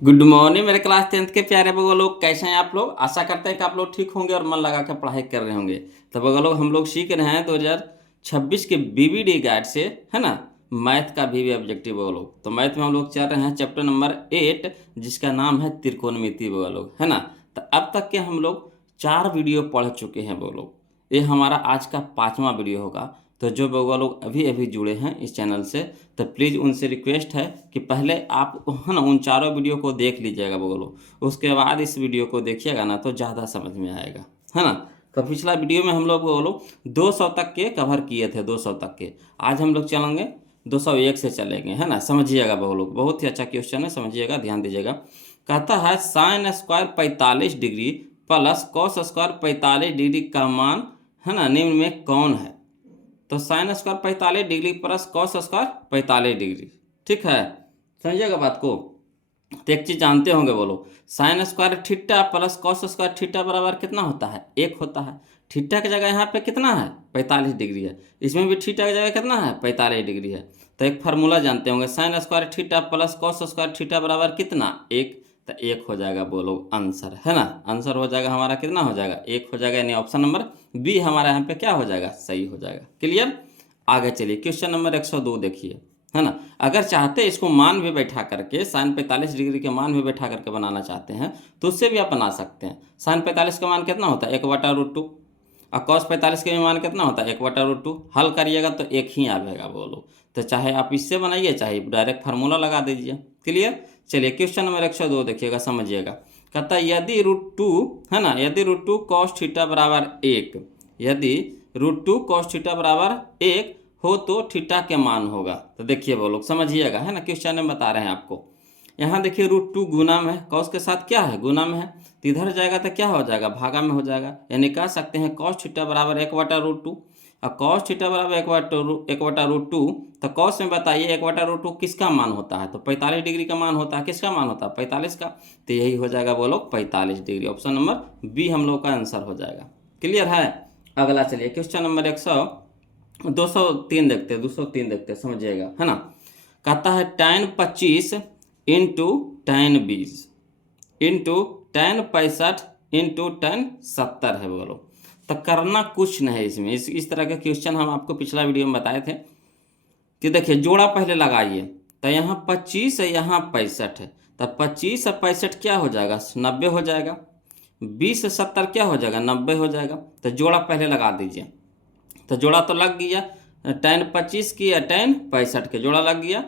Good morning मेरे class 10th के प्यारे बगो लोग, कैसे हैं आप लोग। आशा करते हैं कि आप लोग ठीक होंगे और मन लगा कर पढ़ाई कर रहे होंगे। तो बगो लोग हम लोग सीख रहे हैं 2026 के बीबीडी गाइड से, है ना, मैथ का भी ऑब्जेक्टिव बगो लोग। तो मैथ में हम लोग चल रहे हैं चैप्टर नंबर 8, जिसका नाम है त्रिकोणमिति बगो लोग, है ना। तो अब तक के हम लोग 4 वीडियो पढ़ चुके हैं बगो लोग। ये हमारा आज का 5वां वीडियो होगा। तो जो बउआ लोग अभी अभी जुड़े हैं इस चैनल से, तो प्लीज़ उनसे रिक्वेस्ट है कि पहले आप, है ना, उन चारों वीडियो को देख लीजिएगा बउआ लोग। उसके बाद इस वीडियो को देखिएगा ना तो ज़्यादा समझ में आएगा, है ना। तो पिछला वीडियो में हम लोग बउआ लोग 200 तक के कवर किए थे, 200 तक के। आज हम लोग चलेंगे 201 से चलेंगे, है ना। समझिएगा बउआ लोग, बहुत ही अच्छा क्वेश्चन है, समझिएगा, ध्यान दीजिएगा। कहता है sine square 45 degree plus cos square 45 degree का मान, है ना, निम्न में कौन है। तो sine square 45 degree plus cos square 45 degree, ठीक है। समझिएगा बात को। तो एक चीज जानते होंगे, बोलो, sign square theta plus cos square theta बराबर कितना होता है, 1 होता है। थीटा की जगह यहाँ पे कितना है, 45 डिग्री है। इसमें भी थीटा की जगह कितना है, 45 डिग्री है। तो एक फार्मूला जानते होंगे, sign square theta plus cos square theta बराबर कितना, 1। तो 1 हो जाएगा, बोलो आंसर, है ना। आंसर हो जाएगा हमारा, कितना हो जाएगा, 1 हो जाएगा। यानी ऑप्शन नंबर बी हमारा यहाँ पे क्या हो जाएगा, सही हो जाएगा। क्लियर। आगे चलिए, क्वेश्चन नंबर 102 देखिए, है ना। अगर चाहते इसको मान भी बैठा करके, साइन 45 डिग्री के मान भी बैठा करके बनाना चाहते हैं तो उससे भी आप बना सकते हैं। साइन 45 का मान कितना होता है, 1/√2। और कॉस 45 के भी मान कितना होता है, 1/√2। हल करिएगा तो 1 ही आएगा, बोलो। तो चाहे आप इससे बनाइए, चाहे डायरेक्ट फार्मूला लगा दीजिए। क्लियर। चलिए क्वेश्चन नंबर 102 देखिएगा, समझिएगा। कहता है यदि √2, है ना, यदि √2 कॉस थीटा बराबर 1, यदि √2 कॉस थीटा बराबर 1 हो तो थीटा के मान होगा। तो देखिए वो लोग, समझिएगा, है ना, क्वेश्चन में बता रहे हैं आपको। यहाँ देखिए √2 गुना में है, कॉस के साथ क्या है, गुना में है। तो इधर जाएगा तो क्या हो जाएगा, भागा में हो जाएगा। यानी कह सकते हैं कॉस थीटा बराबर 1/√2। और कॉस थीटा बराबर 1/√2। तो कॉस में बताइए 1/√2 किसका मान होता है, तो 45 डिग्री का मान होता है। किसका मान होता है, 45 का। तो यही हो जाएगा वो लोग 45 डिग्री। ऑप्शन नंबर बी हम लोग का आंसर हो जाएगा। क्लियर है। अगला चलिए, क्वेश्चन नंबर 203 देखते हैं, 203 देखते हैं, समझिएगा, है ना। कहता है tan 25 into tan 20 into tan 65 into tan 70 है, बोलो। तो करना कुछ नहीं है इसमें। इस तरह के क्वेश्चन हम आपको पिछला वीडियो में बताए थे कि देखिए जोड़ा पहले लगाइए। तो यहाँ 25 है, यहाँ 65 है। तो 25 और 65 क्या हो जाएगा, 90 हो जाएगा। 20 से 70 क्या हो जाएगा, 90 हो जाएगा। तो जोड़ा पहले लगा दीजिए। तो जोड़ा तो लग गया, tan 25 की या tan 65 के जोड़ा लग गया,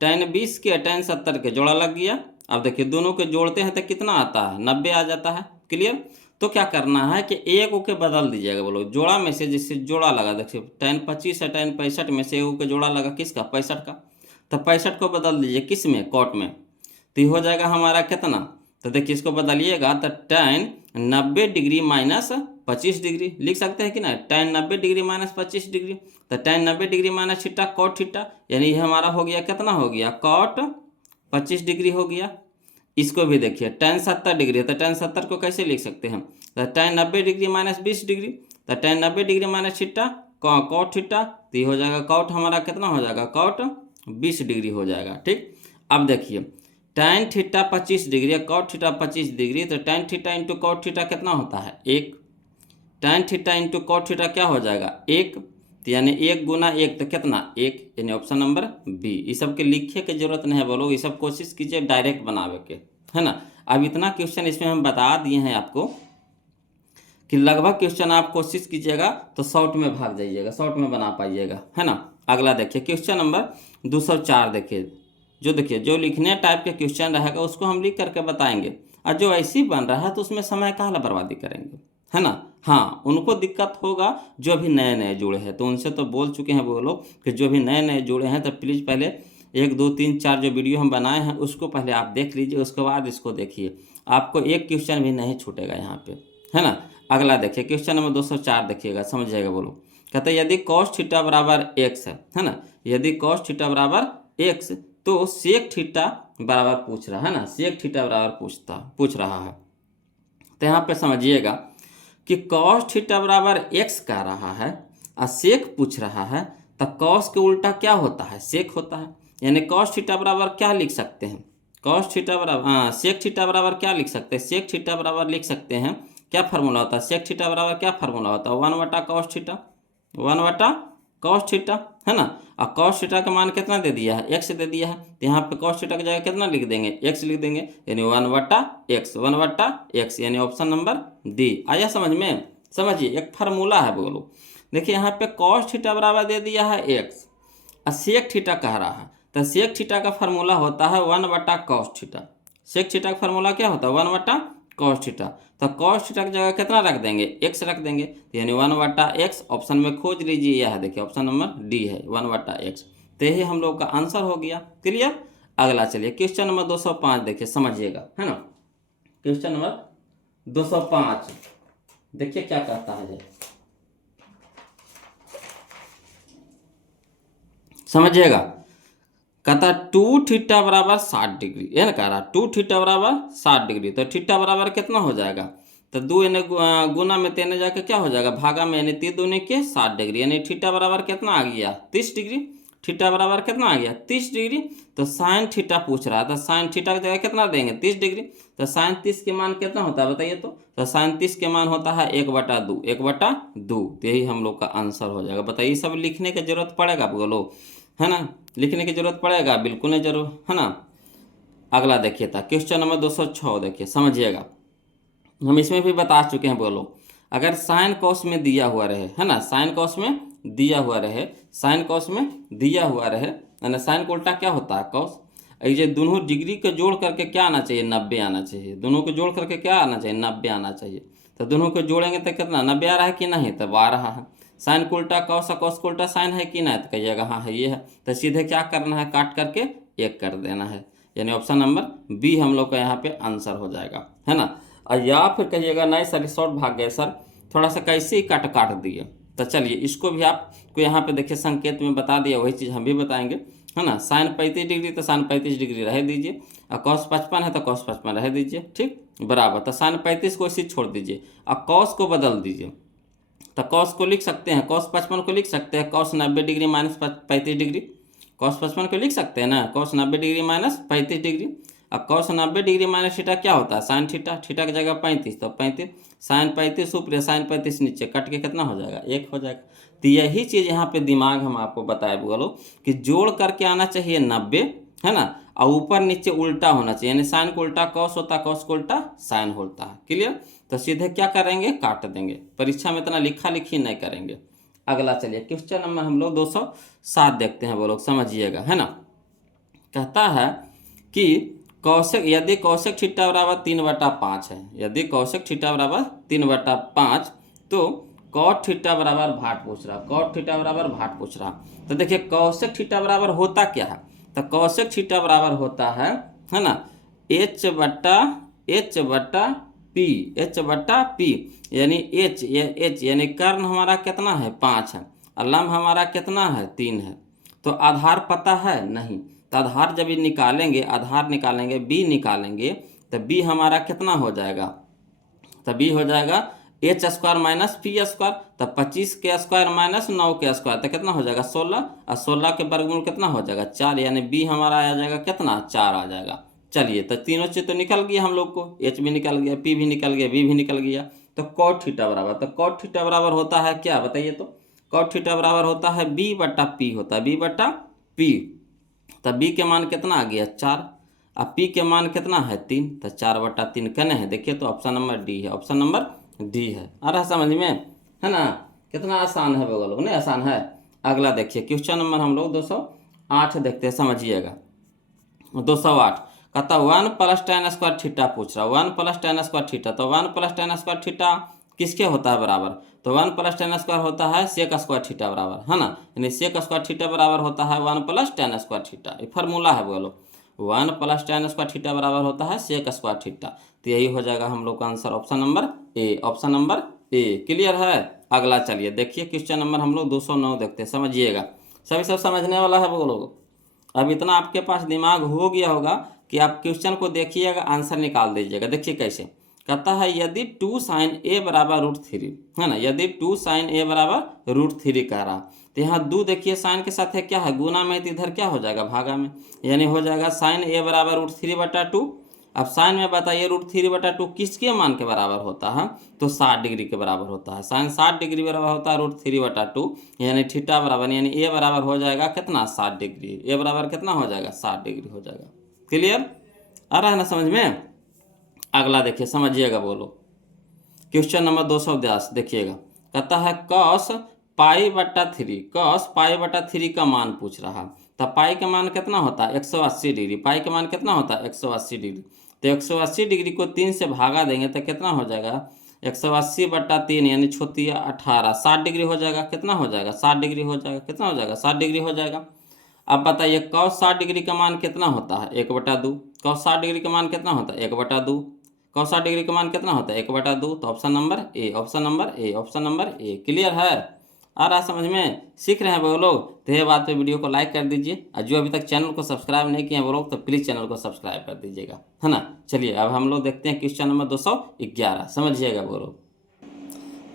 tan 20 की या tan 70 के जोड़ा लग गया। अब देखिए दोनों के जोड़ते हैं तो कितना आता है, 90 आ जाता है। क्लियर। तो क्या करना है कि एक के बदल दीजिएगा, बोलो जोड़ा में से, जिससे जोड़ा लगा, देखिए tan 25 या tan 65 में से एक के जोड़ा लगा किसका, 65 का। तो 65 को बदल दीजिए किस में, कॉट में। तो ये हो जाएगा हमारा कितना। तो देखिए इसको बदलिएगा तो tan 90 डिग्री माइनस 25 डिग्री लिख सकते हैं कि ना, tan 90 डिग्री माइनस 25 डिग्री। तो tan 90 degree minus theta cot theta, यानी ये हमारा हो गया, कितना हो गया, कॉट 25 डिग्री हो गया। इसको भी देखिए tan 70 डिग्री है, तो tan 70 को कैसे लिख सकते हैं, तो tan 90 डिग्री माइनस 20 डिग्री। तो tan 90 degree minus theta cot theta, तो ये हो जाएगा कॉट हमारा कितना हो जाएगा, कॉट 20 डिग्री हो जाएगा। ठीक। अब देखिए tan theta 25 degree, cot theta 25 degree, तो tan theta into cot theta कितना होता है, 1। tan theta into cot theta क्या हो जाएगा, 1। तो यानी 1 गुना 1 तो कितना, 1। यानी ऑप्शन नंबर बी। ये सब के लिखे की जरूरत नहीं है, बोलो ये सब कोशिश कीजिए डायरेक्ट बनावे के, है ना। अब इतना क्वेश्चन इसमें हम बता दिए हैं आपको कि लगभग क्वेश्चन आप कोशिश कीजिएगा तो शॉर्ट में भाग जाइएगा, शॉर्ट में बना पाइएगा, है ना। अगला देखिए क्वेश्चन नंबर 204 देखिए। जो देखिए जो लिखने टाइप के क्वेश्चन रहेगा उसको हम लिख करके बताएंगे, और जो ऐसे ही बन रहा है तो उसमें समय कहाँ बर्बादी करेंगे, है ना। हाँ, उनको दिक्कत होगा जो अभी नए नए जुड़े हैं, तो उनसे तो बोल चुके हैं वो लोग कि जो भी नए नए जुड़े हैं तो प्लीज़ पहले 1 2 3 4 जो वीडियो हम बनाए हैं उसको पहले आप देख लीजिए, उसके बाद इसको देखिए। आपको एक क्वेश्चन भी नहीं छूटेगा यहाँ पे, है ना। अगला देखिए क्वेश्चन नंबर 204 देखिएगा, समझ जाएगा, बोलो। कहते हैं यदि cos थीटा बराबर x है ना, यदि cos थीटा बराबर x, तो सेक थीटा बराबर पूछ रहा है ना, सेक थीटा बराबर पूछ रहा है। तो यहाँ पे समझिएगा कि cos थीटा बराबर x कह रहा है और सेक पूछ रहा है, तो cos के उल्टा क्या होता है, सेक होता है। यानी cos थीटा बराबर क्या लिख सकते हैं, कॉस थीटा बराबर, हाँ सेक थीटा बराबर क्या लिख सकते हैं, सेक थीटा बराबर लिख सकते हैं, क्या फार्मूला होता है, सेक थीटा बराबर क्या फार्मूला होता है, 1/cos थीटा, 1/cos थीटा, है ना। और cos थीटा का मान कितना दे दिया है, x दे दिया है, तो यहाँ पे cos थीटा की जगह कितना लिख देंगे, x लिख देंगे, यानी 1/x, 1/x, यानी ऑप्शन नंबर डी। आया समझ में, समझिए एक फार्मूला है बोलो। देखिए यहाँ पे cos थीटा बराबर दे दिया है x, और सेक थीटा कह रहा है, तो सेक थीटा का फार्मूला होता है 1/cos थीटा। सेक थीटा का फार्मूला क्या होता है, 1/cos थीटा। तो cos थीटा की जगह कितना रख देंगे, x रख देंगे, तो यानी 1/x। ऑप्शन में खोज लीजिए, यह देखिए ऑप्शन नंबर डी है 1/x। तो यही हम लोग का आंसर हो गया। क्लियर। अगला चलिए क्वेश्चन नंबर 205 देखिए, समझिएगा, है ना। क्वेश्चन नंबर 205 देखिए क्या कहता है, समझिएगा। कहता 2 थीटा बराबर 60 डिग्री, ये ना कह रहा 2 थीटा बराबर 60 डिग्री। तो थीटा बराबर कितना हो जाएगा, तो 2 यानी गुना में 3 जाके क्या हो जाएगा, भागा में, यानी 3 दूनी के 60 डिग्री, यानी थीटा बराबर कितना आ गया, 30 डिग्री। थीटा बराबर कितना आ गया, 30 डिग्री। तो साइन थीटा पूछ रहा था, साइन थीटा की जगह कितना देंगे, 30 डिग्री। तो साइन 30 के मान कितना होता है बताइए तो साइन 30 के मान होता है 1/2, 1/2। तो यही हम लोग का आंसर हो जाएगा। बताइए सब लिखने की जरूरत पड़ेगा बोलो, है ना, लिखने की जरूरत पड़ेगा, बिल्कुल नहीं जरूर, है ना। अगला देखिए था क्वेश्चन नंबर 206 देखिए, समझिएगा। हम इसमें भी बता चुके हैं बोलो, अगर साइन कॉस में दिया हुआ रहे, है ना, साइन कॉस में दिया हुआ रहे, साइन कॉस में दिया हुआ रहे, यानी साइन को उल्टा क्या होता है, कॉस। ये दोनों डिग्री को जोड़ करके क्या आना चाहिए, 90 आना चाहिए। दोनों को जोड़ करके क्या आना चाहिए, 90 आना चाहिए। तो दोनों को जोड़ेंगे तो कितना 90 आ रहा है कि नहीं, तब आ रहा है। साइन को उल्टा कॉस, कॉस को उल्टा साइन है कि नहीं, तो कहिएगा हाँ है, ये है। तो सीधे क्या करना है, काट करके 1 कर देना है, यानी ऑप्शन नंबर बी हम लोग का यहाँ पे आंसर हो जाएगा, है ना। और या फिर कहिएगा नहीं सर शॉर्ट भाग गए सर, थोड़ा सा कैसे ही काट दिए। तो चलिए इसको भी आपको यहाँ पे देखिए संकेत में बता दिया, वही चीज़ हम भी बताएंगे, है ना। साइन 35 डिग्री तो साइन 35 डिग्री रह दीजिए, और कॉस 55 है तो कॉस 55 रह दीजिए, ठीक बराबर। तो साइन 35 को इसी छोड़ दीजिए और कॉस को बदल दीजिए। तो कॉस को लिख सकते हैं, कॉस 55 को लिख सकते हैं cos 90 degree minus 35 degree. Cos 55 को लिख सकते हैं ना, कॉस 90 डिग्री माइनस 35 डिग्री। अब कॉस 90 डिग्री माइनस थीटा क्या होता है, साइन थीटा। थीटा की जगह 35, तो 35, साइन 35 ऊपर, साइन 35 नीचे, कट के कितना हो जाएगा, 1 हो जाएगा। तो यही चीज़ यहाँ पे दिमाग हम आपको बताए बोलो कि जोड़ करके आना चाहिए 90, है ना, और ऊपर नीचे उल्टा होना चाहिए, यानी साइन को उल्टा कॉस होता, कॉस को उल्टा साइन होता है। क्लियर। तो सीधे क्या करेंगे, काट देंगे। परीक्षा में इतना लिखा लिखी नहीं करेंगे। अगला चलिए क्वेश्चन नंबर हम लोग 207 देखते हैं, वो लोग समझिएगा, है ना। कहता है कि कौशिक, यदि कौशिक थीटा बराबर 3/5 है, यदि कौशिक थीटा बराबर 3/5, तो कॉट थीटा बराबर भाट पूछ रहा, कॉट थीटा बराबर भाट पूछ रहा। तो देखिए कौशिक थीटा बराबर होता क्या है, तो कौशिक थीटा बराबर होता है ना, H/P, यानी H यानी कर्ण हमारा कितना है 5 है, और लंब हमारा कितना है 3 है। तो आधार पता है नहीं, तो आधार जब निकालेंगे, आधार निकालेंगे, बी निकालेंगे, तो बी हमारा कितना हो जाएगा, तो बी हो जाएगा H² माइनस P²। तो 25 के स्क्वायर माइनस 9 के स्क्वायर, तो कितना हो जाएगा 16, और 16 के वर्गमूल कितना हो जाएगा 4, यानी बी हमारा आ जाएगा कितना 4 आ जाएगा। चलिए तो तीनों चीज़ तो निकल गया हम लोग को, H भी निकल गया, P भी निकल गया, B भी निकल गया। तो कॉट थीटा बराबर, तो कॉट थीटा बराबर होता है क्या बताइए, तो कॉट थीटा बराबर होता है B/P होता है, B/P। तो B के मान कितना आ गया 4, अब P के मान कितना है 3, तो 4/3 कने है, देखिए तो ऑप्शन नंबर डी है, ऑप्शन नंबर डी है। आ रहा समझ में, है ना, कितना आसान है बगल नहीं आसान है। अगला देखिए क्वेश्चन नंबर हम लोग 208 देखते हैं, समझिएगा। 208 कहता 1+tan² थीटा पूछ रहा, 1+tan² थीटा। तो 1+tan² थीटा किसके होता है बराबर, तो 1+tan² होता है sec² थीटा बराबर, है ना, यानी sec² थीटा बराबर होता है 1+tan² थीटा। ये फार्मूला है बोलो, 1+tan² थीटा बराबर होता है sec² थीटा। तो यही हो जाएगा हम लोग का answer, option number A, option number A. Clear है। अगला चलिए देखिए क्वेश्चन नंबर हम लोग 209 देखते हैं, समझिएगा। सभी सब समझने वाला है बोलो। अब इतना आपके पास दिमाग हो गया होगा कि आप क्वेश्चन को देखिएगा, आंसर निकाल दीजिएगा। देखिए कैसे कहता है, यदि 2 sin A बराबर √3, है ना, यदि 2 sin A बराबर √3 कह रहा, तो यहाँ 2 देखिए साइन के साथ है क्या है, गुना में, तो इधर क्या हो जाएगा, भागा में, यानी हो जाएगा साइन ए बराबर √3/2। अब साइन में बताइए √3/2 किसके मान के बराबर होता है, तो 60 डिग्री के बराबर होता है। साइन 60 डिग्री बराबर होता है √3/2, यानी थीटा बराबर, यानी ए बराबर हो जाएगा कितना, 60 डिग्री। ए बराबर कितना हो जाएगा, 60 डिग्री हो जाएगा। क्लियर, आ रहा है ना समझ में। अगला देखिए, समझिएगा, बोलो क्वेश्चन नंबर 210 देखिएगा, कहता है cos π/3, cos π/3 का मान पूछ रहा। तो पाई का मान कितना होता है, 180 डिग्री। पाई का मान कितना होता है, 180 डिग्री। तो 180 डिग्री को 3 से भागा देंगे तो कितना हो जाएगा, 180/3 यानी 18, 60 डिग्री हो जाएगा। कितना हो जाएगा, 60 डिग्री हो जाएगा। कितना हो जाएगा, 60 डिग्री हो जाएगा। अब बताइए cos 60 डिग्री का मान कितना होता है, 1/2। cos 60 डिग्री का मान कितना होता है, 1/2। cos 60 डिग्री का मान कितना होता है, 1/2। तो option number A, option number A, option number A. Clear है, आ रहा समझ में, सीख रहे हैं वो लोग। तो ये बात पे वीडियो को लाइक कर दीजिए, और जो अभी तक चैनल को सब्सक्राइब नहीं किए हैं वो लोग, तो प्लीज़ चैनल को सब्सक्राइब कर दीजिएगा, है ना। चलिए अब हम लोग देखते हैं क्वेश्चन नंबर 211, समझिएगा वो लोग।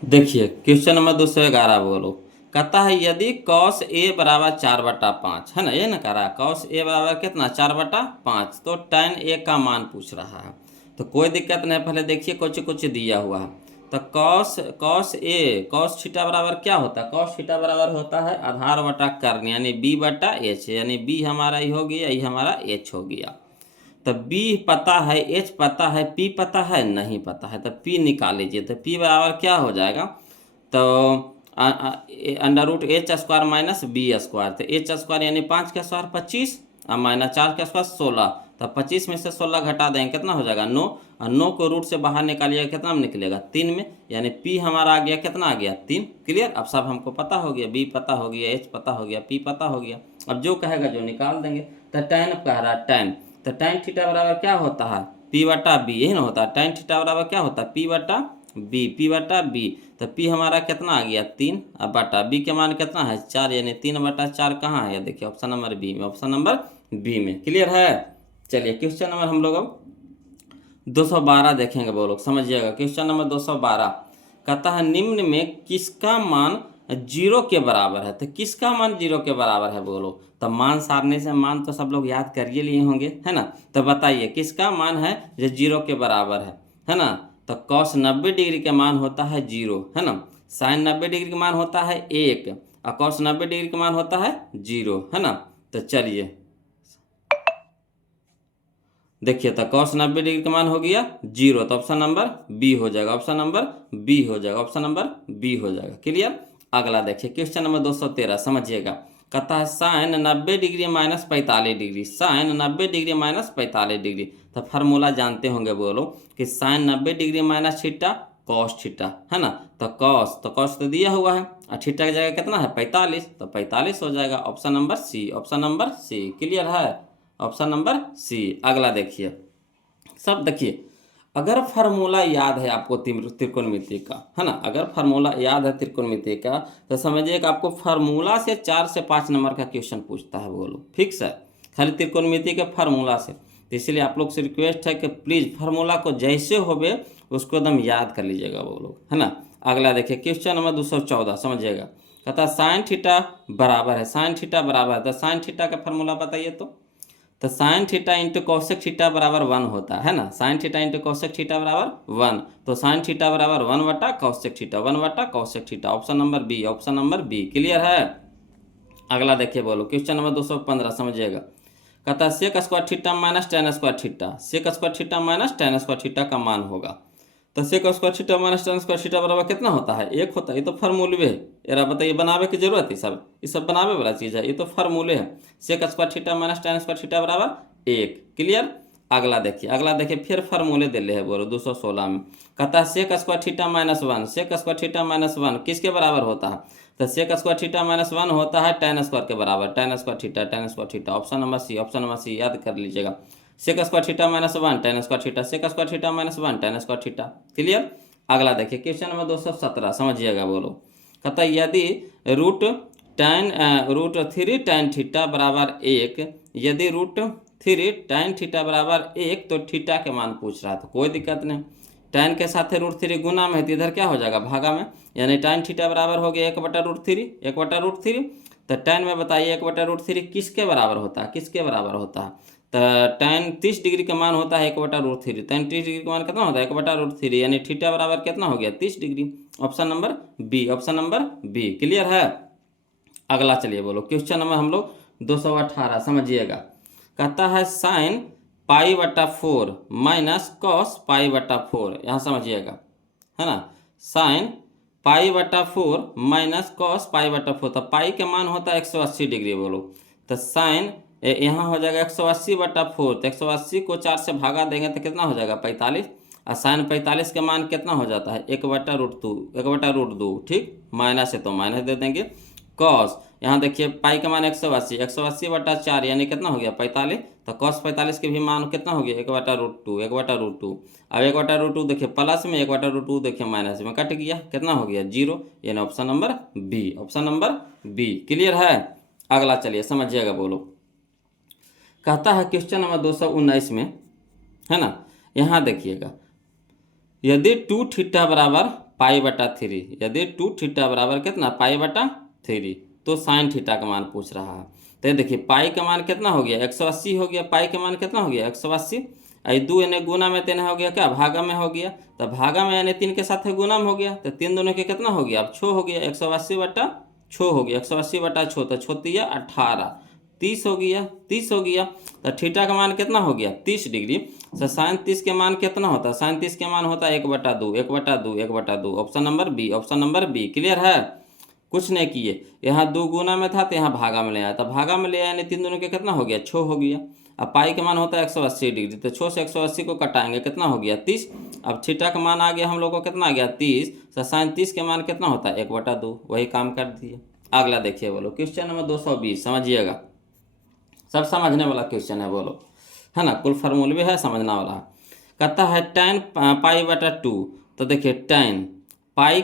देखिए क्वेश्चन नंबर 211 वो लोग, कहता है यदि cos a बराबर 4/5, है ना, ये ना कह रहा है cos a बराबर कितना, 4/5, तो tan a का मान पूछ रहा है। तो कोई दिक्कत नहीं, पहले देखिए कुछ दिया हुआ है। तो cos थीटा बराबर क्या होता है, cos थीटा बराबर होता है आधार बटा कर्ण, यानी b/h, यानी b हमारा ये हो गया, ये हमारा h हो गया। तो b पता है, h पता है, p पता है, नहीं पता है, तो p निकाल लीजिए। तो p बराबर क्या हो जाएगा, तो √h² माइनस b²। तो h² यानी 5 का स्क्वायर 25, और माइनस 4 का स्क्वायर 16। तो 25 में से 16 घटा देंगे कितना हो जाएगा, 9। और 9 को रूट से बाहर निकालिएगा, कितना में निकलेगा, 3 में, यानी p हमारा आ गया कितना, आ गया 3। क्लियर, अब सब हमको पता हो गया, b पता हो गया, h पता हो गया, p पता हो गया। अब जो कहेगा जो निकाल देंगे। तो tan कह रहा है, tan, तो tan थीटा बराबर क्या होता है, p/b, यही ना होता है। tan थीटा बराबर क्या होता है, p/b, p/b। तो p हमारा कितना आ गया, 3, अब बटा b के मान कितना है, 4, यानी 3/4 कहाँ है, देखिए ऑप्शन नंबर बी में, ऑप्शन नंबर बी में। क्लियर है। चलिए क्वेश्चन नंबर हम लोग अब 212 देखेंगे वो लोग, समझिएगा। क्वेश्चन नंबर 212 कहता है निम्न में किसका मान 0 के बराबर है। तो किसका मान 0 के बराबर है वो लोग, तो मान सारने से मान तो सब लोग याद करिए लिए होंगे, है ना। तो बताइए किसका मान है जो 0 के बराबर है ना। तो cos 90 डिग्री का मान होता है 0, है ना। sin 90 डिग्री का मान होता है 1, और cos 90 डिग्री का मान होता है 0, है ना। तो चलिए देखिए, तो cos 90 डिग्री का मान हो गया 0, तो ऑप्शन नंबर बी हो जाएगा, ऑप्शन नंबर बी हो जाएगा, ऑप्शन नंबर बी हो जाएगा। क्लियर। अगला देखिए क्वेश्चन नंबर 213, समझिएगा। कहता है sin 90 degree minus 45 degree, sin 90 degree minus 45 degree. तो फार्मूला जानते होंगे वो लोग कि sin 90 degree minus theta cos theta, है ना। तो cos तो दिया हुआ है, और थीटा की जगह कितना है 45, तो 45 हो जाएगा, option number C, option number C. Clear है, ऑप्शन नंबर सी। अगला देखिए, सब देखिए, अगर फार्मूला याद है आपको त्रिकोणमिति का, है ना, अगर फार्मूला याद है त्रिकोणमिति का, तो समझिए कि आपको फार्मूला से 4 से 5 नंबर का क्वेश्चन पूछता है वो लोग, फिक्स है, खाली त्रिकोणमिति के फार्मूला से। तो इसलिए आप लोग से रिक्वेस्ट है कि प्लीज़ फार्मूला को जैसे होवे उसको एकदम याद कर लीजिएगा वो लोग, है ना। अगला देखिए क्वेश्चन नंबर 214, समझिएगा। कहता है साइन थीटा बराबर है, साइन थीटा बराबर है, तो साइन थीटा का फार्मूला बताइए। तो sine theta into cosec theta बराबर 1 होता है ना। Sine theta into cosec theta बराबर 1, तो साइन थीटा बराबर 1/cosec theta, 1/cosec theta, option number B, option number B. Clear है। अगला देखिए बोलो क्वेश्चन नंबर 215, समझिएगा। कहता है sec square theta minus tan square theta, sec square theta minus tan square theta का मान होगा। तो sec square theta minus tan square theta बराबर कितना होता है, 1 होता है। ये तो फार्मूले है यार, बताइए बनावे की जरूरत है, सब ये सब बनावे वाला चीज़ है, ये तो फार्मूले है। Sec square theta minus tan square theta बराबर 1। क्लियर। अगला देखिए फिर फार्मूले दे रहे हैं बोलो 216 में। कहता है sec square theta minus 1, sec square theta minus 1 किसके बराबर होता है, तो सेक स्क्वायर थीटा माइनस 1 होता है tan स्क्वायर के बराबर, tan square theta, option number C, option number C याद कर लीजिएगा। Sec square theta minus 1 tan square theta, sec square theta minus 1 tan square theta. Clear. अगला देखिए क्वेश्चन नंबर 217, समझिएगा बोलो। कहता है यदि √3 tan थीटा बराबर 1, यदि √3 tan थीटा बराबर 1, तो थीटा के मान पूछ रहा है। तो कोई दिक्कत नहीं, tan के साथ √3 गुना में है तो इधर क्या हो जाएगा भागा में, यानी tan थीटा बराबर हो गया 1/√3, 1/√3। तो tan में बताइए 1/√3 किसके बराबर होता है, किसके बराबर होता है? तो tan 30 डिग्री का मान होता है 1/√3। tan 30 डिग्री का मान कितना होता है 1/√3, यानी थीटा बराबर कितना हो गया 30 degree. Option number B, option number B. Clear है? अगला चलिए बोलो, क्वेश्चन नंबर हम लोग 218 समझिएगा। कहता है साइन π/4 माइनस कॉस π/4, यहाँ समझिएगा, है ना। साइन π/4 माइनस कॉस π/4, तो पाई के मान होता है 180 डिग्री बोलो। तो साइन यहाँ हो जाएगा 180/4, तो 180 को 4 से भागा देंगे तो कितना हो जाएगा 45, और साइन 45 का मान कितना हो जाता है 1/√2, 1/√2, ठीक। माइनस है तो माइनस दे देंगे। कॉस यहाँ देखिए पाई का मान 180, 180/4 यानी कितना हो गया 45, तो कॉस 45 के भी मान कितना हो गया 1/√2, 1/√2। अब 1/√2 देखिए प्लस में, 1/√2 देखिए माइनस में, कट गया, कितना हो गया 0, यानी option number B, option number B. Clear है? अगला चलिए समझिएगा बोलो। कहता है क्वेश्चन नंबर 219 में, है ना, यहाँ देखिएगा, यदि 2 थीटा बराबर π/3, यदि 2 थीटा बराबर कितना π/3, तो साइन थीटा का मान पूछ रहा है। तो ये देखिए पाई का मान कितना हो गया 180 हो गया, पाई का मान कितना हो गया 180, आई 2 यानी गुना में 3 हो गया, क्या भागा में हो गया, तो भागा में यानी 3 के साथ गुना में हो गया, तो 3 दोनों के कितना हो गया अब 6 हो गया, 180/6 हो गया, 180/6, तो 6 18, 30 हो गया, 30 हो गया। तो थीटा का मान कितना हो गया 30 डिग्री। तो साइन 30 के मान कितना होता है, साइन 30 के मान होता है 1/2, 1/2, 1/2, option number B, option number B. Clear है? कुछ नहीं किए, यहाँ 2 गुना में था तो यहाँ भागा में ले आया, तो भागा में ले आया यानी 3 दोनों के कितना हो गया 6 हो गया। अब पाई का मान होता है 180 डिग्री, तो 6 से 180 को कटाएंगे कितना हो गया 30। अब थीटा का मान आ गया हम लोग को कितना आ गया 30, तो साइन 30 के मान कितना होता है 1/2, वही काम कर दिए। अगला देखिए बोलो, क्वेश्चन नंबर 220 समझिएगा, सब समझने वाला क्वेश्चन है बोलो, है ना, कुल फार्मूला भी है समझने वाला। कहता है tan π/2, तो देखिए tan पाई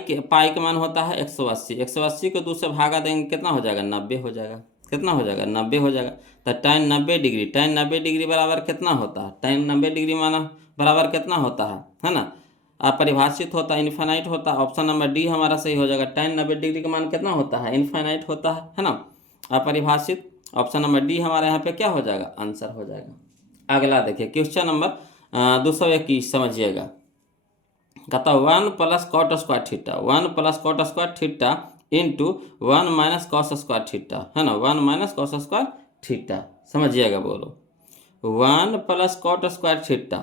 का मान होता है 180, 180 को 2 से भागा देंगे कितना हो जाएगा 90 हो जाएगा, कितना हो जाएगा 90 हो जाएगा। तो tan 90 डिग्री, tan 90 डिग्री बराबर कितना होता है, tan 90 डिग्री माना बराबर कितना होता है ना, अपरिभाषित होता है, इनफाइनाइट होता है। ऑप्शन नंबर डी हमारा सही हो जाएगा। tan 90 डिग्री का मान कितना होता है इनफाइनाइट होता है ना, अपरिभाषित। ऑप्शन नंबर डी हमारे यहाँ पे क्या हो जाएगा आंसर हो जाएगा। अगला देखिए क्वेश्चन नंबर 221 समझिएगा। कहता 1 + cot² theta, 1 + cot² theta into 1 - cos² theta, है ना, 1 - cos² थीटा। समझिएगा बोलो, 1 + cot² theta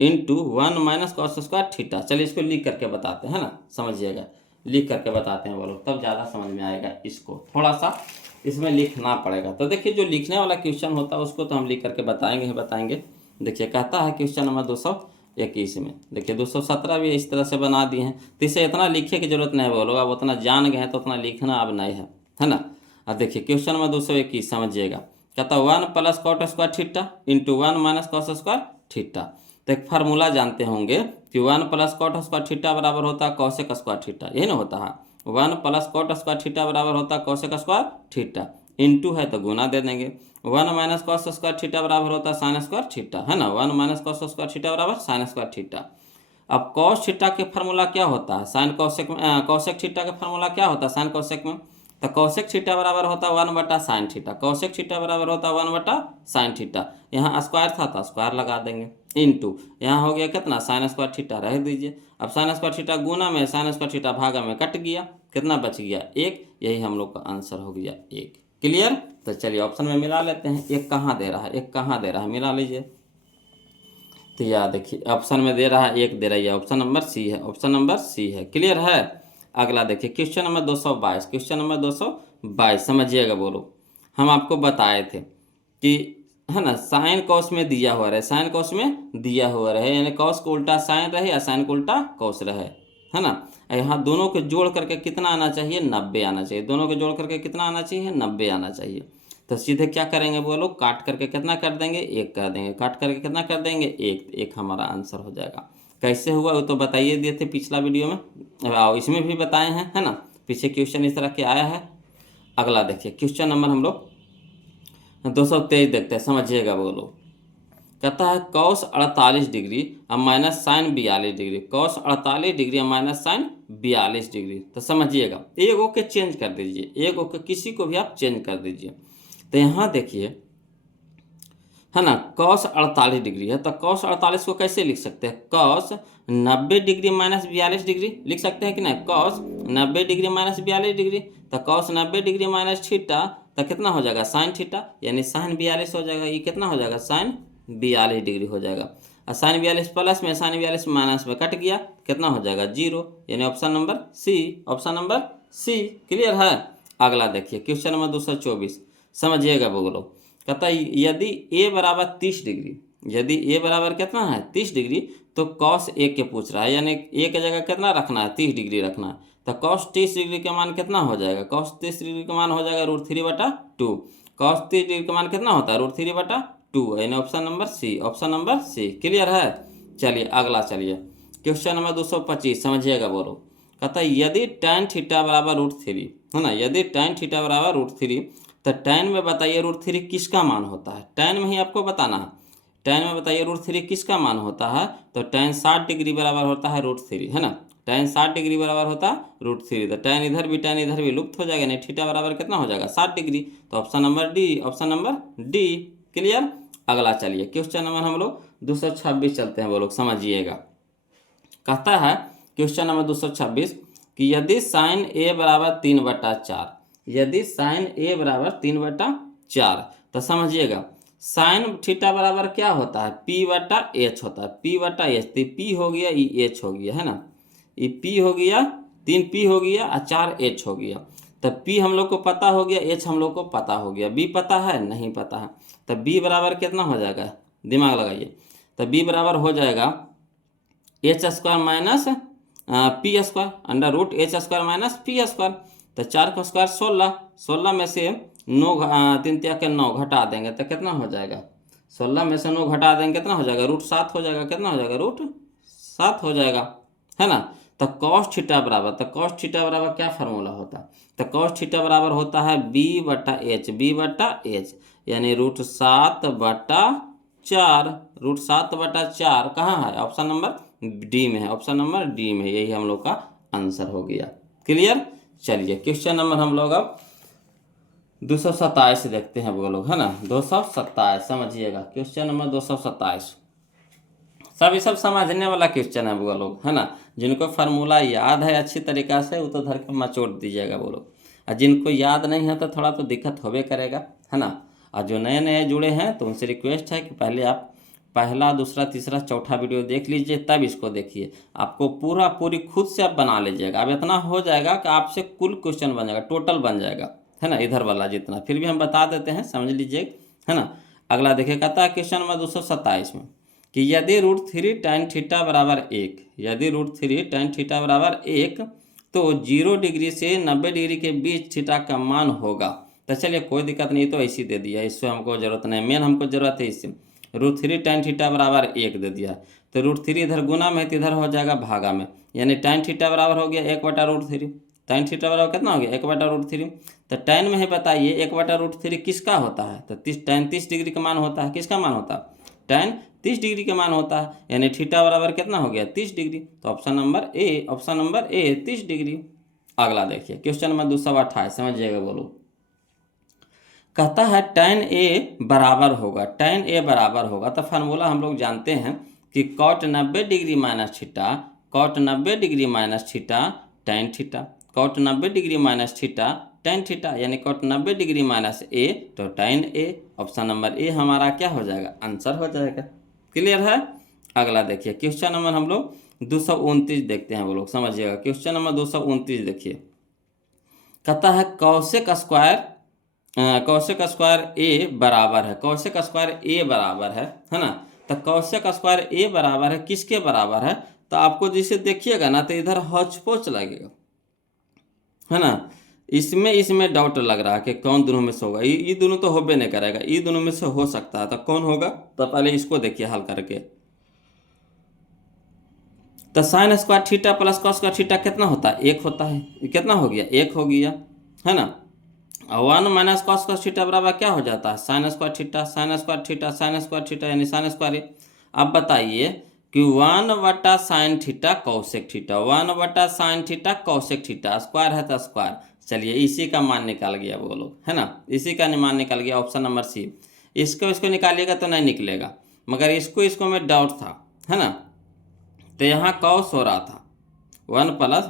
into 1 - cos² theta. चलिए इसको लिख करके बताते हैं, है ना, समझिएगा, लिख करके बताते हैं बोलो, तब ज़्यादा समझ में आएगा। इसको थोड़ा सा इसमें लिखना पड़ेगा। तो देखिए जो लिखने वाला क्वेश्चन होता है उसको तो हम लिख करके बताएंगे ही बताएंगे। देखिए कहता है क्वेश्चन नंबर 221 में, देखिए 217 भी इस तरह से बना दिए हैं, तो इसे इतना लिखने की जरूरत नहीं बोलो, अब उतना जान गए हैं तो उतना लिखना अब नहीं है ना। अब देखिए क्वेश्चन नंबर 221 समझिएगा। कहता 1 + cot² theta into 1 - cos² theta. तो एक फार्मूला जानते होंगे कि 1 + cot² थीटा बराबर होता है cos² थीटा, यही ना होता है। 1 + cot² थीटा बराबर होता है cos² थीटा, इंटू है तो गुना दे देंगे। 1 - cos² थीटा बराबर होता है sin² थीटा, है ना, 1 - cos² थीटा बराबर sin² थीटा। अब cos थीटा के फार्मूला क्या होता है साइन कॉसेक में, कॉसेक थीटा का फार्मूला क्या होता है साइन कॉसेक में, तो कॉसेक थीटा बराबर होता है 1/sin थीटा, कॉसेक थीटा बराबर होता है 1/sin थीटा। यहाँ स्क्वायर था तो स्क्वायर लगा देंगे, इंटू यहाँ हो गया कितना sin² थीटा रह दीजिए। अब sin² थीटा गुना में sin² थीटा भागा में कट गया, कितना बच गया 1, यही हम लोग का आंसर हो गया 1। क्लियर? तो चलिए ऑप्शन में मिला लेते हैं, एक कहाँ दे रहा है, एक कहाँ दे रहा है, मिला लीजिए। तो यह देखिए ऑप्शन में दे रहा है 1 दे रही है, ऑप्शन नंबर सी है, ऑप्शन नंबर सी है। क्लियर है? अगला देखिए क्वेश्चन नंबर 222, क्वेश्चन नंबर 222 समझिएगा बोलो। हम आपको बताए थे कि, है ना, साइन कॉस में दिया हुआ रहे, साइन कॉस में दिया हुआ रहे, यानी कॉस को उल्टा साइन रहे या साइन को उल्टा कॉस रहे, है ना। यहाँ दोनों को जोड़ करके कितना आना चाहिए 90 आना चाहिए, दोनों को जोड़ करके कितना आना चाहिए 90 आना चाहिए। तो सीधे क्या करेंगे बोलो, काट करके कितना कर देंगे 1 कर देंगे, काट करके कितना कर देंगे 1 हमारा आंसर हो जाएगा। कैसे हुआ वो तो बताइए दिए थे पिछला वीडियो में, आओ इसमें भी बताए हैं, है ना, पीछे क्वेश्चन इस तरह के आया है। अगला देखिए क्वेश्चन नंबर हम लोग 223 देखते हैं, समझिएगा बोलो। कहता है cos 48 डिग्री और माइनस साइन 42 डिग्री, cos 48 डिग्री और माइनस साइन 42 डिग्री। तो समझिएगा, एक ओके चेंज कर दीजिए, एक ओके किसी को भी आप चेंज कर दीजिए। तो यहाँ देखिए है ना, cos 48 डिग्री है, तो cos 48 को कैसे लिख सकते हैं? cos 90 डिग्री माइनस 42 डिग्री लिख सकते हैं कि नहीं? cos 90 डिग्री माइनस 42 डिग्री, तो cos 90 डिग्री माइनस थीटा तो कितना हो जाएगा? साइन थीटा, यानी साइन 42 हो जाएगा। ये कितना हो जाएगा? साइन 42 डिग्री हो जाएगा। और साइन 42 प्लस में साइन 42 माइनस में कट गया, कितना हो जाएगा? 0, यानी option number C, option number C. Clear है? अगला देखिए क्वेश्चन नंबर 224, समझिएगा बोलो। कहता है यदि a बराबर 30 डिग्री, यदि a बराबर कितना है? 30 डिग्री, तो cos a के पूछ रहा है, यानी a की जगह कितना रखना है? 30 डिग्री रखना है। तो cos 30 डिग्री का मान कितना हो जाएगा? cos 30 डिग्री का मान हो जाएगा √3/2। cos 30 डिग्री का मान कितना होता है? √3/2, यानी option number C, option number C. Clear है? चलिए अगला, चलिए क्वेश्चन नंबर 225, समझिएगा बोलो। कहता है यदि tan थीटा बराबर √3 है ना, यदि tan थीटा बराबर √3, तो tan में बताइए √3 किसका मान होता है? tan में ही आपको बताना है। tan में बताइए √3 किसका मान होता है? तो tan 60 डिग्री बराबर होता है √3, है ना। tan 60 डिग्री बराबर होता है √3, तो tan इधर भी लुप्त हो जाएगा, नहीं थीटा बराबर कितना हो जाएगा? 60 डिग्री। तो option number D, option number D. Clear? अगला चलिए क्वेश्चन नंबर हम लोग 226 चलते हैं, वो लोग समझिएगा। कहता है क्वेश्चन नंबर 226 कि यदि साइन a बराबर 3/4, यदि साइन a बराबर 3/4, तो समझिएगा साइन थीटा बराबर क्या होता है? p/h होता है, p/h। तो p हो गया, ये h हो गया, है ना। ये p हो गया, 3p हो गया और 4h हो गया। तो p हम लोग को पता हो गया, h हम लोग को पता हो गया। b पता है? नहीं पता है। तो b बराबर कितना हो जाएगा? दिमाग लगाइए। तो b बराबर हो जाएगा h² minus p², √h² minus p²। तो 4 का स्क्वायर 16, 16 में से 9 3 तिया के 9 घटा देंगे तो कितना हो जाएगा? 16 में से 9 घटा देंगे कितना हो जाएगा? √7 हो जाएगा। कितना हो जाएगा? √7 हो जाएगा, है ना। तो cos थीटा बराबर, तो cos थीटा बराबर क्या फार्मूला होता है? तो cos थीटा बराबर होता है b/h, b/h, यानी √7/4, √7/4 कहाँ है? ऑप्शन नंबर डी में है, ऑप्शन नंबर डी में। यही हम लोग का आंसर हो गया। क्लियर? चलिए क्वेश्चन नंबर हम लोग अब 227 देखते हैं वो लोग, है ना। 227 समझिएगा, क्वेश्चन नंबर 227 सब समझने वाला क्वेश्चन है वो लोग, है ना। जिनको फार्मूला याद है अच्छी तरीक़ा से वो तो धर के मचोड़ दीजिएगा वो लोग, और जिनको याद नहीं है तो थोड़ा तो दिक्कत होबे करेगा, है ना। और जो नए नए जुड़े हैं तो उनसे रिक्वेस्ट है कि पहले आप पहला, दूसरा, तीसरा, चौथा वीडियो देख लीजिए, तब इसको देखिए। आपको पूरी खुद से आप बना लीजिएगा। अब इतना हो जाएगा कि आपसे कुल क्वेश्चन बन जाएगा, टोटल बन जाएगा, है ना, इधर वाला जितना। फिर भी हम बता देते हैं, समझ लीजिए, है ना। अगला देखिए, कहता है क्वेश्चन नंबर 227 में कि यदि √3 tan थीटा बराबर 1, यदि √3 tan थीटा बराबर 1, तो 0 डिग्री से 90 डिग्री के बीच थीटा का मान होगा। तो चलिए कोई दिक्कत नहीं, तो ऐसी दे दिया, इससे हमको ज़रूरत नहीं, मेन हमको ज़रूरत है इससे। √3 tan थीटा बराबर 1 दे दिया, तो √3 इधर गुना में तो इधर हो जाएगा भागा में, यानी tan थीटा बराबर हो गया 1/√3। tan थीटा बराबर कितना हो गया? 1/√3। तो tan में ही बताइए 1/√3 किसका होता है? तो tan 30 डिग्री का मान होता है। किसका मान होता है? tan 30 डिग्री का मान होता है, यानी थीटा बराबर कितना हो गया? 30 डिग्री। तो option number A, option number A 30 degree. अगला देखिए क्वेश्चन नंबर 228, समझिएगा बोलो। कहता है tan a बराबर होगा, tan a बराबर होगा, तो फार्मूला हम लोग जानते हैं कि cot 90 degree minus theta, cot 90 degree minus theta tan theta, cot 90 degree minus theta tan theta, यानी cot 90 डिग्री माइनस a तो tan a। Option number A हमारा क्या हो जाएगा? आंसर हो जाएगा। क्लियर है? अगला देखिए क्वेश्चन नंबर हम लोग 229 देखते हैं वो लोग, समझिएगा। क्वेश्चन नंबर 229 देखिए, कहता है कौशिक स्क्वायर ए बराबर है, कौशिक स्क्वायर ए बराबर है ना। तो कौशिक स्क्वायर ए बराबर है किसके बराबर है? तो आपको जिसे देखिएगा ना तो इधर हौच पोच लगेगा, है ना। इसमें डाउट लग रहा है कि कौन दोनों में से होगा। ये दोनों तो होबे नहीं करेगा, ये दोनों में से हो सकता है, तो कौन होगा? तो पहले इसको देखिए हल करके। तो sign square theta plus cos square theta कितना होता है? 1 होता है। कितना हो गया? 1 हो गया, है ना। और 1 माइनस कॉस स्क्वायर थीटा बराबर क्या हो जाता है, sign square theta, sign square theta, sign square theta यानी साइन स्क्वायर ए। अब बताइए कि 1 बटा साइन थीटा कौसेक थीटा, 1 बटा साइन थीटा कौसेक थीटा, स्क्वायर है तो स्क्वायर। चलिए इसी का मान निकाल गया वो लोग, है ना, इसी का मान निकाल गया, ऑप्शन नंबर सी। इसको निकालिएगा तो नहीं निकलेगा, मगर इसको में डाउट था, है ना। तो यहाँ कॉस हो रहा था 1 प्लस,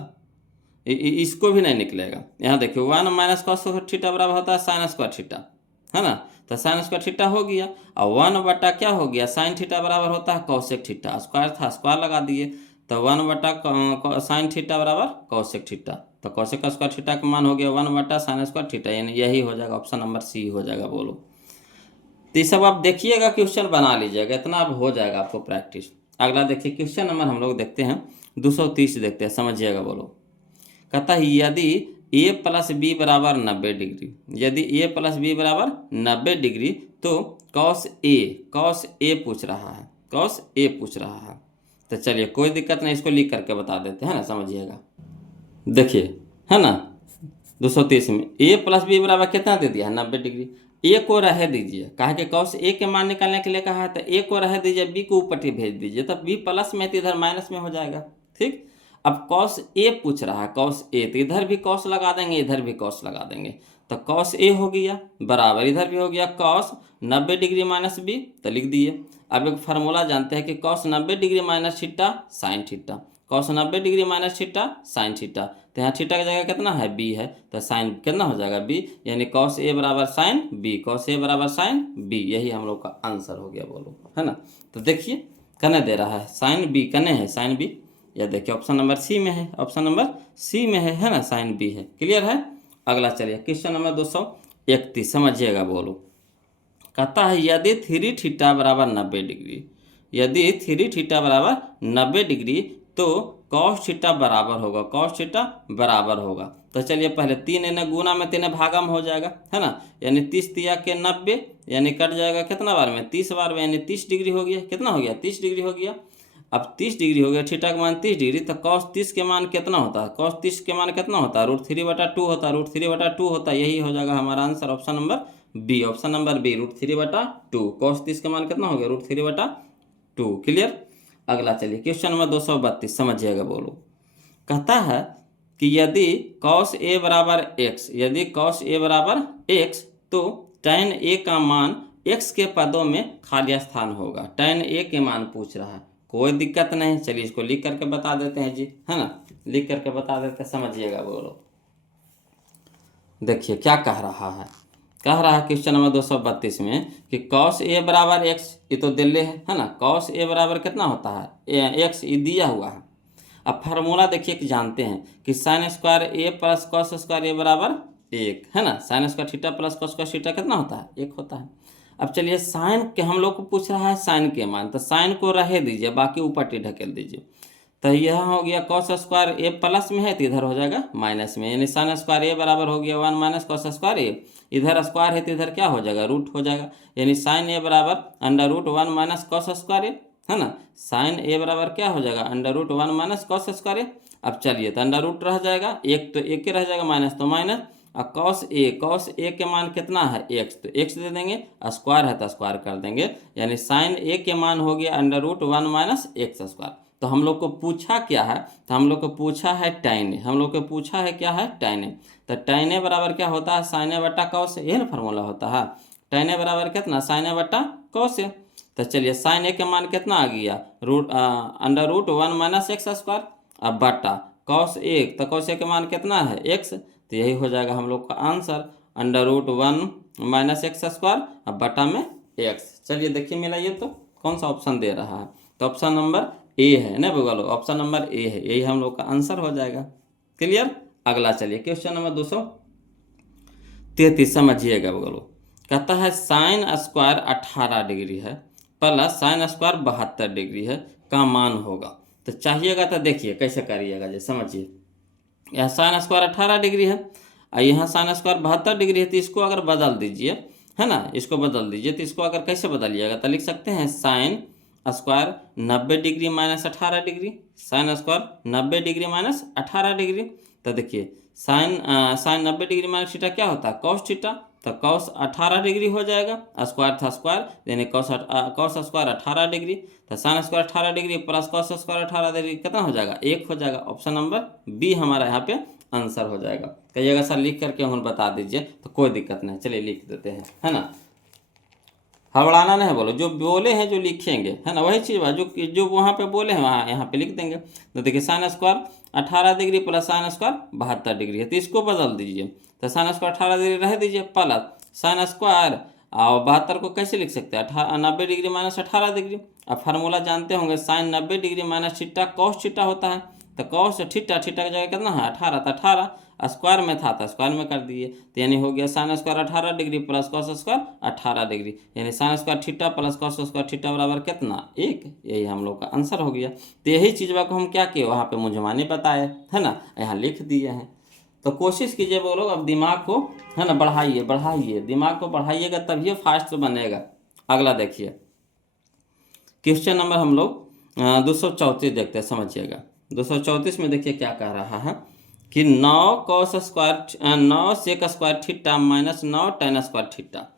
इसको भी नहीं निकलेगा। यहाँ देखिए 1 माइनस कॉस थीटा बराबर होता है साइन स्क्वायर थीटा, है ना, तो साइन स्क्वायर थीटा हो गया। और 1 बटा क्या हो गया, साइन थीटा बराबर होता है कौसेक थीटा, स्क्वायर था स्क्वायर लगा दिए, तो 1 बटा साइन थीटा बराबर कौसेक थीटा, तो कौसेक का स्क्वायर थीटा का मान हो गया 1 बटा साइन स्क्वायर थीटा, यानी यही हो जाएगा, ऑप्शन नंबर सी हो जाएगा। बोलो, तो ये सब आप देखिएगा, क्वेश्चन बना लीजिएगा, इतना अब हो जाएगा आपको प्रैक्टिस। अगला देखिए क्वेश्चन नंबर हम लोग देखते हैं 230 देखते हैं, समझिएगा। बोलो, कहता है यदि a प्लस बी बराबर 90 डिग्री, यदि a प्लस बी बराबर 90 डिग्री तो कॉस ए पूछ रहा है, कॉस ए पूछ रहा है। तो चलिए कोई दिक्कत नहीं, इसको लिख करके बता देते हैं ना, समझिएगा। देखिए, है ना, 230 में a प्लस बी बराबर कितना दे दिया है, 90 डिग्री। ए को रह दीजिए, कहा कि कॉस ए के मान निकालने के लिए कहा है, तो ए को रह दीजिए, बी को ऊपर भेज दीजिए, तब बी प्लस में तो इधर माइनस में हो जाएगा। ठीक, अब कॉस ए पूछ रहा है, कॉस ए, तो इधर भी कॉस लगा देंगे, इधर भी कॉस लगा देंगे, तो कॉस ए हो गया बराबर, इधर भी हो गया कॉस 90 डिग्री माइनस बी, तो लिख दिए। अब एक फार्मूला जानते हैं कि cos 90 degree minus theta sine theta, cos 90 degree minus theta sine theta, तो यहाँ थीटा की जगह कितना है, बी है, तो साइन कितना हो जाएगा, बी, यानी कॉस ए बराबर साइन बी, कॉस ए बराबर साइन बी, यही हम लोग का आंसर हो गया। बोलो, है ना। तो देखिए कने दे रहा है, साइन बी कने है, साइन बी, या देखिए ऑप्शन नंबर सी में है, ऑप्शन नंबर सी में है ना, साइन बी है। क्लियर है। अगला चलिए क्वेश्चन नंबर 231, समझिएगा। बोलो, कहता है यदि 3 थीटा बराबर 90 डिग्री, यदि 3 थीटा बराबर 90 डिग्री तो कॉस थीटा बराबर होगा, कॉस थीटा बराबर होगा। तो चलिए पहले 3 इन्हें गुना में 3 भागा में हो जाएगा, है ना, यानी 30 तिया के 90, यानी कट जाएगा कितना बार में, 30 बार में, यानी 30 डिग्री हो गया, कितना हो गया, 30 डिग्री हो गया। अब 30 डिग्री हो गया, थीटा का मान 30 डिग्री, तो कॉस 30 के मान कितना होता है, कॉस 30 के मान कितना होता है, √3/2 होता है, √3/2 होता है, यही हो जाएगा हमारा answer, option number B, option number B, √3/2, cos 30 का मान कितना हो गया, √3/2। क्लियर। अगला चलिए क्वेश्चन नंबर 232, समझिएगा। बोलो, कहता है कि यदि कॉस ए बराबर एक्स, यदि कॉस ए बराबर एक्स तो tan ए का मान x के पदों में खाली स्थान होगा, tan ए के मान पूछ रहा है। कोई दिक्कत नहीं, चलिए इसको लिख करके बता देते हैं जी, है ना, लिख करके बता देते हैं, समझिएगा। बोलो, देखिए क्या कह रहा है, कह रहा है क्वेश्चन नंबर 232 में कि कॉस ए बराबर एक्स, ये तो दिल्ली है ना, कॉस ए बराबर कितना होता है, एक्स, ये दिया हुआ है। अब फार्मूला देखिए कि जानते हैं कि साइन स्क्वायर ए प्लस कॉस स्क्वायर ए बराबर 1, है ना, sign square theta plus cos square theta कितना होता है, 1 होता है। अब चलिए साइन के हम लोग को पूछ रहा है साइन के मान, तो साइन को रहे दीजिए, बाकी ऊपर ढकेल दीजिए, तो यह हो गया कॉस स्क्वायर ए प्लस में है तो इधर हो जाएगा माइनस में, यानी साइन स्क्वायर ए बराबर हो गया 1 माइनस कॉस स्क्वायर ए, इधर स्क्वायर है तो इधर क्या हो जाएगा, रूट हो जाएगा, यानी साइन ए बराबर √1 माइनस कॉस स्क्वायर ए, है ना, साइन ए बराबर क्या हो जाएगा, √1 माइनस कॉस स्क्वायर ए। अब चलिए तो अंडर रूट रह जाएगा, एक तो एक ही रह जाएगा, माइनस तो माइनस, और कॉस ए के मान कितना है, एक्स, तो एक्स दे देंगे, स्क्वायर है तो स्क्वायर कर देंगे, यानी साइन ए के मान हो गया √1 माइनस एक्स स्क्वायर। तो हम लोग को पूछा क्या है, तो हम लोग को पूछा है tan ए, हम लोग को पूछा है क्या है, tan ए, तो tan ए बराबर क्या होता है, साइन ए बट्टा कॉस ए, यही ना फार्मूला होता है, tan ए बराबर कितना, साइन ए बट्टा कॉस ए। तो चलिए साइन ए के मान कितना आ गया, √1 माइनस एक्स स्क्वायर, अब बट्टा कॉस ए, तो कॉस ए के मान कितना है, एक्स, तो यही हो जाएगा हम लोग का आंसर, √1 माइनस एक्स स्क्वायर, अब बटा में एक्स। चलिए देखिए मिलाइए तो कौन सा ऑप्शन दे रहा है, तो ऑप्शन नंबर ए है ना, बोलो ऑप्शन नंबर ए है, यही हम लोग का आंसर हो जाएगा। क्लियर। अगला चलिए क्वेश्चन नंबर 233, समझिएगा। बोलो, कहता है साइन स्क्वायर 18 डिग्री है प्लस साइन स्क्वायर 72 डिग्री है का मान होगा। तो चाहिएगा तो देखिए कैसे करिएगा, जैसे समझिए, यह साइन स्क्वायर 18 डिग्री है और यहाँ साइन स्क्वायर 72 डिग्री है, तो इसको अगर बदल दीजिए, है ना, इसको बदल दीजिए, तो इसको अगर कैसे बदलिएगा, तो लिख सकते हैं sine square 90 degree minus 18 degree, sine square 90 degree minus 18 degree. तो देखिए साइन 90 डिग्री माइनस थीटा क्या होता है, कॉस थीटा। तो कॉस 18 डिग्री हो जाएगा, स्क्वायर था स्क्वायर, यानी कॉस स्क्वायर 18 डिग्री। तो sign square 18 degree plus cos square 18 degree कितना हो जाएगा, 1 हो जाएगा। ऑप्शन नंबर बी हमारा यहाँ पे आंसर हो जाएगा। कहिएगा सर लिख करके हम बता दीजिए, तो कोई दिक्कत नहीं, चलिए लिख देते हैं, है ना। हड़बड़ाना नहीं, बोलो जो बोले हैं जो लिखेंगे, है ना, वही चीज़ जो वहाँ पे बोले हैं वहाँ यहाँ पे लिख देंगे। तो देखिए sign square 18 degree plus sine square 72 degree है, तो इसको बदल दीजिए। तो साइन स्क्वायर 18 डिग्री रह दीजिए प्लस साइन स्क्वायर और 72 को कैसे लिख सकते हैं, 90 डिग्री माइनस 18 डिग्री। अब फार्मूला जानते होंगे, sine 90 degree minus theta cos theta होता है। तो कॉस थीटा की जगह कितना है 18, तो 18 स्क्वायर में था तो स्क्वायर में कर दिए। तो यानी हो गया sine square 18 degree plus cos square 18 degree, यानी sine square theta plus cos square theta बराबर कितना 1। यही हम लोग का आंसर हो गया। तो यही चीज़ को हम क्या किए, वहाँ पे मुझमानी बताए, है ना, यहाँ लिख दिए हैं। तो कोशिश कीजिए वो लोग, अब दिमाग को, है ना, बढ़ाइए दिमाग को बढ़ाइएगा, तभी फास्ट बनेगा। अगला देखिए क्वेश्चन नंबर हम लोग 234 देखते हैं, समझिएगा। 234 में देखिए क्या कह रहा है कि 9 cos square 9 sec square theta minus 9 tan square theta.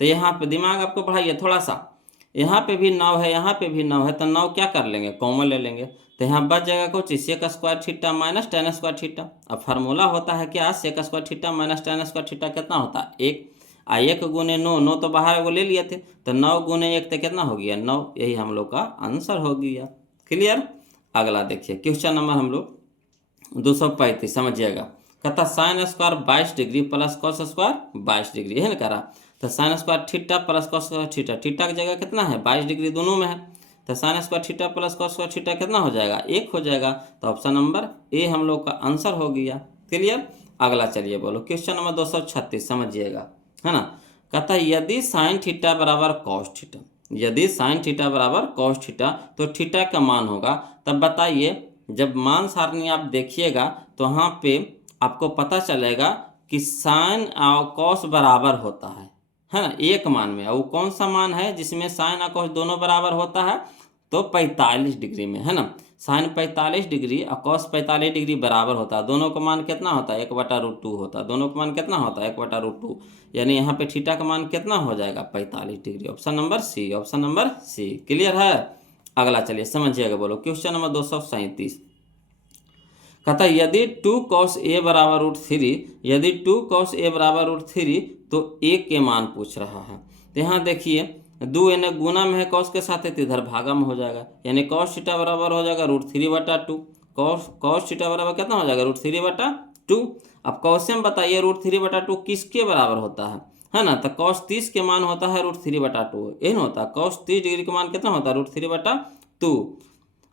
तो यहाँ पे दिमाग आपको बढ़ाइए थोड़ा सा, यहाँ पे भी 9 है, यहाँ पे भी 9 है, तो 9 क्या कर लेंगे, कॉमन ले लेंगे। तो यहाँ बच जाएगा कुछ sec square theta minus tan square theta. अब फार्मूला होता है क्या, sec square theta minus tan square theta कितना होता है 1। 1 गुने 9, 9 तो बाहर वो ले लिए थे, तो 9 गुने 1 तो कितना हो गया 9। यही हम लोग का आंसर हो गया। क्लियर। अगला देखिए क्वेश्चन नंबर हम लोग 235 समझिएगा। कहता sine square 22 degree plus cos square 22 degree, है ना कह रहा। तो sign square theta plus cos square theta, theta की जगह कितना है 22 डिग्री दोनों में है। तो sign square theta plus cos square theta कितना हो जाएगा 1 हो जाएगा। तो ऑप्शन नंबर ए हम लोग का आंसर हो गया। क्लियर। अगला चलिए बोलो क्वेश्चन नंबर 236 समझिएगा, है ना। कहता यदि साइन थीटा बराबर कॉस थीटा, यदि साइन थीटा बराबर कॉस थीटा तो थीटा का मान होगा। तब बताइए, जब मान सारणी आप देखिएगा तो वहाँ पे आपको पता चलेगा कि साइन और कॉस बराबर होता है ना, एक मान में। और वो कौन सा मान है जिसमें साइन और कॉस दोनों बराबर होता है, तो 45 डिग्री में, है ना। साइन 45 डिग्री और कॉस 45 डिग्री बराबर होता है, दोनों का मान कितना होता है 1/√2 होता है, दोनों का मान कितना होता है 1/√2। यानी यहाँ पे थीटा का मान कितना हो जाएगा 45 degree. Option number C, option number C. Clear है। अगला चलिए समझिएगा, बोलो क्वेश्चन नंबर 237। कहता यदि 2 cos a बराबर √3, यदि 2 cos a बराबर √3 तो a के मान पूछ रहा है। तो यहाँ देखिए 2 यानी गुना में है कॉस के साथ है, तो इधर भागा में हो जाएगा, यानी कॉस थीटा बराबर हो जाएगा √3/2। कॉस थीटा बराबर कितना हो जाएगा √3/2। अब क्वेश्चन बताइए √3/2 किसके बराबर होता है ना। तो कॉस 30 के मान होता है √3/2, यही ना होता है। कॉस 30 डिग्री के मान कितना होता है √3/2,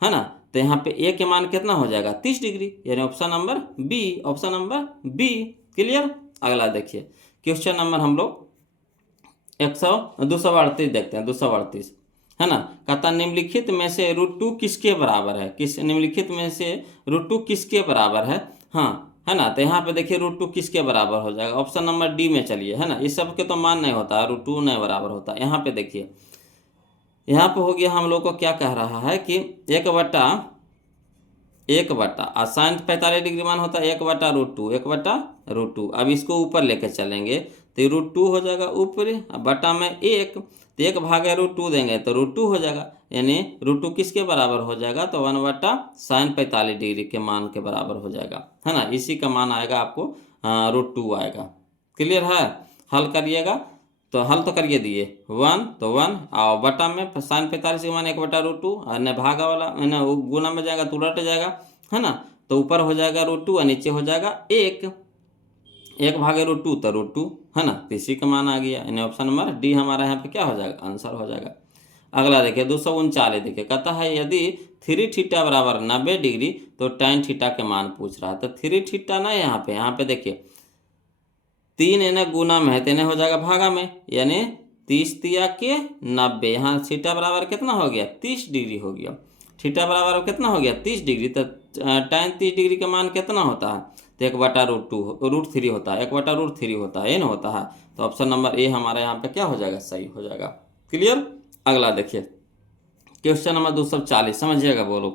है ना। तो यहाँ पे ए के मान कितना हो जाएगा 30 डिग्री, यानी option number B, option number B. Clear. अगला देखिए क्वेश्चन नंबर हम लोग 238 देखते हैं, 238, है ना। कहता निम्नलिखित में से √2 किसके बराबर है, निम्नलिखित में से √2 किसके बराबर है, हाँ, है ना। तो यहाँ पे देखिए √2 किसके बराबर हो जाएगा, ऑप्शन नंबर डी में चलिए, है ना। इस सब के तो मान नहीं होता, √2 नहीं बराबर होता। यहाँ पे देखिए, यहाँ पे हो गया हम लोग को क्या कह रहा है कि 1/1 और साइन 45 डिग्री मान होता है 1/√2, 1/√2। अब इसको ऊपर लेके चलेंगे तो √2 हो जाएगा ऊपर, बटा में 1, तो 1/√2 देंगे तो √2 हो जाएगा, यानी √2 किसके बराबर हो जाएगा, तो 1/sin 45 डिग्री के मान के बराबर हो जाएगा, है ना। इसी का मान आएगा आपको √2 आएगा। क्लियर है। हल करिएगा, तो हल तो करिए दिए 1 तो 1 और बटा में साइन 45 के मान 1/√2, और न भागा वाला न गुना में जाएगा तो उलट जाएगा, है ना। तो ऊपर हो जाएगा √2 और नीचे हो जाएगा 1/√2 तो √2, है ना। तो इसी का मान आ गया, यानी ऑप्शन नंबर डी हमारा यहाँ पे क्या हो जाएगा आंसर हो जाएगा। अगला देखिए 239 देखिए। कहता है यदि 3 थीटा बराबर 90 डिग्री तो tan थीटा के मान पूछ रहा है। तो 3 थीटा ना यहाँ पे देखिए 3 एना गुना में है, तो हो जाएगा भागा में, यानी 30 तिया के 90। यहाँ थीटा बराबर कितना हो गया 30 डिग्री हो गया, थीटा बराबर कितना हो गया 30 डिग्री। तो tan 30 डिग्री का मान कितना होता है, तो 1/√3 होता है, 1/√3 होता है, ये ना होता है। तो ऑप्शन नंबर ए हमारे यहाँ पे क्या हो जाएगा सही हो जाएगा। क्लियर। अगला देखिए क्वेश्चन नंबर 240 समझिएगा बोलो।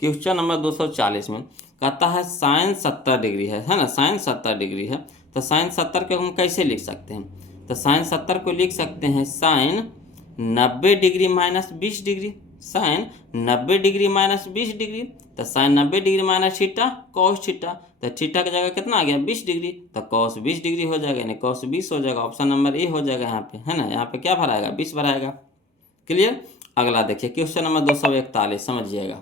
क्वेश्चन नंबर 240 में कहता है साइन 70 डिग्री है ना, साइन 70 डिग्री है। तो साइन 70 को हम कैसे लिख सकते हैं? तो साइन 70 को लिख सकते हैं sine 90 degree minus 20 degree, sine 90 degree minus 20 degree. तो sine 90 degree minus theta cos theta, तो थीटा की जगह कितना आ गया 20 डिग्री, तो कॉस 20 डिग्री हो जाएगा, यानी कॉस 20 हो जाएगा। ऑप्शन नंबर ए हो जाएगा यहाँ पे, है ना। यहाँ पे क्या भराएगा 20 भराएगा। क्लियर। अगला देखिए क्वेश्चन नंबर 241 समझिएगा।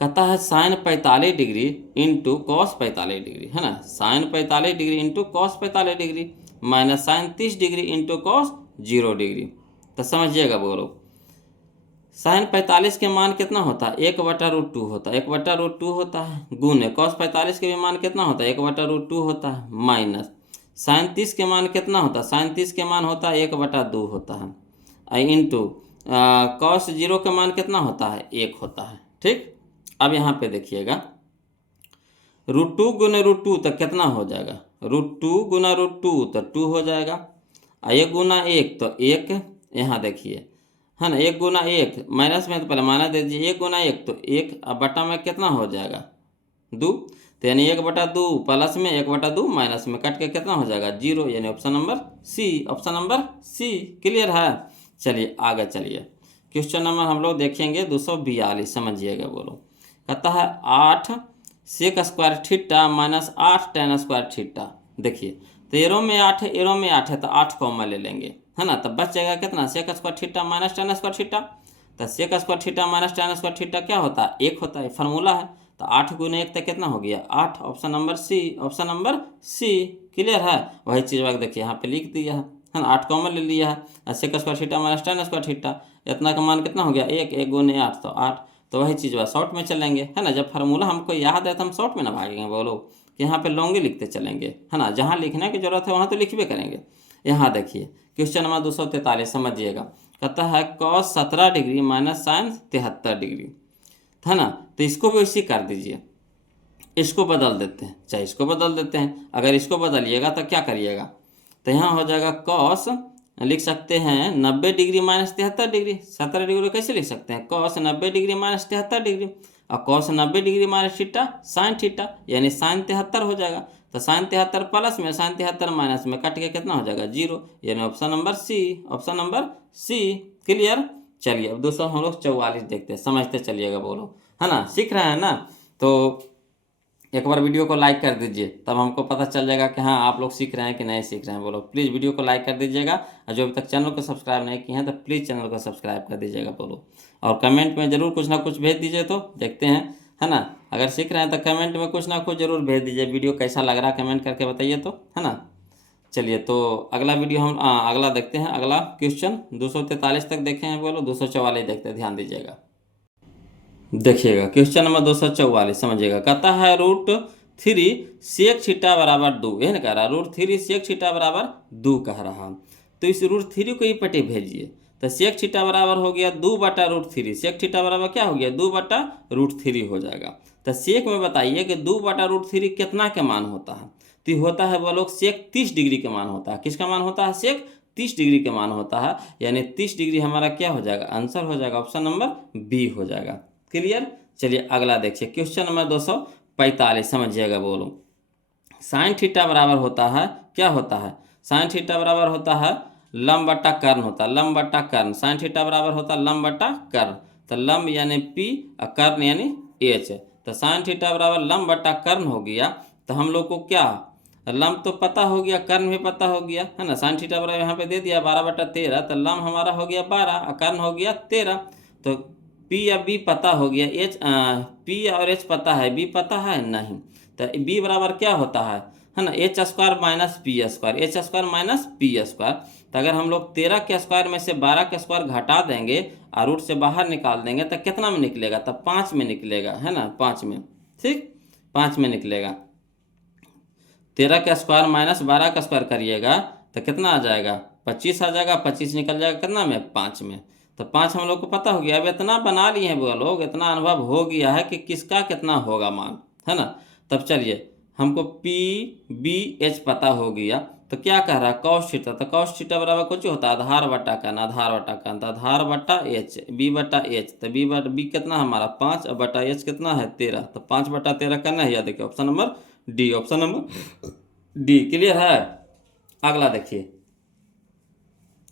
कहता है sine 45 degree into cos 45 degree, है ना, sine 45 degree into cos 45 degree minus sine 30 degree into cos 0 degree. तो समझिएगा बोलो, साइन 45 के मान कितना होता है 1/√2 होता है, 1/√2 होता है, गुने कॉस 45 के भी मान कितना होता है 1/√2 होता है, माइनस साइन 30 के मान कितना होता है, साइन 30 के मान होता है 1/2 होता है, इंटू कॉस 0 का मान कितना होता है 1 होता है। ठीक। अब यहाँ पे देखिएगा √2 गुने √2 तो कितना हो जाएगा, √2 गुना √2 तो 2 हो जाएगा, 1 गुना 1 तो 1, यहाँ देखिए है ना, 1 गुना 1 माइनस में तो पहले माइनस दे दीजिए, 1 गुना 1 तो 1, अब बटा में कितना हो जाएगा 2, तो यानी 1/2 प्लस में 1/2 माइनस में कट के कितना हो जाएगा 0, यानी option number C, option number C. Clear है। चलिए आगे चलिए, क्वेश्चन नंबर हम लोग देखेंगे 242 समझिएगा बोलो। कहता है 8 sec square theta minus 8 tan square theta. देखिए तो एरो में 8 है, एरो में 8 है, तो 8 कॉमन ले लेंगे, है ना, तब बच जाएगा कितना sec square theta minus tan square theta. तो sec square theta minus tan square theta क्या होता है 1 होता है, फार्मूला है। तो 8 गुने 1 तो कितना हो गया 8, option number C, option number C. Clear है। वही चीज़ देखिए यहाँ पे लिख दिया है ना, 8 कॉमन ले लिया है, sec square theta minus tan square theta, इतना का मान कितना हो गया 1, 1 गुने 8 तो 8। तो वही चीज़ शॉर्ट में चलेंगे, है ना, जब फार्मूला हमको याद है तो हम शॉर्ट में ना भागेंगे बोलो, कि यहाँ पे लॉन्ग ही लिखते चलेंगे, है ना, जहाँ लिखने की जरूरत है वहाँ तो लिखबे करेंगे। यहाँ देखिए क्वेश्चन नंबर 243 समझिएगा। कहता है cos 17 degree minus sine 73 degree, है ना, तो इसको भी वैसे कर दीजिए, इसको बदल देते हैं, चाहे इसको बदल देते हैं। अगर इसको बदलिएगा तो क्या करिएगा, तो यहाँ हो जाएगा कॉस, लिख सकते हैं 90 डिग्री माइनस 73 डिग्री, 17 डिग्री कैसे लिख सकते हैं कॉस 90 डिग्री माइनस 73 डिग्री, और cos 90 degree minus theta sine theta, यानी साइन 73 हो जाएगा। तो साइन 73 प्लस में साइन 73 माइनस में कट के कितना हो जाएगा 0, यानी option number C, option number C. Clear. चलिए अब दोस्तों हम लोग 44 देखते हैं, समझते चलिएगा बोलो, है ना, सीख रहे हैं ना। तो एक बार वीडियो को लाइक कर दीजिए, तब हमको पता चल जाएगा कि हाँ आप लोग सीख रहे हैं कि नहीं सीख रहे हैं बोलो। प्लीज़ वीडियो को लाइक कर दीजिएगा, और जो अभी तक चैनल को सब्सक्राइब नहीं किए हैं तो प्लीज़ चैनल को सब्सक्राइब कर दीजिएगा बोलो। और कमेंट में ज़रूर कुछ ना कुछ भेज दीजिए, तो देखते हैं, है ना, अगर सीख रहे हैं तो कमेंट में कुछ ना कुछ ज़रूर भेज दीजिए। वीडियो कैसा लग रहा है कमेंट करके बताइए, तो है ना। चलिए तो अगला वीडियो हम अगला देखते हैं, अगला क्वेश्चन 243 तक देखे हैं बोलो, 244 देखते हैं, ध्यान दीजिएगा। देखिएगा क्वेश्चन नंबर 244 समझिएगा। कहता है √3 सेक थीटा बराबर 2, यह ना कह रहा √3 सेक थीटा बराबर 2 कह रहा, तो इस √3 को ही पटे भेजिए। तो सेक थीटा बराबर हो गया 2/√3, सेक थीटा बराबर क्या हो गया 2/√3 हो जाएगा। तो सेक में बताइए कि 2/√3 कितना के मान होता है, तो होता है वो लोग सेक 30 डिग्री के मान होता है। किसका मान होता है सेक 30 डिग्री के मान होता है, यानी 30 डिग्री हमारा क्या हो जाएगा आंसर हो जाएगा, ऑप्शन नंबर बी हो जाएगा। क्लियर। चलिए अगला देखिए क्वेश्चन नंबर 245 समझिएगा बोलो। साइन थीटा बराबर होता है क्या होता है, साइन थीटा बराबर होता है लंब बट्टा कर्ण होता है, लंब बट्टा कर्ण, साइन थीटा बराबर होता है लंब बट्टा कर्ण। तो लंब यानी पी और कर्ण यानी एच, तो साइन थीटा बराबर लंब बट्टा कर्ण हो गया। तो हम लोग को क्या लंब तो पता हो गया, कर्ण भी पता हो गया, है ना। साइन थीटा बराबर यहाँ पे दे दिया 12/13, तो लंब हमारा हो गया 12 और कर्ण हो गया 13। तो पी या बी पता हो गया, एच पी और एच पता है, बी पता है नहीं। तो बी बराबर क्या होता है ना H square minus P square, H square minus P square. तो अगर हम लोग 13 के स्क्वायर में से 12 के स्क्वायर घटा देंगे और रूट से बाहर निकाल देंगे तो कितना में निकलेगा, तब 5 में निकलेगा, है ना, 5 में, ठीक 5 में निकलेगा। 13 का स्क्वायर माइनस 12 का स्क्वायर करिएगा तो कितना आ जाएगा 25 आ जाएगा, 25 निकल जाएगा कितना में 5 में। तो 5 हम लोग को पता हो गया। अब इतना बना लिए हैं वो लोग, इतना अनुभव हो गया है कि किसका कितना होगा मान, है ना। तब चलिए हमको पी बी एच पता हो गया, तो क्या कह रहा है कॉस थीटा, तो कॉस थीटा बराबर कुछ होता है आधार बटा कन, आधार बटा कन, तो आधार बटा एच, बी बटा एच, तो बी कितना है हमारा 5 और बटा एच कितना है 13, तो 5 बटा 13 करना है, या देखिए option number D, option number D. Clear है। अगला देखिए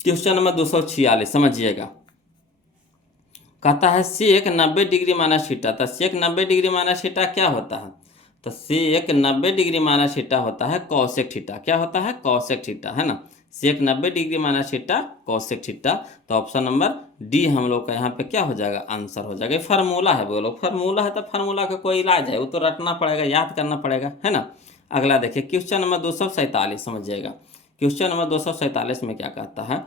क्वेश्चन नंबर 246 समझिएगा। कहता है सेक 90 डिग्री माइनस थीटा, तो सेक 90 डिग्री माइनस थीटा क्या होता है, तो सेक 90 डिग्री माइनस थीटा होता है कॉसेक थीटा, क्या होता है कॉसेक थीटा, है ना। सेक 90 degree minus theta cosec theta, तो ऑप्शन नंबर डी हम लोग का यहाँ पे क्या हो जाएगा आंसर हो जाएगा। फार्मूला है बोलो, फार्मूला है तो फार्मूला का कोई इलाज है, वो तो रटना पड़ेगा, याद करना पड़ेगा, है ना। अगला देखिए क्वेश्चन नंबर 247 समझिएगा। क्वेश्चन नंबर 247 में क्या कहता है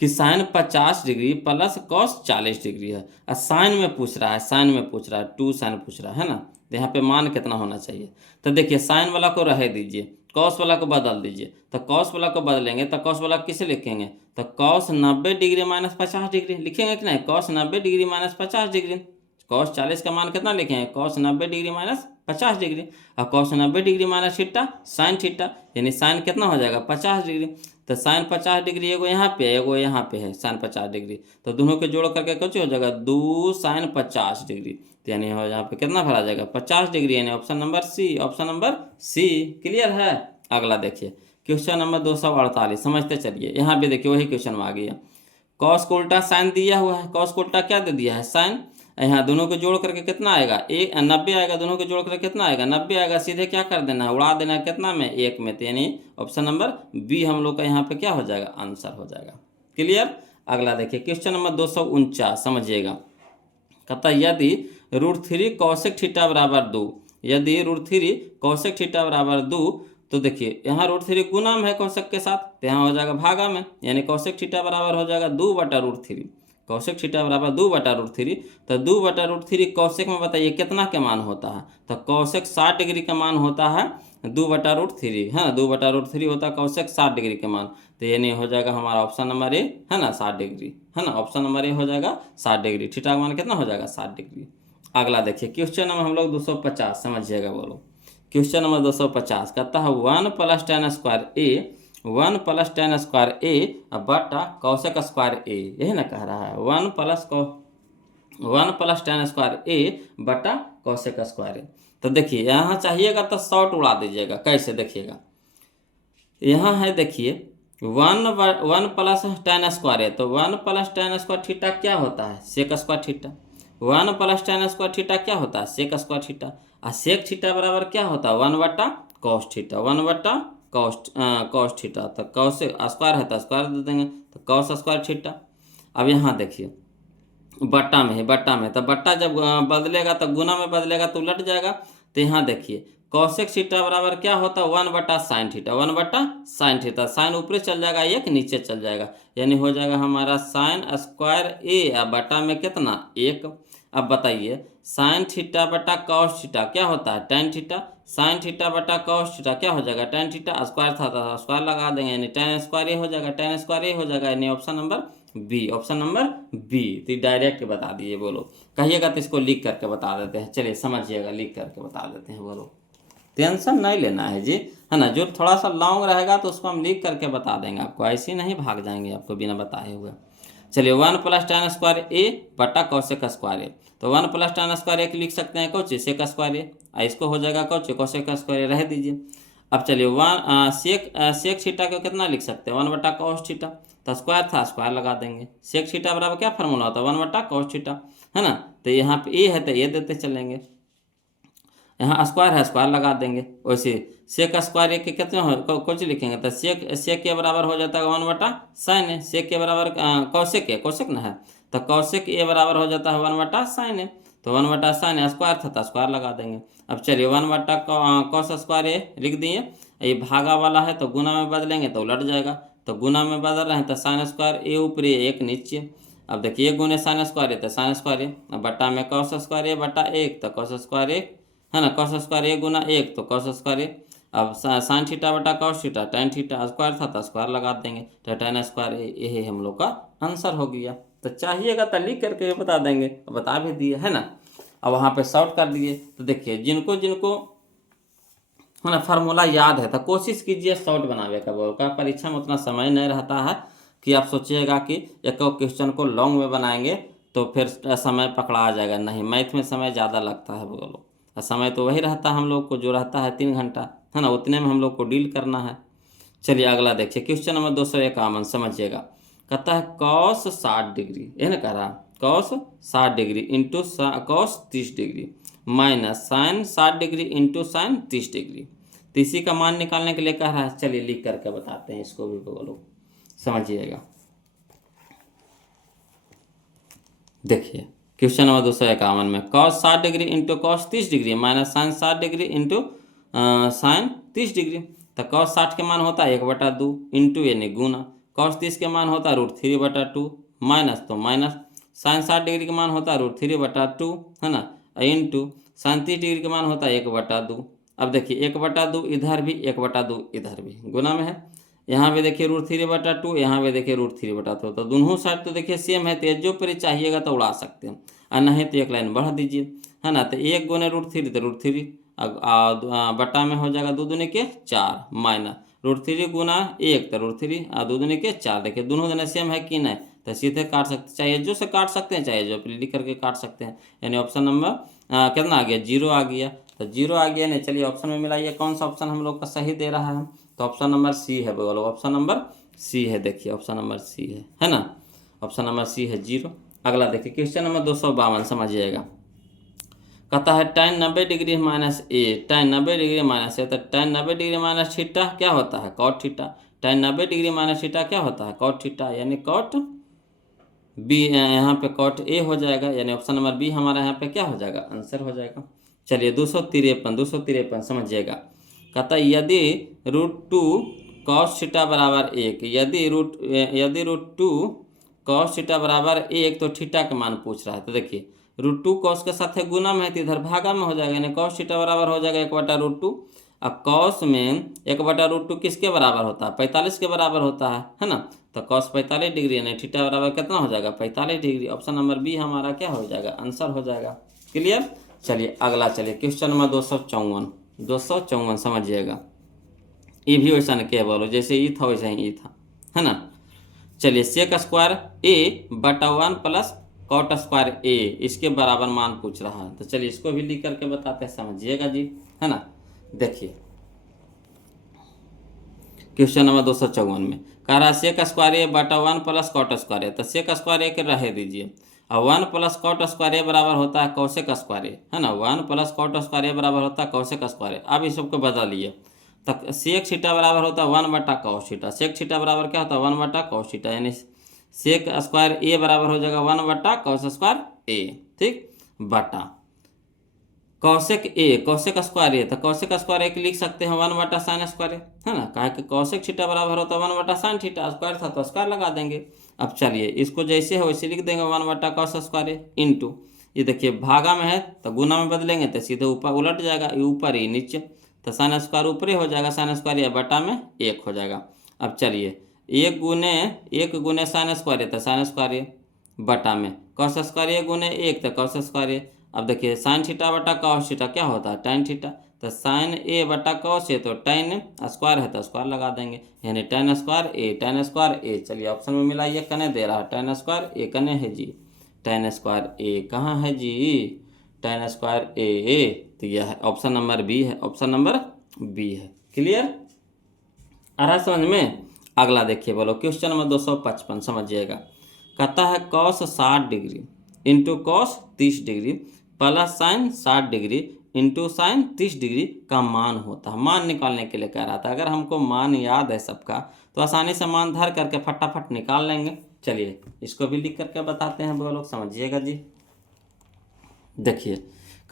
कि sine 50 degree plus cos 40 degree है, और साइन में पूछ रहा है, साइन में पूछ रहा है, 2 साइन पूछ रहा है ना, तो यहाँ पे मान कितना होना चाहिए। तो देखिए साइन वाला को रह दीजिए, कॉस वाला को बदल दीजिए, तो कॉस वाला को बदलेंगे तो कॉस वाला किसे लिखेंगे, तो कॉस 90 डिग्री माइनस 50 डिग्री लिखेंगे कि नहीं, cos 90 degree minus 50 degree. Cos 40 का मान कितना लिखेंगे, कॉस 90 डिग्री माइनस 50 डिग्री, और cos 90 degree minus theta sine theta, यानी साइन कितना हो जाएगा 50 डिग्री। तो साइन 50 डिग्री एगो यहाँ पे एगो यहाँ पे है साइन 50 डिग्री, तो दोनों के जोड़ करके कुछ हो जाएगा 2 साइन 50 डिग्री, तो यानी हो यहाँ पे कितना भरा जाएगा 50 डिग्री, यानी option number C, option number C. Clear है। अगला देखिए क्वेश्चन नंबर 248 समझते चलिए। यहाँ पे देखिए वही क्वेश्चन में आ गया, कॉस को उल्टा साइन दिया हुआ है, कॉस को उल्टा क्या दे दिया है साइन, यहाँ दोनों को जोड़ करके कितना आएगा 90 आएगा, दोनों को जोड़ करके कितना आएगा 90 आएगा, सीधे क्या कर देना है उड़ा देना है कितना में 1 में, तो यानी ऑप्शन नंबर बी हम लोग का यहाँ पे क्या हो जाएगा आंसर हो जाएगा। क्लियर। अगला देखिए क्वेश्चन नंबर 249 समझिएगा। कहता यदि √3 कौशिक थीटा बराबर 2, यदि √3 कौशिक थीटा बराबर 2, तो देखिए यहाँ √3 गुना में है कौशिक के साथ, तो यहाँ हो जाएगा भागा में, यानी कौशिक थीटा बराबर हो जाएगा 2 बटा √3, कौशिक थीटा बराबर 2 बटा √3, तो 2 बटा √3 कौशिक में बताइए कितना के मान होता है, तो कौशिक 60 डिग्री का मान होता है 2 बटा √3, है ना, 2 बटा √3 होता है कौशिक 60 डिग्री के मान, तो ये नहीं हो जाएगा हमारा ऑप्शन नंबर ए, है ना 60 डिग्री, है ना, ऑप्शन नंबर ए हो जाएगा 60 डिग्री, थीटा का मान कितना हो जाएगा 60 डिग्री। अगला देखिए क्वेश्चन नंबर हम लोग 250 समझिएगा बोलो। क्वेश्चन नंबर 250 कहता है 1 + tan स्क्वायर ए, 1 + tan स्क्वायर ए बटा कौशिक स्क्वायर ए, यही ना कह रहा है 1 + tan स्क्वायर ए बटा कौशिक स्क्वायर ए। तो देखिए यहाँ चाहिएगा तो शॉर्ट उड़ा दीजिएगा, कैसे देखिएगा, यहाँ है देखिए 1 + tan स्क्वायर है, तो 1 + tan स्क्वायर थीटा क्या होता है sec square theta, 1 + tan square theta क्या होता है सेक स्क्वायर थीटा, और सेक थीटा बराबर क्या होता है 1 बटा कॉस थीटा, 1 बटा कॉस थीटा, तो कॉस स्क्वायर है तो स्क्वायर दे देंगे, तो कॉस स्क्वायर थीटा। अब यहाँ देखिए बट्टा में है, बट्टा में, तो बट्टा जब बदलेगा तो गुना में बदलेगा तो उलट जाएगा, तो यहाँ देखिए कौशिक थीटा बराबर क्या होता है 1 बटा साइन थीटा, 1 बटा साइन थीटा, साइन ऊपर चल जाएगा एक नीचे चल जाएगा, यानी हो जाएगा हमारा साइन स्क्वायर ए और बटा में कितना 1। अब बताइए साइन थीटा बटा कॉस थीटा क्या होता है tan थीटा, साइन थीटा बटा कॉस थीटा क्या हो जाएगा tan थीटा, स्क्वायर था तो स्क्वायर लगा देंगे, यानी tan स्क्वायर ए हो जाएगा, tan स्क्वायर ए हो जाएगा, यानी option number B, option number B. तो डायरेक्ट बता दिए बोलो, कहिएगा तो इसको लिख करके बता देते हैं, चलिए समझिएगा लिख करके बता देते हैं बोलो, टेंशन नहीं लेना है जी, है ना, जो थोड़ा सा लॉन्ग रहेगा तो उसको हम लिख करके बता देंगे आपको, ऐसे ही नहीं भाग जाएंगे आपको बिना बताए हुए। चलिए 1 + tan स्क्वायर ए बटा कौशिक स्क्वायर ए, तो 1 + tan स्क्वायर ए लिख सकते हैं कौच सेक स्क्वायर ए, इसको हो जाएगा कौच कौशिक स्क्वायर ए रह दीजिए। अब चलिए सेक थीटा को कितना लिख सकते हैं 1 बटा कॉस थीटा, तो स्क्वायर था स्क्वायर लगा देंगे, सेक थीटा बराबर क्या फार्मूला होता है 1 बटा कॉस थीटा, है ना, तो यहाँ पे ए है तो ए देते चलेंगे, यहाँ स्क्वायर है स्क्वायर लगा देंगे, वैसे सेक स्क्वायर ए के कितने हो कुछ लिखेंगे, तो सेक के बराबर हो जाता है 1 बटा साइन ए, सेक के बराबर कौशिक ए कौशिक ना है, तो कौशिक ए बराबर हो जाता है 1 बटा साइन ए, तो 1 बटा साइन ए स्क्वायर था तो स्क्वायर लगा देंगे। अब चलिए 1 बटा कॉस स्क्वायर ए लिख दिए, ये भागा वाला है तो गुना में बदलेंगे तो उलट जाएगा, तो गुना में बदल रहे हैं तो साइन स्क्वायर ए ऊपरी एक नीचे। अब देखिए गुने साइन स्क्वायर ए तो साइन स्क्वायर ए, अब बटा में कॉस स्क्वायर ए बटा 1 तो कॉस स्क्वायर ए, है ना, कॉस स्क्वायर ए गुना 1 तो कॉस स्क्वायर ए, अब साइन थीटा बटा cos theta tan theta square था तो स्क्वायर लगा देंगे, तो tan स्क्वायर ए, यही हम लोग का आंसर हो गया। तो चाहिएगा तो लिख करके बता देंगे, बता भी दिए, है ना। अब वहाँ पे शॉर्ट कर दिए, तो देखिए जिनको जिनको है ना, फार्मूला याद है तो कोशिश कीजिए शॉर्ट बनावे का। बोल का परीक्षा में उतना समय नहीं रहता है कि आप सोचिएगा कि एक क्वेश्चन को लॉन्ग में बनाएंगे तो फिर समय पकड़ा जाएगा। नहीं, मैथ में समय ज़्यादा लगता है बोलो, समय तो वही रहता है हम लोग को जो रहता है 3 घंटा, है ना, उतने में हम लोग को डील करना है। चलिए अगला देखिए, क्वेश्चन नंबर 251 समझिएगा। कहता है कॉस 60 डिग्री, यह ना कह रहा cos 60 degree into cos 30 degree minus sine 60 degree into sine 30 degree. तो इसी का मान निकालने के लिए कह रहा है। चलिए लिख करके बताते हैं इसको भी, बोलो समझिएगा। देखिए क्वेश्चन नंबर 251 में cos 60 degree into cos 30 degree minus sine 60 degree into sine 30 degree. तो कॉस 60 के मान होता है 1/2 इंटू यानी गुना, कॉस 30 के मान होता है √3/2 माइनस तो माइनस साइन 60 डिग्री के मान होता है √3/2, है ना, इंटू साइन 30 डिग्री के मान होता है 1/2। अब देखिए 1/2 इधर भी 1/2 इधर भी गुना में है। यहाँ पे देखिए √3/2, यहाँ पे देखिए √3/2, तो दोनों साइड तो देखिए सेम है, तो जो पर चाहिएगा तो उड़ा सकते हैं, और नहीं तो एक लाइन बढ़ा दीजिए, है ना। तो 1 गुने √3 तो √3 बटा में हो जाएगा 2 दूनी के 4 माइनस √3 गुना 1 तो √3 और 2 दूनी के 4। देखिए दोनों दोनों सेम है कि नहीं, तो सीधे काट सकते, चाहे जो से काट सकते हैं चाहे जो पर लिख करके काट सकते हैं। यानी ऑप्शन नंबर कितना आ गया, 0 आ गया। तो 0 आ गया नहीं, चलिए ऑप्शन में मिलाइए कौन सा ऑप्शन हम लोग का सही दे रहा है। तो ऑप्शन नंबर सी है, बोलो ऑप्शन नंबर सी है। देखिए ऑप्शन नंबर सी है ना, ऑप्शन नंबर सी है 0। अगला देखिए क्वेश्चन नंबर 252 समझिएगा। कहता है tan 90 degree minus A, tan 90 degree minus A, तो tan 90 डिग्री माइनस थीटा क्या होता है, cot theta. tan 90 degree minus theta क्या होता है, कॉट थीटा, यानी कॉट बी, यहाँ पे कॉट ए हो जाएगा, यानी ऑप्शन नंबर बी हमारा यहाँ पे क्या हो जाएगा, आंसर हो जाएगा। चलिए 253 समझिएगा। कहता है यदि √2 cos थीटा बराबर 1, यदि √2 cos थीटा बराबर 1 तो थीटा का मान पूछ रहा है। तो देखिए √2 cos के साथ है गुना में है तो इधर भागा में हो जाएगा, यानी cos थीटा बराबर हो जाएगा 1/√2। अब cos में 1/√2 किसके बराबर होता है, 45 के बराबर होता है ना। तो cos 45 डिग्री यानी थीटा बराबर कितना हो जाएगा, 45 डिग्री। ऑप्शन नंबर बी हमारा क्या हो जाएगा, आंसर हो जाएगा। क्लियर। चलिए अगला, चलिए क्वेश्चन नंबर 254 समझिएगा। ये भी वैसा नहीं, क्या बोलो जैसे ई था वैसे ही ई था, है ना। चलिए सेक स्क्वायर ए बटा 1 प्लस कॉट स्क्वायर ए, इसके बराबर मान पूछ रहा है। तो चलिए इसको भी लिख करके बताते हैं, समझिएगा जी, है ना। देखिए क्वेश्चन नंबर 254 में कह रहा है सेक स्क्वायर ए बटा 1 प्लस कॉट स्क्वायर ए। तो सेक स्क्वायर ए के रहे दीजिए, और 1 प्लस कॉट स्क्वायर ए बराबर होता है कौशिक स्क्वायर ए, है ना। 1 प्लस कॉट स्क्वायर ए बराबर होता है कौशिक स्क्वायर ए। अब इस सबको बदलिए, तो सेक थीटा बराबर होता है 1/cos थीटा। सेक थीटा बराबर क्या होता है 1/cos थीटा, यानी सेक स्क्वायर ए बराबर हो जाएगा 1/cos स्क्वायर ए, ठीक, बटा कौशिक ए, कौशिक स्क्वायर ए, तो कौशिक स्क्वायर ए लिख सकते हैं 1/sin स्क्वायर ए, है ना। कहा कि कौशिक थीटा बराबर होता है 1/sin थीटा, स्क्वायर था तो स्क्वायर लगा देंगे। अब चलिए इसको जैसे है वैसे लिख देंगे 1/cos स्क्वायर ए इंटू, ये देखिए भागा में है तो गुना में बदलेंगे तो सीधे ऊपर उलट जाएगा, ये ऊपर ही नीचे, तो साइन स्क्वायर ऊपर ही हो जाएगा, साइन स्क्वायर या बटा में 1 हो जाएगा। अब चलिए 1 गुने साइन स्क्वायर है तो साइन स्क्वायर ए बटा में कॉस स्क्वायर ए गुने 1 तो कॉस स्क्वायर ए। अब देखिए साइन थीटा बटा कॉस थीटा क्या होता है, tan थीटा, तो साइन ए बटा कॉस ए, तो tan स्क्वायर है तो स्क्वायर लगा देंगे, यानी tan स्क्वायर ए। चलिए ऑप्शन में मिलाइए, कने दे रहा है tan स्क्वायर ए, कने है जी tan स्क्वायर ए, कहाँ है जी tan स्क्वायर ए, तो यह है ऑप्शन नंबर बी है, ऑप्शन नंबर बी है। क्लियर आ रहा समझ में। अगला देखिए, बोलो क्वेश्चन नंबर 255 समझिएगा। कहता है cos 60 degree into cos 30 degree plus sign 60 degree into sine 30 degree का मान होता है। मान निकालने के लिए कह रहा था, अगर हमको मान याद है सबका तो आसानी से मान धर करके फटाफट निकाल लेंगे। चलिए इसको भी लिख करके बताते हैं, वो लोग समझिएगा जी। देखिए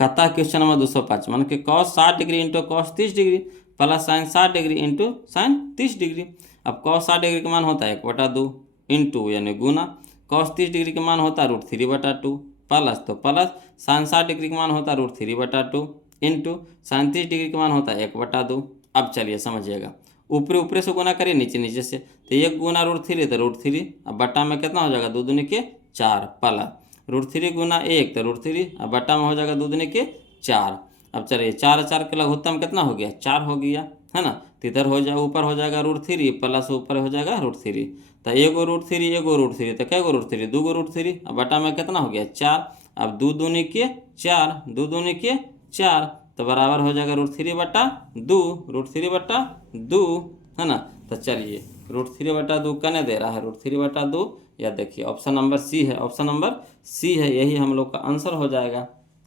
कहता है क्वेश्चन नंबर 255 कि cos 60 degree into cos 30 degree plus sign 60 degree into sine 30 degree. अब cos 60 डिग्री का मान होता है 1/2 इंटू यानी गुना, cos 30 डिग्री का मान होता है √3/2 प्लस तो प्लस साइन 60 डिग्री का मान होता है √3/2 इंटू साइन 30 डिग्री का मान होता है 1/2। अब चलिए समझिएगा, ऊपरी ऊपरी से गुना करिए, नीचे नीचे से, तो 1 गुना √3 तो √3, अब बटा में कितना हो जाएगा 2 दूनी के 4 प्लस √3 गुना 1 तो √3, अब बटा में हो जाएगा 2 दूनी के 4। अब चलिए 4 के लघुत्तम कितना हो गया, 4 हो गया, है ना। तो इधर हो जाए ऊपर हो जाएगा √3 प्लस ऊपर हो जाएगा √3, तो एगो √3 एगो √3, तो क्या गो √3 2 गो √3, अब बटा में कितना हो गया 4, अब 2 दूनी के 4, 2 दूनी के 4, तो बराबर हो जाएगा √3/2, √3/2, है ना। तो चलिए √3/2 कने दे रहा है, √3/2, या देखिए ऑप्शन नंबर सी है, ऑप्शन नंबर सी है, यही हम लोग का आंसर हो जाएगा।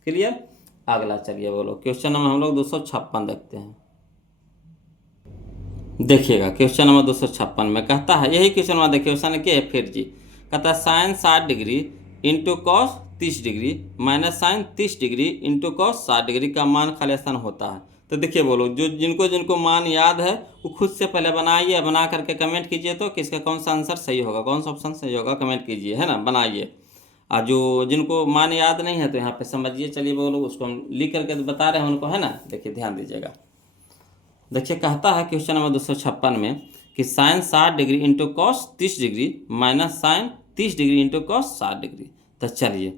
क्लियर। अगला चलिए बोलो क्वेश्चन नंबर हम लोग 256 देखते हैं। देखिएगा क्वेश्चन नंबर 256 में कहता है, यही क्वेश्चन नंबर देखिए, क्वेश्चन के फिर जी कहता है sine 60 degree into cos 30 degree minus sine 30 degree into cos 60 degree का मान खाली स्थान होता है। तो देखिए बोलो, जो जिनको जिनको मान याद है वो खुद से पहले बनाइए, बना करके कमेंट कीजिए तो किसका कौन सा आंसर सही होगा, कौन सा ऑप्शन सही होगा कमेंट कीजिए, है ना, बनाइए। और जो जिनको मान याद नहीं है तो यहाँ पे समझिए, चलिए बोलो उसको हम लिख करके बता रहे हैं उनको, है ना। देखिए ध्यान दीजिएगा, देखिए कहता है क्वेश्चन नंबर 256 में कि sine 60 degree into cos 30 degree minus sine 30 degree into cos 60 degree. तो चलिए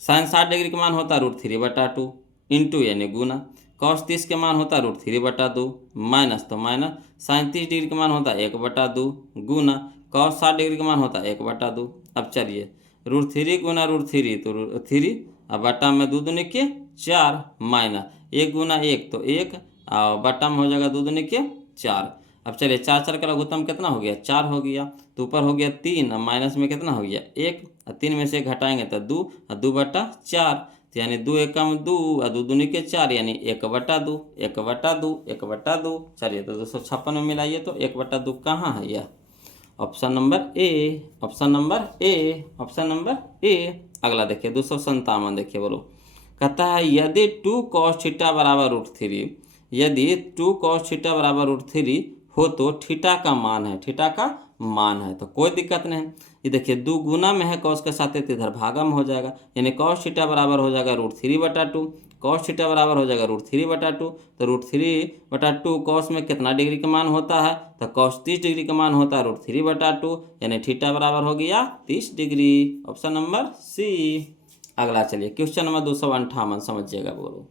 साइन 60 डिग्री का मान होता है √3/2 इंटू यानी गुना, कॉस 30 के मान होता है √3/2 माइनस, तो माइनस साइन 30 डिग्री का मान होता है 1/2 गुना, कॉस 60 डिग्री का मान होता है 1/2। अब चलिए √3 गुना √3 तो √3, अब बटा में 2 दूनी के 4 माइनस 1 गुना 1 तो 1, और बटा में हो जाएगा 2 दूनी के 4। अब चलिए 4 का लघुत्तम कितना हो गया, 4 हो गया, तो ऊपर हो गया 3, अब माइनस में कितना हो गया 1, और 3 में से 1 घटाएंगे तो 2, और 2/4, तो यानी 2 एकम 2 और 2 दूनी के 4 यानी 1/2, 1/2, 1/2। चलिए तो 256 में मिलाइए तो 1/2 कहाँ है, यह option number A, option number A, option number A. अगला देखिए 257 देखिए बोलो, कहता है यदि 2 cos थीटा बराबर √3, यदि 2 cos थीटा बराबर √3 हो तो थीटा का मान है, थीटा का मान है, तो कोई दिक्कत नहीं। ये देखिए 2 गुना में है कॉस के साथ, तो इधर भागा में हो जाएगा, यानी cos थीटा बराबर हो जाएगा √3/2, cos थीटा बराबर हो जाएगा √3/2, तो √3/2 cos में कितना डिग्री का मान होता है, तो cos 30 डिग्री का मान होता है √3/2, यानी थीटा बराबर हो गया 30 डिग्री, ऑप्शन नंबर सी। अगला चलिए क्वेश्चन नंबर 258 समझिएगा बोलो,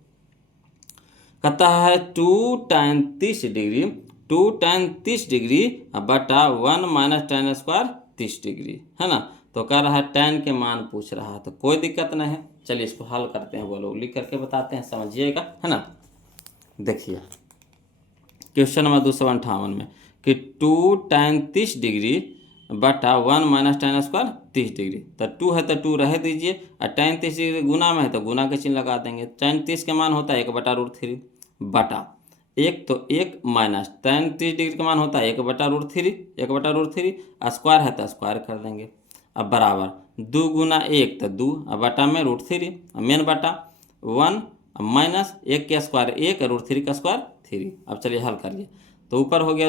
कहता है 2 tan 30 डिग्री, 2 tan 30 डिग्री बटा 1 माइनस tan स्क्वायर 30 डिग्री, है ना। तो कह रहा है tan के मान पूछ रहा है, तो कोई दिक्कत नहीं है, चलिए इसको हल करते हैं, बोलो लिख करके बताते हैं, समझिएगा, है ना। देखिए क्वेश्चन नंबर 258 में कि 2 tan 30 डिग्री बटा 1 माइनस tan स्क्वायर 30 डिग्री, तो 2 है तो 2 रह दीजिए, और tan 30 डिग्री गुना में है तो गुना के चिन्ह लगा देंगे। tan 30 के मान होता है 1/√3 बटा 1 तो 1 माइनस tan 30 डिग्री का मान होता है 1/√3, 1/√3, स्क्वायर है तो स्क्वायर कर देंगे। अब बराबर 2 गुना 1 तो 2, अब बटा में √3, मेन बटा 1 माइनस 1 का स्क्वायर 1, √3 का स्क्वायर 3। अब चलिए हल करिए, तो ऊपर हो गया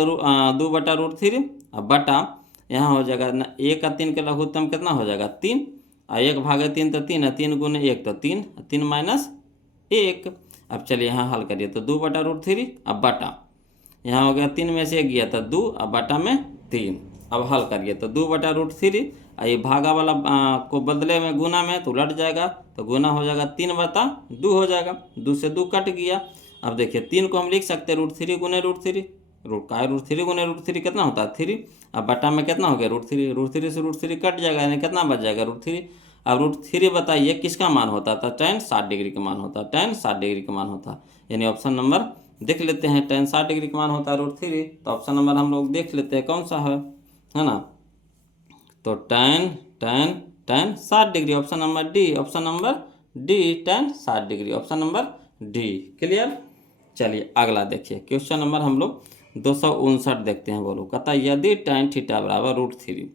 2/√3, अब बटा यहाँ हो जाएगा ना 1 और 3 के लघुत्तम कितना हो जाएगा 3, और 1/3 तो 3 है, 3 गुने 1 तो 3, 3 माइनस 1। अब चलिए यहाँ हल करिए, तो 2/√3, अब बटा यहाँ हो गया 3 में से 1 गया तो 2, अब बटा में 3। अब हल करिए तो 2/√3, ये भागा वाला को बदले में गुना में तो उलट जाएगा, तो गुना हो जाएगा 3/2 हो जाएगा, 2 से 2 कट गया। अब देखिए 3 को हम लिख सकते हैं √3 गुने √3, √3 गुने √3 कितना होता है 3, अब बटा में कितना हो गया √3, √3 से √3 कट जाएगा, यानी कितना बच जाएगा √3। अब √3 बताइए किसका मान होता था, tan 60 डिग्री का मान होता है, tan 60 डिग्री का मान होता है, यानी ऑप्शन नंबर देख लेते हैं, tan 60 डिग्री का मान होता है √3, तो ऑप्शन नंबर हम लोग देख लेते हैं कौन सा है ना। तो tan 60 degree, option number D, option number D, tan 60 degree, option number D. Clear. चलिए अगला देखिए क्वेश्चन नंबर हम लोग 259 देखते हैं, बोलो कहता है यदि tan थीटा बराबर √3,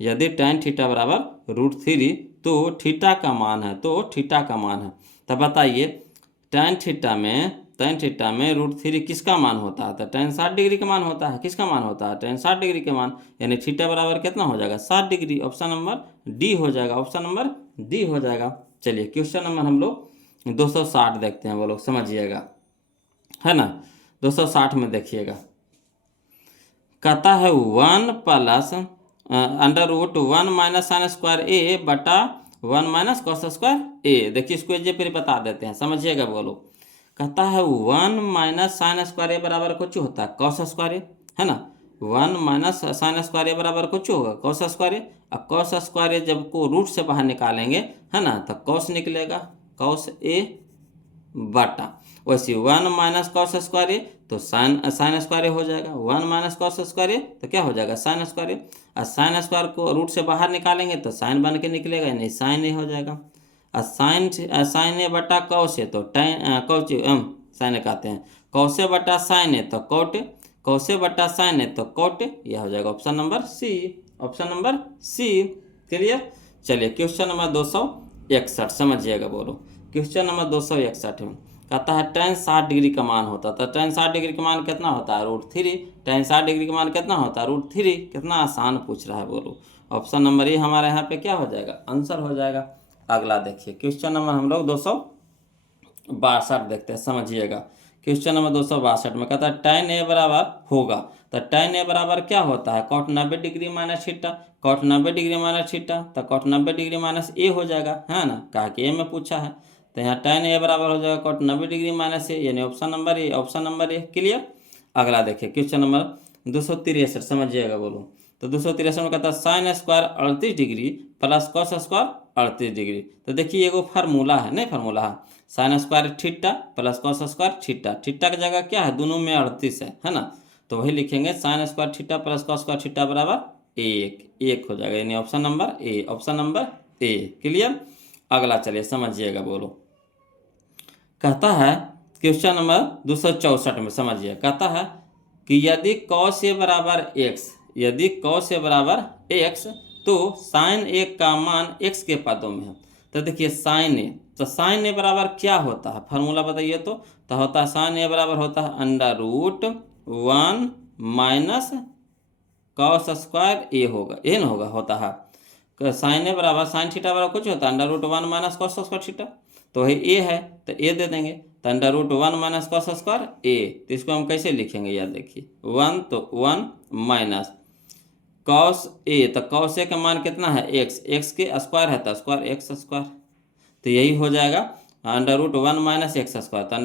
यदि tan थीटा बराबर √3 तो थीटा का मान है, तो थीटा का मान है, तब बताइए tan थीटा में √3 किसका मान होता है, तो tan 60 डिग्री का मान होता है, किसका मान होता है tan 60 डिग्री का मान, यानी थीटा बराबर कितना हो जाएगा 60 डिग्री, ऑप्शन नंबर डी हो जाएगा, ऑप्शन नंबर डी हो जाएगा। चलिए क्वेश्चन नंबर हम लोग 260 देखते हैं, बोलो समझिएगा, है ना। 260 में देखिएगा, कहता है 1 प्लस √1 माइनस साइन स्क्वायर ए बटा 1 माइनस कॉस स्क्वायर ए। देखिए इसको जे फिर बता देते हैं, समझिएगा बोलो, कहता है 1 माइनस साइन स्क्वायर ए बराबर कुछ होता है कॉस स्क्वायर ए, है ना। 1 माइनस साइन स्क्वायर ए बराबर कुछ होगा कॉस स्क्वायर ए, और कॉस स्क्वायर ए जब को रूट से बाहर निकालेंगे, है ना, तो कॉस निकलेगा, कॉस ए बटा वैसे 1 माइनस कॉस स्क्वायर ए तो साइन स्क्वायर ए हो जाएगा। 1 माइनस कॉस स्क्वायर ए तो क्या हो जाएगा साइन स्क्वायर ए, और साइन स्क्वायर को रूट से बाहर निकालेंगे तो साइन बन के निकलेगा, यानी साइन ए हो जाएगा। और साइन ए बटा कॉस ए तो कौच साइन ए कहते हैं, कॉस ए बटा साइन ए तो कॉट ए, कॉस ए बटा साइन ए तो कॉट ए, यह हो जाएगा option number C, option number C. Clear. चलिए क्वेश्चन नंबर 261 समझिएगा, बोलो। क्वेश्चन नंबर 261 में कहता है tan 60 डिग्री का मान होता, तो tan 60 डिग्री का मान कितना होता है √3, tan 60 डिग्री का मान कितना होता है √3। कितना आसान पूछ रहा है, बोलो। ऑप्शन नंबर ए हमारे यहाँ पे क्या हो जाएगा, आंसर हो जाएगा। अगला देखिए क्वेश्चन नंबर हम लोग 262 देखते हैं, समझिएगा। क्वेश्चन नंबर 262 में कहता है tan ए बराबर होगा, तो tan ए बराबर क्या होता है cot 90 degree minus theta, cot 90 degree minus theta, तो cot 90 डिग्री माइनस ए हो जाएगा, है ना, कहा कि ए में पूछा है, तो यहाँ tan ए बराबर हो जाएगा cot 90 डिग्री माइनस ए, यानी option number A, option number A. Clear. अगला देखिए क्वेश्चन नंबर 263 समझिएगा, बोलो। तो 263 में कहता है sine square 38 degree plus cos square 38 degree. तो देखिए एगो फार्मूला है, नहीं फार्मूला है, sign square theta plus cos square theta, theta की जगह क्या है, दोनों में 38 है ना, तो वही लिखेंगे sign square theta plus cos square theta बराबर 1 हो जाएगा, यानी option number A, option number A. Clear. अगला चलिए समझिएगा, बोलो। कहता है क्वेश्चन नंबर 264 में समझिए, कहता है कि यदि कॉस ए बराबर x, यदि कॉस ए बराबर x तो साइन ए का मान x के पदों में है। तो देखिए साइन ए, तो साइन ए बराबर क्या होता है, फार्मूला बताइए तो होता है साइन ए बराबर होता है √1 माइनस कॉस स्क्वायर ए होगा, ए न होगा, होता है साइन ए बराबर साइन थीटा बराबर कुछ होता है √1 माइनस कॉस स्क्वायर थीटा, तो ये ए है तो ए दे देंगे, तो √1 माइनस कॉस स्क्वायर ए, तो इसको हम कैसे लिखेंगे, याद देखिए 1 तो 1 माइनस कॉस ए, तो कॉस ए का मान कितना है x के स्क्वायर है तो स्क्वायर एक्स स्क्वायर, तो यही हो जाएगा √1 माइनस एक्स स्क्वायर, तो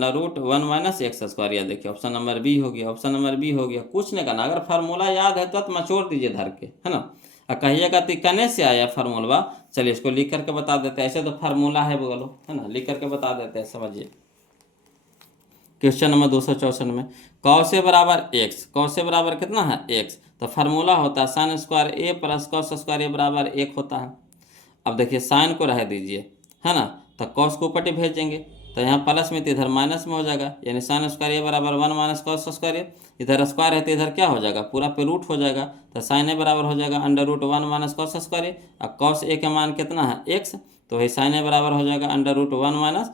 √1 माइनस एक्स स्क्वायर, यह देखिए ऑप्शन नंबर बी हो गया, ऑप्शन नंबर बी हो गया। कुछ नहीं करना, अगर फार्मूला याद है तो मचोड़ दीजिए धर के, है ना, और कहिएगा तो कने से आया फार्मूला, चलिए इसको लिख करके बता देते हैं, ऐसे तो फार्मूला है बोलो, है ना, लिख करके बता देते हैं, समझिए। क्वेश्चन नंबर 264 में कॉस ए बराबर x, कॉस ए बराबर कितना है x, तो फार्मूला होता है साइन स्क्वायर ए प्लस कॉस स्क्वायर ए बराबर 1 होता है। अब देखिए साइन को रह दीजिए, है ना, तो कॉस को ऊपर भेजेंगे, तो यहाँ प्लस में तो इधर माइनस में हो जाएगा, यानी साइन स्क्वायर ए बराबर 1 माइनस कॉस स्क्वायर ए, इधर स्क्वायर है तो इधर क्या हो जाएगा, पूरा पे रूट हो जाएगा, तो साइन ए बराबर हो जाएगा √1 माइनस कॉस स्क्वायर ए, और कॉस ए का मान कितना है x, तो वही साइन ए बराबर हो जाएगा √1 माइनस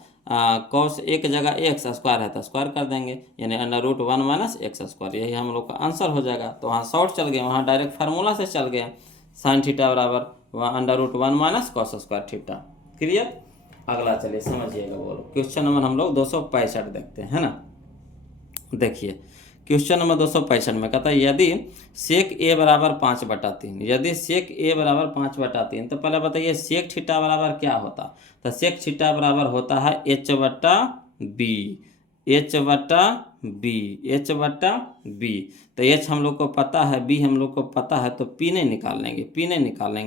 कॉस ए की जगह एक्स स्क्वायर है तो स्क्वायर कर देंगे, यानी √1 माइनस एक्स स्क्वायर, यही हम लोग का आंसर हो जाएगा। तो वहाँ शॉर्ट चल गए, वहाँ डायरेक्ट फार्मूला से चल गए, साइन थीटा बराबर वहाँ √1 minus cos square theta. Clear. अगला चलिए समझिएगा, बोलो। क्वेश्चन नंबर हम लोग 265 देखते हैं, है ना। देखिए क्वेश्चन नंबर 265 में कहता है यदि सेक ए बराबर 5/3, यदि सेक ए बराबर 5/3, तो पहले बताइए सेक थीटा बराबर क्या होता, तो सेक थीटा बराबर होता है h/b, h/b, तो h हम लोग को पता है, b हम लोग को पता है, तो p नहीं निकालेंगे,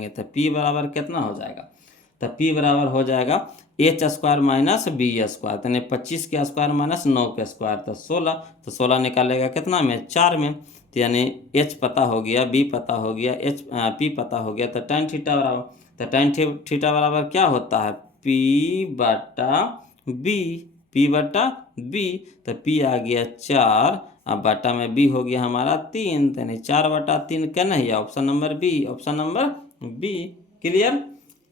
तो p बराबर कितना हो जाएगा, तो p बराबर हो जाएगा h² माइनस b स्क्वायर, यानी 25 के स्क्वायर माइनस 9 के स्क्वायर, तो 16, तो 16 निकालेगा कितना में 4 में, तो यानी h पता हो गया, b पता हो गया, p पता हो गया, तो tan थीटा बराबर, तो tan थीटा बराबर क्या होता है p/b, तो p आ गया 4, अब बटा में b हो गया हमारा 3, तो यानी 4/3 क्या नहीं है, option number B, option number B. Clear.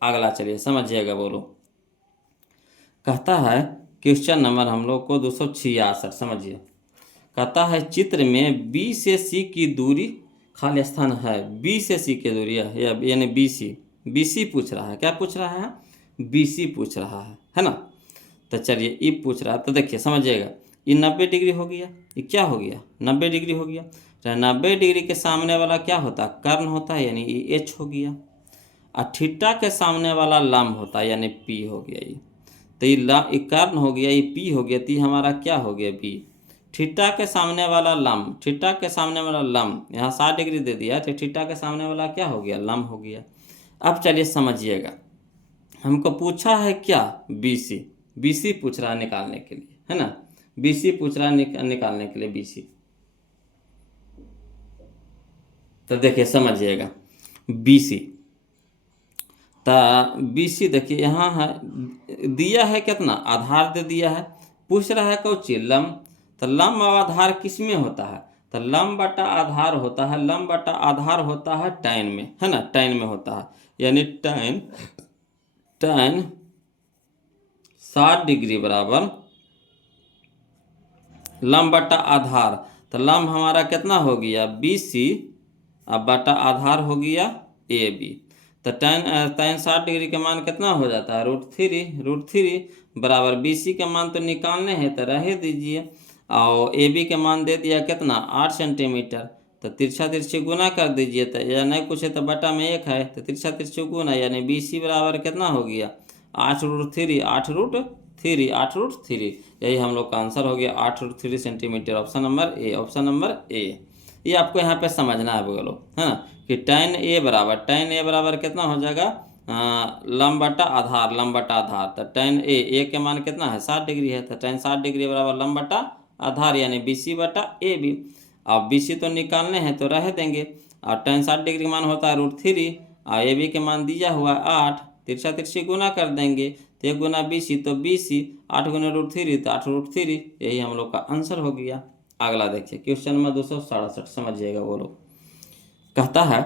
अगला चलिए समझिएगा, बोलो। कहता है क्वेश्चन नंबर हम लोग को 266 समझिए, कहता है चित्र में b से c की दूरी खाली स्थान है, b से c की दूरी है, यानी BC पूछ रहा है, क्या पूछ रहा है, BC पूछ रहा है ना। तो चलिए ई पूछ रहा है, तो देखिए समझिएगा, ये 90 डिग्री हो गया, ये क्या हो गया 90 डिग्री हो गया, तो 90 डिग्री के सामने वाला क्या होता है, कर्ण होता है, यानी ये h हो गया, और थीटा के सामने वाला लंब होता है, यानी p हो गया ये, तो ये कर्ण हो गया, ये पी हो गया, तो ये हमारा क्या हो गया बी। थीटा के सामने वाला लंब, थीटा के सामने वाला लंब यहाँ 60 डिग्री दे दिया, तो थीटा के सामने वाला क्या हो गया, लंब हो गया। अब चलिए समझिएगा, हमको पूछा है क्या, BC, BC पूछ रहा है निकालने के लिए, है ना, BC पूछ रहा है निकालने के लिए BC। तो देखिए समझिएगा BC, तो BC देखिए यहाँ है, दिया है कितना, आधार दे दिया है, पूछ रहा है कौची, लंब। तो लंब और आधार किस में होता है, तो लंब बटा आधार होता है, लंब बटा आधार होता है tan में, है ना, tan में होता है, यानी tan 60 डिग्री बराबर लंब बटा आधार। तो लंब हमारा कितना हो गया BC, अब बटा आधार हो गया AB। तो tan 60 डिग्री का मान कितना हो जाता है, √3 बराबर BC का मान तो निकालने हैं तो रहे दीजिए, और AB के मान दे दिया कितना 8 सेंटीमीटर। तो तिरछा तिरछी गुना कर दीजिए, तो या नहीं कुछ है तो बटा में 1 है, तो तिरछा तिरछी गुना, यानी BC बराबर कितना हो गया 8√3, 8√3, यही हम लोग का आंसर हो गया 8√3 centimetre. Option number A, option number A. ये आपको यहाँ पे समझना है बोलो, है ना, कि tan A बराबर कितना हो जाएगा, लंब बटा आधार, लंब बटा आधार। तो tan A के मान कितना है 60 डिग्री है, तो tan 60 डिग्री बराबर लंब बटा आधार, यानी BC बटा AB। अब BC तो निकालने हैं तो रह देंगे, और tan 60 डिग्री मान होता है √3, और AB के मान दिया हुआ 8, तिरछा तिरछी गुना कर देंगे, तो 1 गुना BC तो BC, 8 गुना √3 तो 8√3, यही हम लोग का आंसर हो गया। अगला देखिए क्वेश्चन नंबर 267, समझिएगा वो लोग, कहता है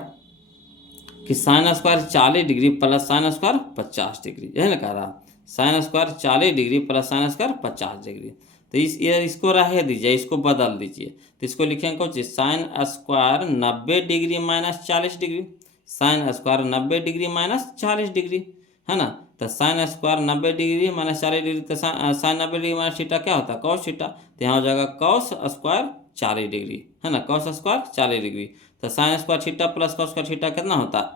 कि sin square 40 degree plus sin square 50 degree, यही ना कह रहा, sin square 40 degree plus sin square 50 degree. तो इसको रह दीजिए, इसको बदल दीजिए, तो इसको लिखेंगे कुछ sin square 90 degree minus 40 degree, sin square 90 degree minus 40 degree, है ना। तो sin square 90 degree minus 40 degree, तो sin 90 डिग्री माइनस थीटा क्या होता है, cos थीटा, तो यहाँ हो जाएगा cos स्क्वायर 40 डिग्री, है ना, cos स्क्वायर 40 डिग्री। तो sin square theta plus cos square theta कितना होता है,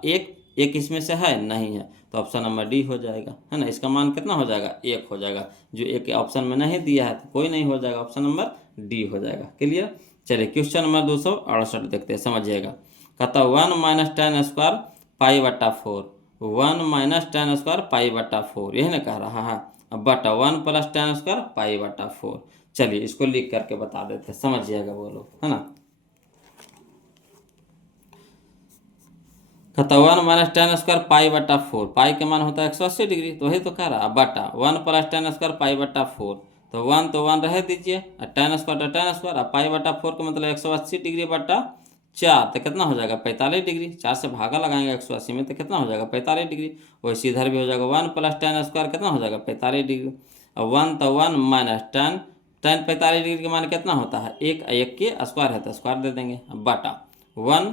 एक इसमें से है नहीं है, तो ऑप्शन नंबर डी हो जाएगा, है ना। इसका मान कितना हो जाएगा, 1 हो जाएगा, जो एक ऑप्शन में नहीं दिया है तो कोई नहीं हो जाएगा, ऑप्शन नंबर डी हो जाएगा। क्लियर। चलिए क्वेश्चन नंबर 268 देखते हैं, समझिएगा। कहता 1 minus tan square π/4, 1 minus tan square π/4, यही ना कह रहा है, अब बटा 1 प्लस tan स्क्वायर π/4। चलिए इसको लिख करके बता देते हैं, समझिएगा वो लोग, है ना। कहता 1 माइनस tan स्क्वायर π/4, पाई के मान होता है 180 डिग्री, तो वही तो कह रहा, बटा 1 प्लस tan स्क्वायर π/4, तो 1 रह दीजिए, और tan स्क्वायर तो tan स्क्वायर, और π/4 का मतलब 180 डिग्री बटा 4, तो कितना हो जाएगा 45 डिग्री, 4 से भागा लगाएंगे 180 में, तो कितना हो जाएगा 45 डिग्री। वैसे इधर भी हो जाएगा 1 प्लस tan स्क्वायर कितना हो जाएगा 45 डिग्री, और 1 माइनस tan 45 डिग्री का मान कितना होता है, एक के स्क्वायर है तो स्क्वायर दे देंगे, बटा 1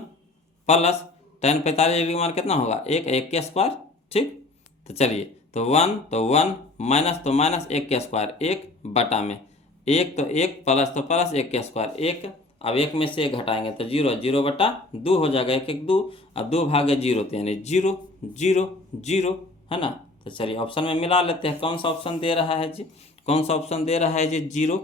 प्लस tan 45 डिग्री का मान कितना होगा, एक के स्क्वायर, ठीक। तो चलिए, तो 1 माइनस तो माइनस, एक के स्क्वायर, एक बटा में एक, तो एक प्लस तो प्लस, एक के स्क्वायर एक, अब एक में से एक घटाएंगे तो 0 बटा 2 हो जाएगा, 1 2, अब 2 भागे 0, तो यानी 0 0 0, है ना। तो चलिए ऑप्शन में मिला लेते हैं, कौन सा ऑप्शन दे रहा है जी, कौन सा ऑप्शन दे रहा है जी 0,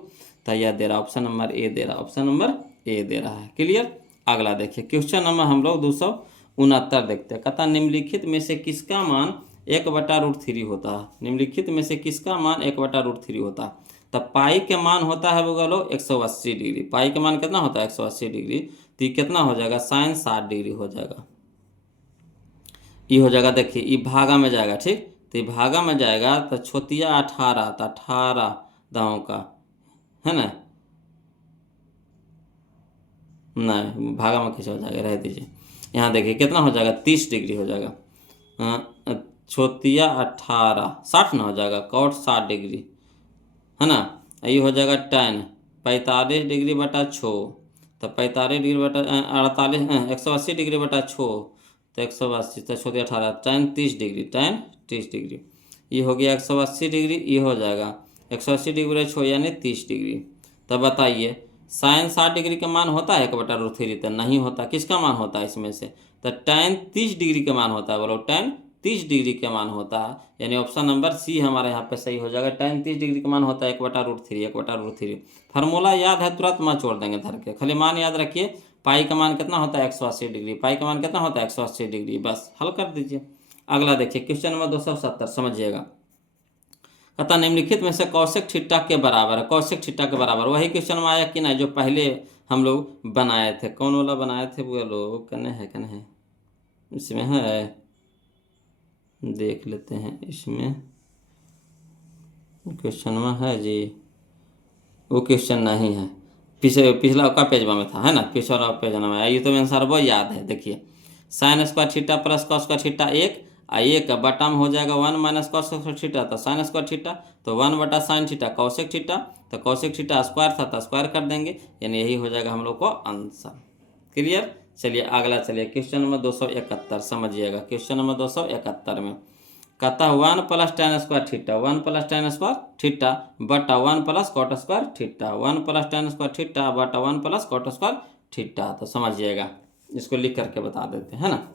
तो यह दे रहा ऑप्शन नंबर ए दे रहा, ऑप्शन नंबर ए दे रहा है। क्लियर। अगला देखिए क्वेश्चन नंबर हम लोग 269 देखते हैं। कहता निम्नलिखित में से किसका मान 1/√3 होता है, निम्नलिखित में से किसका मान 1/√3 होता है। तो पाई के मान होता है बोलो 180 डिग्री, पाई के मान कितना होता है 180 डिग्री, तो ये कितना हो जाएगा sin 60 डिग्री हो जाएगा, ये हो जाएगा। देखिए ये भागा में जाएगा, ठीक, तो ये भागा में जाएगा, तो छोतिया 18, तो 18 दाओं का, है ना, नहीं भागा में कैसे हो जाएगा, रह दीजिए। यहाँ देखिए कितना हो जाएगा 30 डिग्री हो जाएगा, छोतिया 18 60 ना हो जाएगा, cot 60 डिग्री, है ना। ये हो जाएगा tan 45 डिग्री बटा 6, तो 45 डिग्री बटा 48, 180 डिग्री बटा 6, तो 180, तो छोटे 18, tan 30 डिग्री, tan 30 डिग्री, ये हो गया 180 डिग्री, ये हो जाएगा 180 डिग्री बटा 6 यानी 30 डिग्री। तब बताइए sin 60 डिग्री का मान होता है 1/√3, तो नहीं होता, किसका मान होता है इसमें से, तो tan 30 डिग्री का मान होता है, बोलो tan 30 डिग्री के मान होता है, यानी ऑप्शन नंबर सी हमारे यहाँ पे सही हो जाएगा। tan 30 डिग्री का मान होता है 1/√3, 1/√3। फार्मूला याद है तुरंत मत छोड़ देंगे धर के, खाली मान याद रखिए। पाई का मान कितना होता है 180 डिग्री, पाई का मान कितना होता है 180 डिग्री, बस हल कर दीजिए। अगला देखिए क्वेश्चन नंबर 270, समझिएगा। कहता निम्नलिखित में से कौशिक थीटा के बराबर है, कौशिक थीटा के बराबर। वही क्वेश्चन में आया कि ना जो पहले हम लोग बनाए थे, कौन वाला बनाए थे वो लोग, कने है इसमें है, देख लेते हैं इसमें क्वेश्चन में है जी। वो क्वेश्चन नहीं है, पिछला का पेज में था, है ना, पिछला पेज में आया। ये तो आंसर वो याद है। देखिए sign square theta plus cos square theta एक बटा में हो जाएगा 1 माइनस कॉस स्क्वायर थीटा, तो साइन स्क्वायर थीटा, तो 1 बटा साइन थीटा कौशिक थीटा, तो कौशिक थीटा स्क्वायर था तो स्क्वायर कर देंगे, यानी यही हो जाएगा हम लोग को आंसर। क्लियर। चलिए अगला, चलिए क्वेश्चन नंबर 271 समझिएगा। क्वेश्चन नंबर 271 में कहता है 1 plus tan square theta, 1 plus tan square theta बटा 1 plus cot square theta, 1 plus tan square theta बटा 1 प्लस कॉट स्क्वायर थीटा। तो समझिएगा, इसको लिख करके बता देते हैं ना।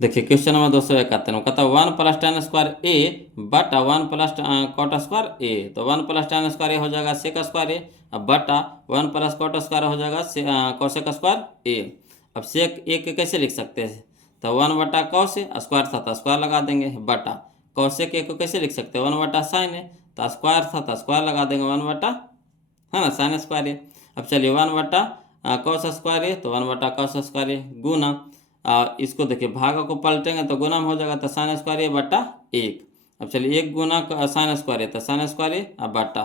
देखिए क्वेश्चन नंबर 271 में कहता है 1 प्लस tan स्क्वायर ए बटा 1 प्लस कॉट स्क्वायर ए, तो 1 प्लस tan स्क्वायर ए हो जाएगा सेक स्क्वायर ए, अब बटा 1 प्लस कॉट स्क्वायर हो जाएगा कॉसेक स्क्वायर ए। अब सेक ए के कैसे लिख सकते हैं, तो 1 बटा कॉस ए, स्क्वायर था तो स्क्वायर लगा देंगे, बटा कॉसेक ए को कैसे लिख सकते हैं 1 बटा साइन ए, तो स्क्वायर था तो स्क्वायर लगा देंगे 1 बटा, है ना, साइन स्क्वायर ए। अब चलिए 1 बटा कॉस स्क्वायर ए, तो 1 बटा कॉस स्क्वायर ए गुना, इसको देखिए भाग को पलटेंगे तो गुना में हो जाएगा, तो साइन स्क्वायर ए बटा 1। अब चलिए 1 गुना साइन स्क्वायर ए, तो साइन स्क्वायर ए अब बटा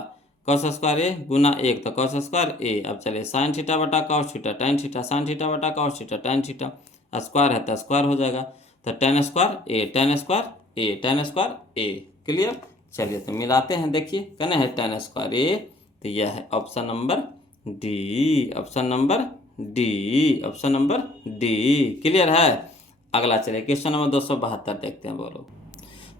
कॉस स्क्वायर ए गुना 1, तो कॉस स्क्वायर ए। अब चलिए साइन थीटा बटा cos theta tan theta, sine theta बटा cos theta tan theta, square है तो स्क्वायर हो जाएगा, तो tan square A, tan square A, tan square A. Clear. चलिए तो मिलाते हैं, देखिए कहना है tan स्क्वायर ए, तो यह है option number D, option number D, option number D. Clear है। अगला चलिए क्वेश्चन नंबर 272 देखते हैं, बोलो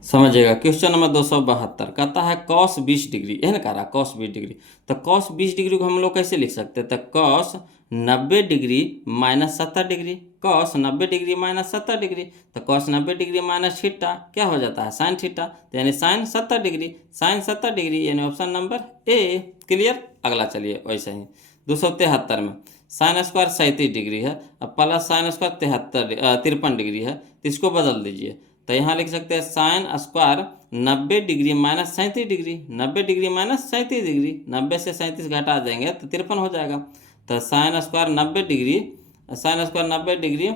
समझिएगा। क्वेश्चन नंबर 272 कहता है कॉस 20 डिग्री, यह ना कह रहा कॉस 20 डिग्री, तो कॉस 20 डिग्री को हम लोग कैसे लिख सकते हैं, तो cos 90 degree minus 70 degree, cos 90 degree minus 70 degree, तो कॉस 90 डिग्री माइनस थीटा क्या हो जाता है साइन थीटा, तो यानी साइन 70 डिग्री, साइन 70 डिग्री यानी ऑप्शन नंबर ए। क्लियर। अगला चलिए वैसे ही 273 में साइन स्क्वायर 37 डिग्री है, अब प्लस साइन स्क्वायर 53 डिग्री है, तो इसको बदल दीजिए, तो यहाँ लिख सकते हैं sine square 90 degree minus 37 degree, 90 degree minus 37 degree, 90 से 37 घटा देंगे तो 53 हो जाएगा, तो sine square 90 degree, sine square 90 degree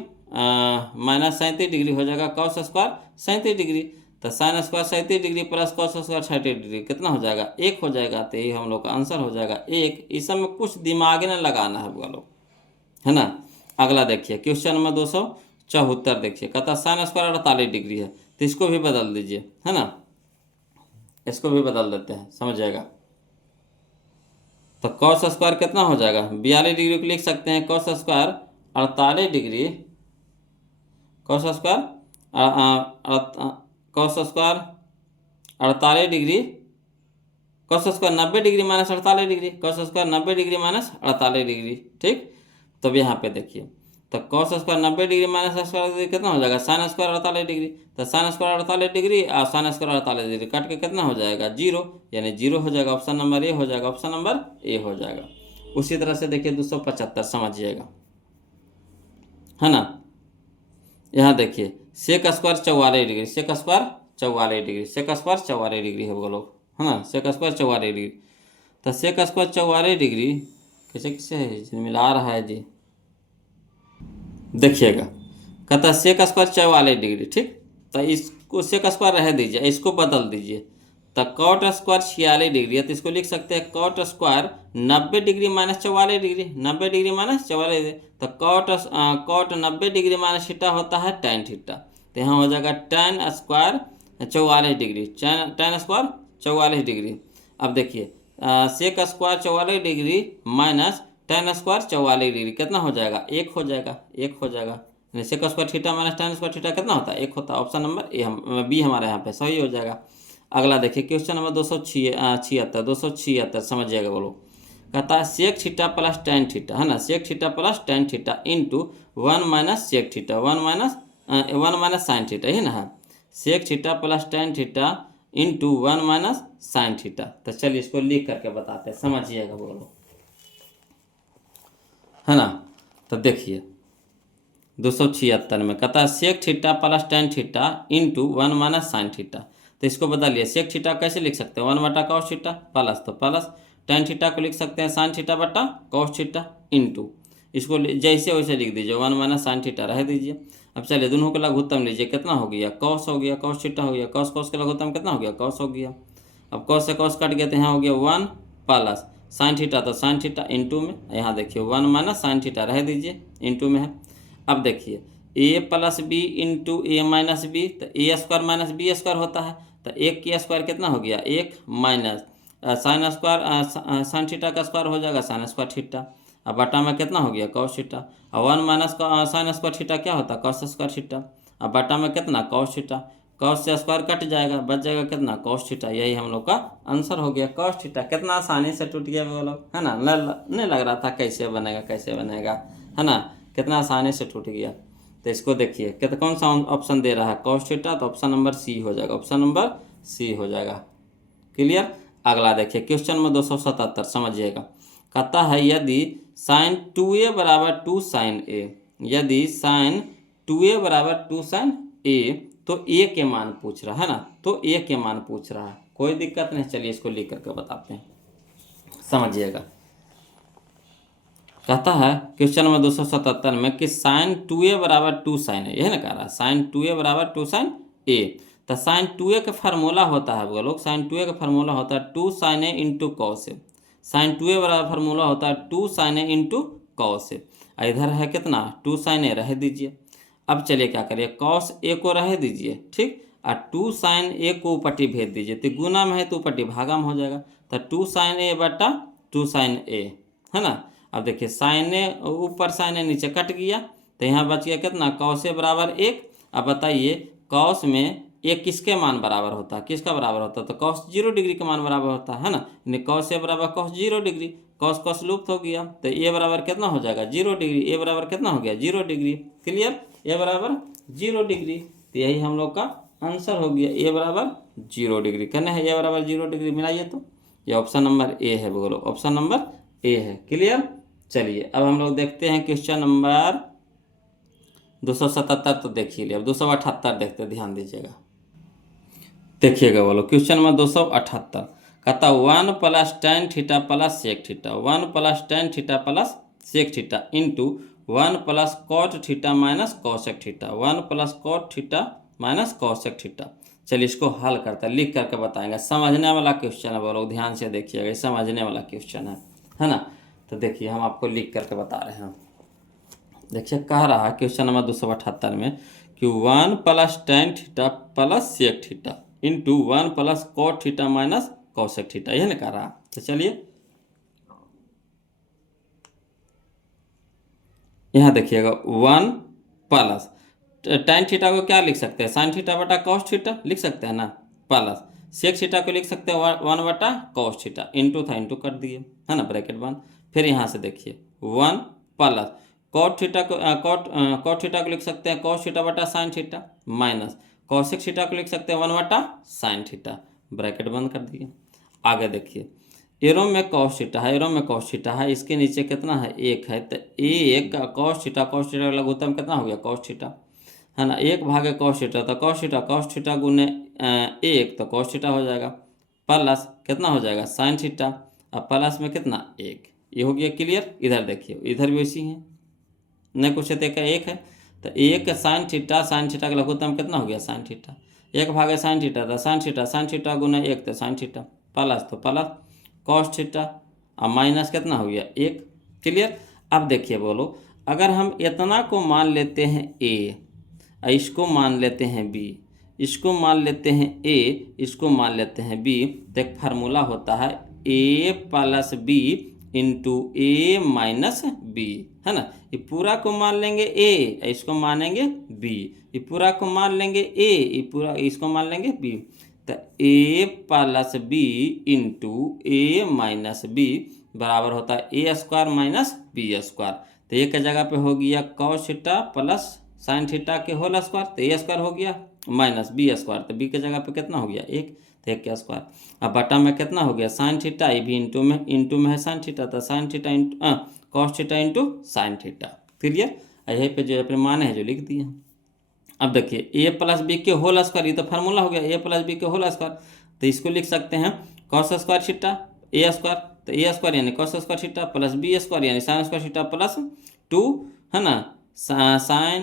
minus 37 degree हो जाएगा कॉस स्क्वायर 37 डिग्री, तो sine square 37 degree plus cos square 60 degree कितना हो जाएगा 1 हो जाएगा, तो ये हम लोग का आंसर हो जाएगा 1। इस सब में कुछ दिमाग न लगाना है लोग, है ना। अगला देखिए क्वेश्चन नंबर 274 देखिए, कहता साइन स्क्वायर 48 डिग्री है, तो इसको भी बदल दीजिए, है ना, इसको भी बदल देते हैं, समझिएगा। तो कॉस स्क्वायर कितना हो जाएगा 42 डिग्री को लिख सकते हैं cos square 48 degree, cos square cos square 48 degree, cos square 90 degree minus 48 degree, cos square 90 degree minus 48 degree, ठीक। तो यहाँ पे देखिए, तो cos square 90 degree minus square degree कितना हो जाएगा साइन स्क्वायर 48 डिग्री, तो साइन स्क्वायर 48 डिग्री और साइन स्क्वायर 48 डिग्री काट के कितना हो जाएगा 0, यानी 0 हो जाएगा, ऑप्शन नंबर ए हो जाएगा, ऑप्शन नंबर ए हो जाएगा। उसी तरह से देखिए 275 समझिएगा, है ना। यहाँ देखिए sec square 44 degree, sec square 44 degree, sec square 44 degree है वो लोग, है ना, सेक स्क्वायर 44 डिग्री, तो सेक स्क्वायर 44 डिग्री कैसे कैसे है मिला रहा है जी, देखिएगा कहता है सेक स्क्वायर 44 डिग्री, ठीक, तो इसको सेक स्क्वायर रह दीजिए, इसको बदल दीजिए, तो कॉट स्क्वायर 46 डिग्री है, तो इसको लिख सकते हैं cot square 90 degree minus 44 degree, 90 degree minus 44 degree, तो कॉट 90 डिग्री माइनस थीटा होता है tan थीटा, तो यहाँ हो जाएगा tan square 44 degree, tan square 44 degree. अब देखिए sec square 44 degree minus tan square 44 degree कितना हो जाएगा 1 हो जाएगा, 1 हो जाएगा, sec square theta minus tan square theta कितना होता है 1 होता है, ऑप्शन नंबर ए बी हमारे यहाँ पे सही हो जाएगा। अगला देखिए क्वेश्चन नंबर 276 समझिएगा, बोलो कहता है sec theta plus tan theta, है ना, sec theta plus tan theta into 1 minus sec theta, 1 minus sine theta, है ना, है sec theta plus tan theta into 1 minus sine theta. तो चलिए इसको लिख करके बताते हैं, समझिएगा, बोलो, है ना। तो देखिए 276 में कहता है sec theta plus tan theta into 1 minus sine theta. तो इसको बदलिए, सेक थीटा कैसे लिख सकते हैं, 1 बटा कॉस थीटा प्लस, तो प्लस टेन थीटा को लिख सकते हैं साइन थीटा बटा कॉस थीटा इंटू, इसको जैसे वैसे लिख दीजिए, 1 माइनस साइन थीटा रह दीजिए। अब चलिए दोनों का लघुत्तम लीजिए, कितना हो गया, कॉस हो गया, कॉस थीटा हो गया, कॉस कॉस का लघुत्तम कितना हो गया, कॉस हो गया। अब कॉस से कॉस कट गया तो यहाँ हो गया 1 प्लस साइन थीटा, तो साइन थीटा इंटू में, यहाँ देखिए 1 माइनस साइन थीटा रह दीजिए, इंटू में है। अब देखिए A plus B into A minus B, तो A square minus B square होता है, तो एक की स्क्वायर कितना हो गया, एक minus sine square sine theta का स्क्वायर हो जाएगा साइन स्क्वायर थीटा, अब बटा में कितना हो गया कॉस थीटा, और 1 माइनस साइन स्क्वायर थीटा क्या होता है, कॉस स्क्वायर थीटा, अब बटा में कितना कॉस थीटा, कॉस से स्क्वायर कट जाएगा, बच जाएगा कितना कॉस थीटा। यही हम लोग का आंसर हो गया कॉस थीटा। कितना आसानी से टूट गया वो लोग, है ना, नहीं लग रहा था कैसे बनेगा कैसे बनेगा, है ना, कितना आसानी से टूट गया। तो इसको देखिए कितना कौन सा ऑप्शन दे रहा है कॉस थीटा, तो ऑप्शन नंबर सी हो जाएगा, ऑप्शन नंबर सी हो जाएगा। क्लियर। अगला देखिए क्वेश्चन में 277 समझिएगा, कहता है यदि साइन 2a बराबर 2 साइन ए, यदि साइन 2a बराबर 2 साइन ए, तो ए के मान पूछ रहा है ना, तो ए के मान पूछ रहा है, कोई दिक्कत नहीं। चलिए इसको लिख करके बताते हैं, समझिएगा। कहता है क्वेश्चन नंबर 277 में कि साइन 2a बराबर 2 साइन ए, यही ना कह रहा है, साइन 2a बराबर 2 साइन ए। तो साइन 2a का फार्मूला होता है वो लोग, साइन 2a का फार्मूला होता है 2 sign A into cos A, sign 2a बराबर फार्मूला होता है 2 sign A into cos A. इधर है कितना 2 साइन ए रह दीजिए। अब चलिए क्या करिए, कॉस ए को रह दीजिए, ठीक, और 2 साइन ए को ऊपट्टी भेज दीजिए, तो गुना में है तो ऊपट्टी भागा में हो जाएगा, तो 2 साइन ए बटा 2 साइन ए, है ना। अब देखिए साइन ए ऊपर साइन ए नीचे कट गया, तो यहाँ बच गया कितना कॉस ए बराबर 1। अब बताइए कॉस में ए किसके मान बराबर होता है, किसका बराबर होता है, तो कॉस 0 डिग्री का मान बराबर होता है ना, यानी कॉस ए बराबर कॉस 0 डिग्री, कॉस कॉस लुप्त हो गया, तो ए बराबर कितना हो जाएगा 0 डिग्री, ए बराबर कितना हो गया 0 डिग्री। क्लियर, ए बराबर 0 डिग्री, तो यही हम लोग का आंसर हो गया, ए बराबर 0 डिग्री। कहना है ए बराबर 0 डिग्री मिलाइए, तो ये ऑप्शन नंबर ए है, बोलो ऑप्शन नंबर ए है। क्लियर। चलिए अब हम लोग देखते हैं क्वेश्चन नंबर 277, तो देखिए लिए, अब 278 देखते, ध्यान दीजिएगा, देखिएगा बोलो क्वेश्चन नंबर 278 कहता 1 plus tan theta plus sec theta, 1 plus tan theta plus sec theta into 1 plus cot theta minus cosec theta, 1 plus cot theta minus cosec theta. चलिए इसको हल करते हैं, लिख करके बताएंगे, समझने वाला क्वेश्चन है, बोलो ध्यान से देखिएगा, समझने वाला क्वेश्चन है ना। तो देखिए हम आपको लिख करके बता रहे हैं, देखिए कह रहा है क्वेश्चन नंबर 278 में कि 1 plus tan theta plus sec theta into 1 plus cot theta minus cosec theta, यह ना कह रहा है। तो चलिए यहाँ देखिएगा 1 प्लस टेन थीटा को क्या लिख सकते हैं, साइन थीटा बटा कॉस थीटा लिख सकते हैं ना, प्लस सेक थीटा को लिख सकते हैं 1 बटा कॉस थीटा, इंटू था इंटू कर दिए, है ना, ब्रैकेट बंद। फिर यहाँ से देखिए 1 प्लस कॉट थीटा को कॉट थीटा को लिख सकते हैं कॉस थीटा बटा sine theta, minus cosec theta को लिख सकते हैं 1 बटा साइन थीटा, ब्रैकेट बंद कर दिए। आगे देखिए एरो में कॉस थीटा है, एरो में कॉस थीटा है, इसके नीचे कितना है 1 है, तो 1 का कॉस थीटा का लघुत्तम कितना हो गया कॉस थीटा, है ना, 1 भागे कॉस थीटा, तो कॉस थीटा गुने 1, तो कॉस थीटा हो जाएगा, प्लस कितना हो जाएगा साइन थीटा, अब प्लस में कितना 1, ये हो गया। क्लियर। इधर देखिए इधर भी वैसी है, नहीं कुछ है तो 1 है, तो 1 साइन थीटा का लघुत्तम कितना हो गया साइन थीटा, 1 भागे साइन थीटा, तो साइन थीटा गुना 1, तो साइन थीटा, प्लस तो प्लस कॉस थीटा, अब माइनस कितना हो गया 1। क्लियर। अब देखिए बोलो अगर हम इतना को मान लेते हैं ए, इसको मान लेते हैं बी, इसको मान लेते हैं ए, इसको मान लेते हैं बी, तो एक फार्मूला होता है ए प्लस बी इंटू ए माइनस बी, है ना। ये पूरा को मान लेंगे ए, इसको मानेंगे बी, ये पूरा को मान लेंगे ए, ये पूरा इसको मान लेंगे बी, तो ए प्लस बी इंटू ए माइनस बी, बराबर होता है ए स्क्वायर माइनस बी स्क्वायर। तो ए की जगह पे हो गया cos theta plus sine theta के होल स्क्वायर, तो ए स्क्वायर हो गया माइनस बी स्क्वायर, तो बी की जगह पे कितना हो गया 1, तो 1 का स्क्वायर। अब बटा में कितना हो गया साइन थीटा, ये भी इंटू में है साइन थीटा, तो sine theta into cos theta into sine theta. Clear. यहीं पे जो अपने मान है जो लिख दिए। अब देखिए ए प्लस बी के होल स्क्वायर, ये तो फार्मूला हो गया ए प्लस बी के होल स्क्वायर, तो इसको लिख सकते हैं cos square theta A square, तो ए स्क्वायर यानी cos square theta plus B square यानी साइन स्क्वायर थीटा प्लस 2 है ना साइन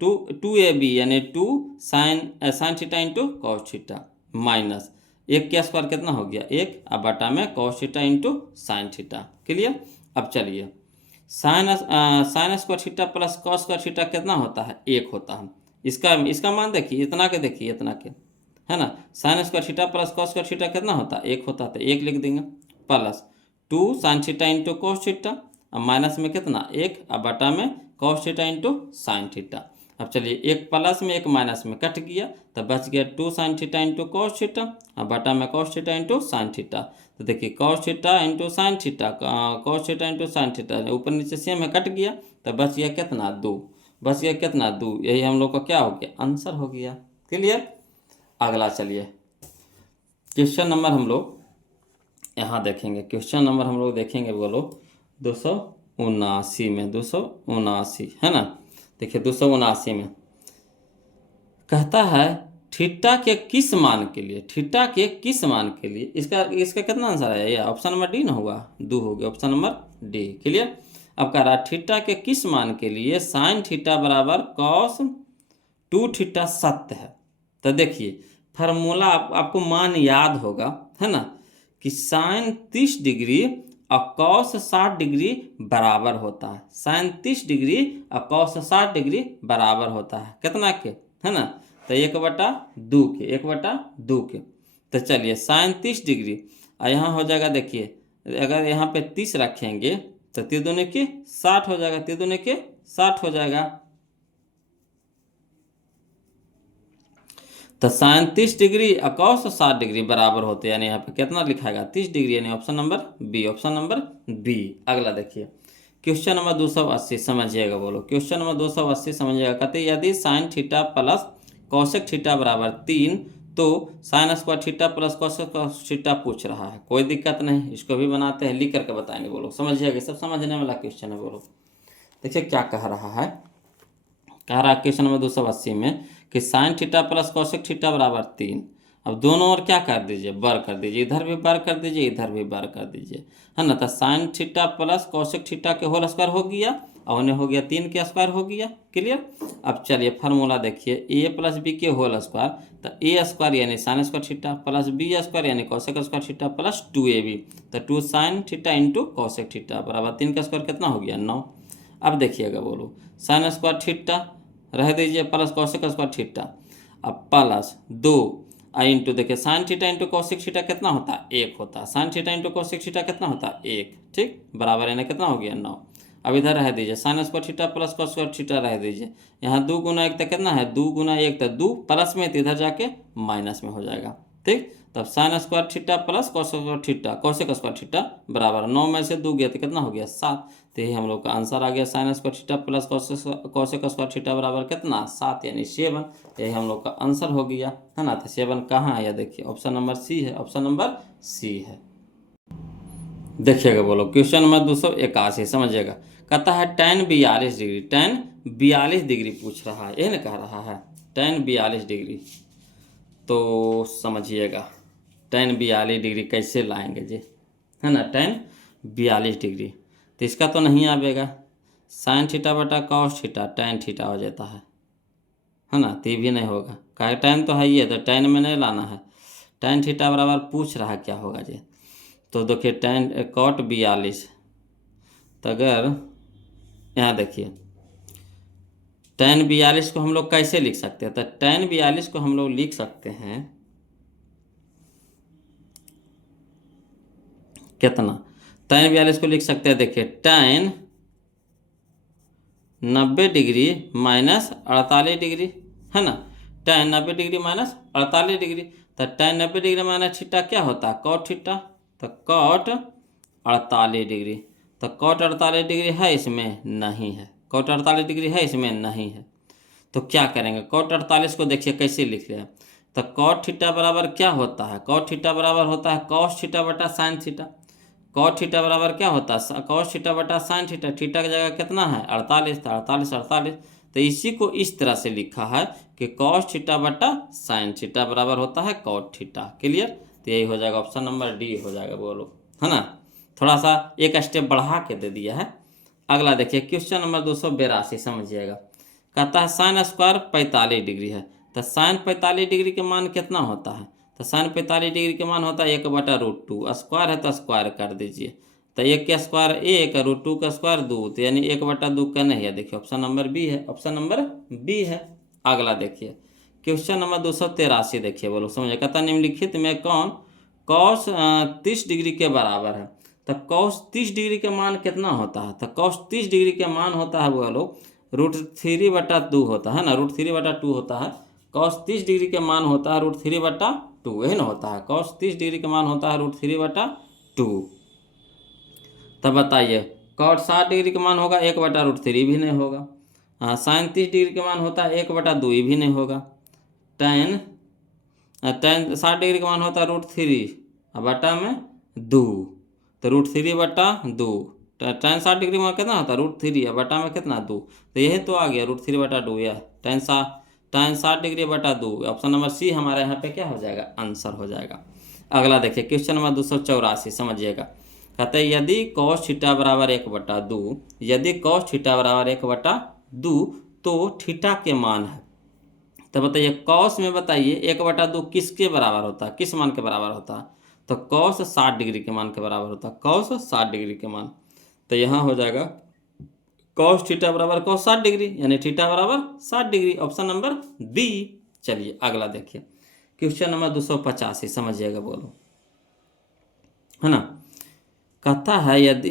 2ab यानी 2 sine theta into cos theta minus 1 का स्क्वायर कितना हो गया 1, अब बटा में cos theta into sine theta. Clear. अब चलिए sign square theta plus cos square theta कितना होता है 1 होता है। इसका मान देखिए इतना के है ना, sign square theta plus cos square theta कितना होता है 1 होता है, तो 1 लिख देंगे plus 2 sine theta into cos theta, अब माइनस में कितना 1, अब बटा में cos theta into sine theta. अब चलिए एक प्लस में एक माइनस में कट गया, तो बच गया 2 sine theta into cos theta, अब बटा में cos theta into sine theta. तो देखिए cos theta into sine theta, cos theta into sine theta, ऊपर नीचे सेम है कट गया, तो बच गया कितना 2, बच गया कितना 2, यही हम लोग का क्या हो गया आंसर हो गया। क्लियर। अगला चलिए क्वेश्चन नंबर हम लोग यहाँ देखेंगे, क्वेश्चन नंबर हम लोग देखेंगे बोलो 279 में, 279 है ना। देखिए 279 में कहता है थीटा के किस मान के लिए, थीटा के किस मान के लिए, इसका कितना आंसर है, ये ऑप्शन नंबर डी ना होगा, 2 हो गया ऑप्शन नंबर डी। क्लियर। अब कह रहा है थीटा के किस मान के लिए साइन थीटा बराबर कॉस 2 थीटा सत्य है। तो देखिए फार्मूला आपको मान याद होगा है ना, कि साइन 30 डिग्री और कॉस 60 डिग्री बराबर होता है, साइन 30 डिग्री और कॉस 60 डिग्री बराबर होता है कितना के, है ना, तो 1/2 के, 1/2 के। तो चलिए साइन 30 डिग्री और यहाँ हो जाएगा, देखिए अगर यहाँ पे 30 रखेंगे तो 3 दूनी के 60 हो जाएगा, 3 दूनी के 60 हो जाएगा। तो साइन 30 डिग्री और कॉस 60 डिग्री बराबर होते हैं, यानी यहाँ पे कितना लिखाएगा 30 डिग्री, यानी option number B, option number B. अगला देखिए क्वेश्चन नंबर 280 समझिएगा, बोलो क्वेश्चन नंबर 280 समझिएगा। कहते यदि sine theta plus cosec theta बराबर 3 तो sign square theta plus cosec theta पूछ रहा है। कोई दिक्कत नहीं, इसको भी बनाते हैं, लिख करके बताएंगे। बोलो समझिएगा, सब समझने वाला क्वेश्चन है। बोलो देखिए क्या कह रहा है, कह रहा है क्वेश्चन नंबर 280 में कि sine theta plus cosec theta बराबर 3। अब दोनों ओर क्या कर दीजिए, बर कर दीजिए, इधर भी बर कर दीजिए, इधर भी बर कर दीजिए, है ना। तो sine theta plus cosec theta के होल स्क्वायर हो गया और उन्हें हो गया 3 के स्क्वायर हो गया। क्लियर। अब चलिए फार्मूला देखिए ए प्लस बी के होल स्क्वायर, तो ए स्क्वायर यानी sine square theta plus B square यानी cosec square theta plus 2ab, तो 2 sine theta into cosec theta बराबर 3 का स्क्वायर कितना हो गया 9। अब देखिएगा बोलो साइन स्क्वायर थीटा रह दीजिए प्लस कॉसेक स्क्वायर थीटा, अब प्लस 2 इंटू देखिए sign theta into cosec theta कितना होता है 1 होता है, sign theta into cosec theta कितना होता है 1, ठीक बराबर यानी कितना हो गया 9। अब इधर रह दीजिए sign square theta plus cos square theta रह दीजिए, यहाँ 2 गुना 1 तक कितना है 2 गुना 1 तक 2 प्लस में, तो इधर जाके माइनस में हो जाएगा, ठीक। तब sign square theta plus cos square theta cosec square theta बराबर 9 में से 2 गया तो कितना हो गया 7, तो यही हम लोग का आंसर आ गया। Sine square theta plus cosec square theta बराबर कितना 7 यानी 7, यही हम लोग का आंसर हो गया, है ना। तो 7 कहाँ आया, देखिए ऑप्शन नंबर सी है, ऑप्शन नंबर सी है। देखिएगा बोलो क्वेश्चन नंबर 281 समझिएगा। कहता है tan 42 डिग्री, tan 42 डिग्री पूछ रहा है, यही ना कह रहा है tan 42 डिग्री। तो समझिएगा tan 42 डिग्री कैसे लाएंगे जी, है ना। tan 42 डिग्री तो इसका तो नहीं आएगा, साइन थीटा बटा कॉस थीटा tan थीटा हो जाता है ना, तो ये भी नहीं होगा, क्या tan तो है ही है, तो tan में नहीं लाना है। tan थीटा बराबर पूछ रहा है क्या होगा जी, तो देखिए tan cot 42, तो अगर यहाँ देखिए tan 42 को हम लोग कैसे लिख सकते हैं, तो tan 42 को हम लोग लिख सकते हैं कितना, tan 42 को लिख सकते हैं, देखिए tan 90 डिग्री माइनस 48 डिग्री, है ना। tan 90 डिग्री माइनस 48 डिग्री, तो tan 90 डिग्री माइनस थीटा क्या होता है cot थीटा, तो cot 48 डिग्री। तो कॉट 48 डिग्री है इसमें? नहीं है। कॉट 48 डिग्री है इसमें? नहीं है। तो क्या करेंगे? कॉट 48 को देखिए कैसे लिख रहे हैं। तो कॉट थीटा बराबर क्या होता है? कॉट थीटा बराबर होता है कॉस थीटा बटा साइन थीटा। कॉट थीटा बराबर क्या होता है? कॉस थीटा बटा साइन थीटा। थीटा की जगह कितना है? 48। तो 48। तो इसी को इस तरह से लिखा है कि कॉस थीटा बटा साइन थीटा बराबर होता है कॉट थीटा। क्लियर? तो यही हो जाएगा, ऑप्शन नंबर डी हो जाएगा। बोलो, है ना? थोड़ा सा एक स्टेप बढ़ा के दे दिया है। अगला देखिए क्वेश्चन नंबर 282, समझिएगा। कहता है साइन स्क्वायर 45 डिग्री है। तो साइन 45 डिग्री के मान कितना होता है? तो साइन 45 डिग्री के मान होता है 1/√2। स्क्वायर है तो स्क्वायर कर दीजिए। तो 1 का स्क्वायर 1, √2 का स्क्वायर 2, तो यानी 1/2 का नहीं है। देखिए ऑप्शन नंबर बी है, ऑप्शन नंबर बी है। अगला देखिए क्वेश्चन नंबर 283, देखिए बोलो, समझिए। कहता निम्नलिखित में कौन कॉस 30 डिग्री के बराबर है? तो कॉस 30 डिग्री के मान कितना होता है? तो कॉस 30 डिग्री के मान होता है बोलो √3/2 होता है ना, √3/2 होता है। कॉस 30 डिग्री के मान होता है √3/2, यही ना होता है। कॉस 30 डिग्री का मान होता है √3/2। तब बताइए कॉट 60 डिग्री का मान होगा 1/√3 भी नहीं होगा। हाँ, साइन 30 डिग्री का मान होता है 1/2 भी नहीं होगा। टेन टेन 60 डिग्री का मान होता है √3 और बटा में 2, तो √3/2। टेन 60 डिग्री में कितना होता है? √3 और बटा में कितना? 2। तो यही तो आ गया √3/2। यह टेन 60 डिग्री बटा 2। ऑप्शन नंबर सी हमारे यहाँ पे क्या हो जाएगा? आंसर हो जाएगा। अगला देखिए क्वेश्चन नंबर 284, समझिएगा। कहते हैं यदि कॉस थीटा बराबर 1/2, यदि कॉस थीटा बराबर 1/2 तो थीटा के मान है। तो बताइए कॉस में बताइए 1/2 किसके बराबर होता है? किस मान के बराबर होता है? तो कॉस 60 डिग्री के मान के बराबर होता है। कॉस 60 डिग्री के मान। तो यहाँ हो जाएगा कॉस थीटा बराबर कॉस 60 डिग्री, यानी थीटा बराबर 60 डिग्री। Option number B. चलिए अगला देखिए क्वेश्चन नंबर 285, समझिएगा। बोलो, है ना? कहता है यदि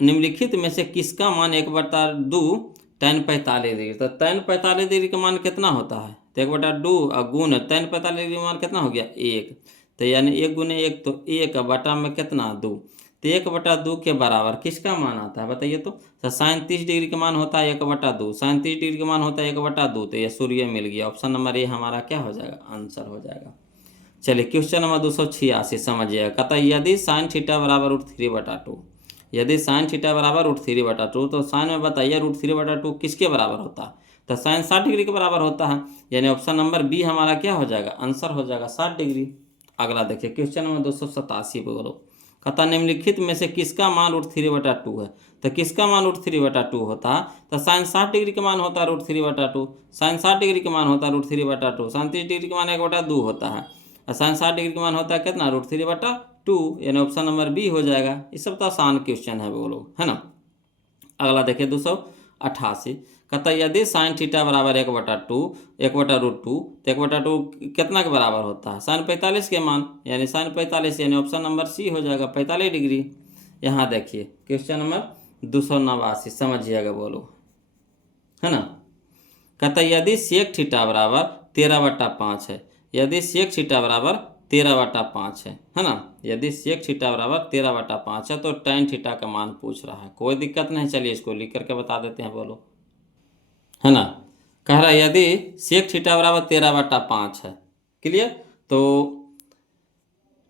निम्नलिखित में से किसका मान 1/2 tan 45 डिग्री। तो tan 45 डिग्री का मान कितना होता है? तो 1/2 और गुण tan 45 डिग्री का मान कितना हो गया? 1। तो यानी 1 × 1 तो 1 बटा में कितना? 2। तो 1/2 के बराबर किसका मान आता है बताइए तो साइन 30 डिग्री का मान होता है 1/2। साइन 30 डिग्री का मान होता है 1/2। तो ये सूर्य मिल गया। ऑप्शन नंबर ए हमारा क्या हो जाएगा? आंसर हो जाएगा। चलिए क्वेश्चन नंबर 286, समझिएगा। कहता है यदि साइन थीटा बराबर √3/2, यदि साइन थीटा बराबर √3/2 तो साइन में बताइए √3/2 किसके बराबर होता है? तो साइन 60 डिग्री के बराबर होता है, यानी ऑप्शन नंबर बी हमारा क्या हो जाएगा? आंसर हो जाएगा 60 डिग्री। अगला देखिए क्वेश्चन नंबर 287, बोलो। कहता निम्नलिखित में से किसका मान √3/2 है? तो किसका मान √3/2 होता है? तो साइन 60 डिग्री का मान होता है √3/2। साइन 60 डिग्री का मान होता है √3/2। साइन 30 डिग्री का मान 1/2 होता है। और साइन 60 डिग्री का मान होता है कितना? √3/2, यानी ऑप्शन नंबर बी हो जाएगा। ये सब तो आसान क्वेश्चन है वो लोग, है ना? अगला देखिए 288, कहता है यदि साइन थीटा बराबर 1/2 1/√2 तो 1/2 कितना के बराबर होता है? साइन 45 के मान, यानी साइन 45, यानी ऑप्शन नंबर सी हो जाएगा 45 डिग्री। यहाँ देखिए क्वेश्चन नंबर 289, समझिएगा। बोलो, है ना? कहता है यदि सेक थीटा बराबर 13/5 है, यदि सेक थीटा बराबर 13/5 है ना? यदि सेक थीटा बराबर 13/5 है तो tan थीटा का मान पूछ रहा है। कोई दिक्कत नहीं, चलिए इसको लिख करके बता देते हैं। बोलो, है ना? कह रहा है यदि सेक थीटा बराबर 13/5 है, क्लियर? तो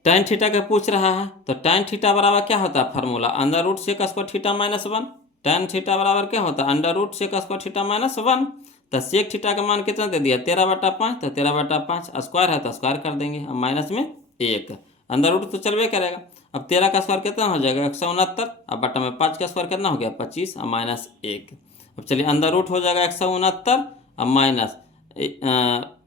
tan थीटा का पूछ रहा है, तो tan थीटा बराबर क्या होता है? Formula √sec²θ-1। tan थीटा बराबर क्या होता है? √sec²θ-1। तो सेक थीटा का मान कितना दे दिया? 13/5। तो 13/5 स्क्वायर है तो स्क्वायर कर देंगे, अब माइनस में 1। अंदर रूट तो चलवे करेगा। अब 13 का स्क्वायर कितना हो जाएगा? 169। अब बटा में 5 का स्क्वायर कितना हो गया? 25 और माइनस 1। अब चलिए अंदर रूट हो जाएगा 169 और माइनस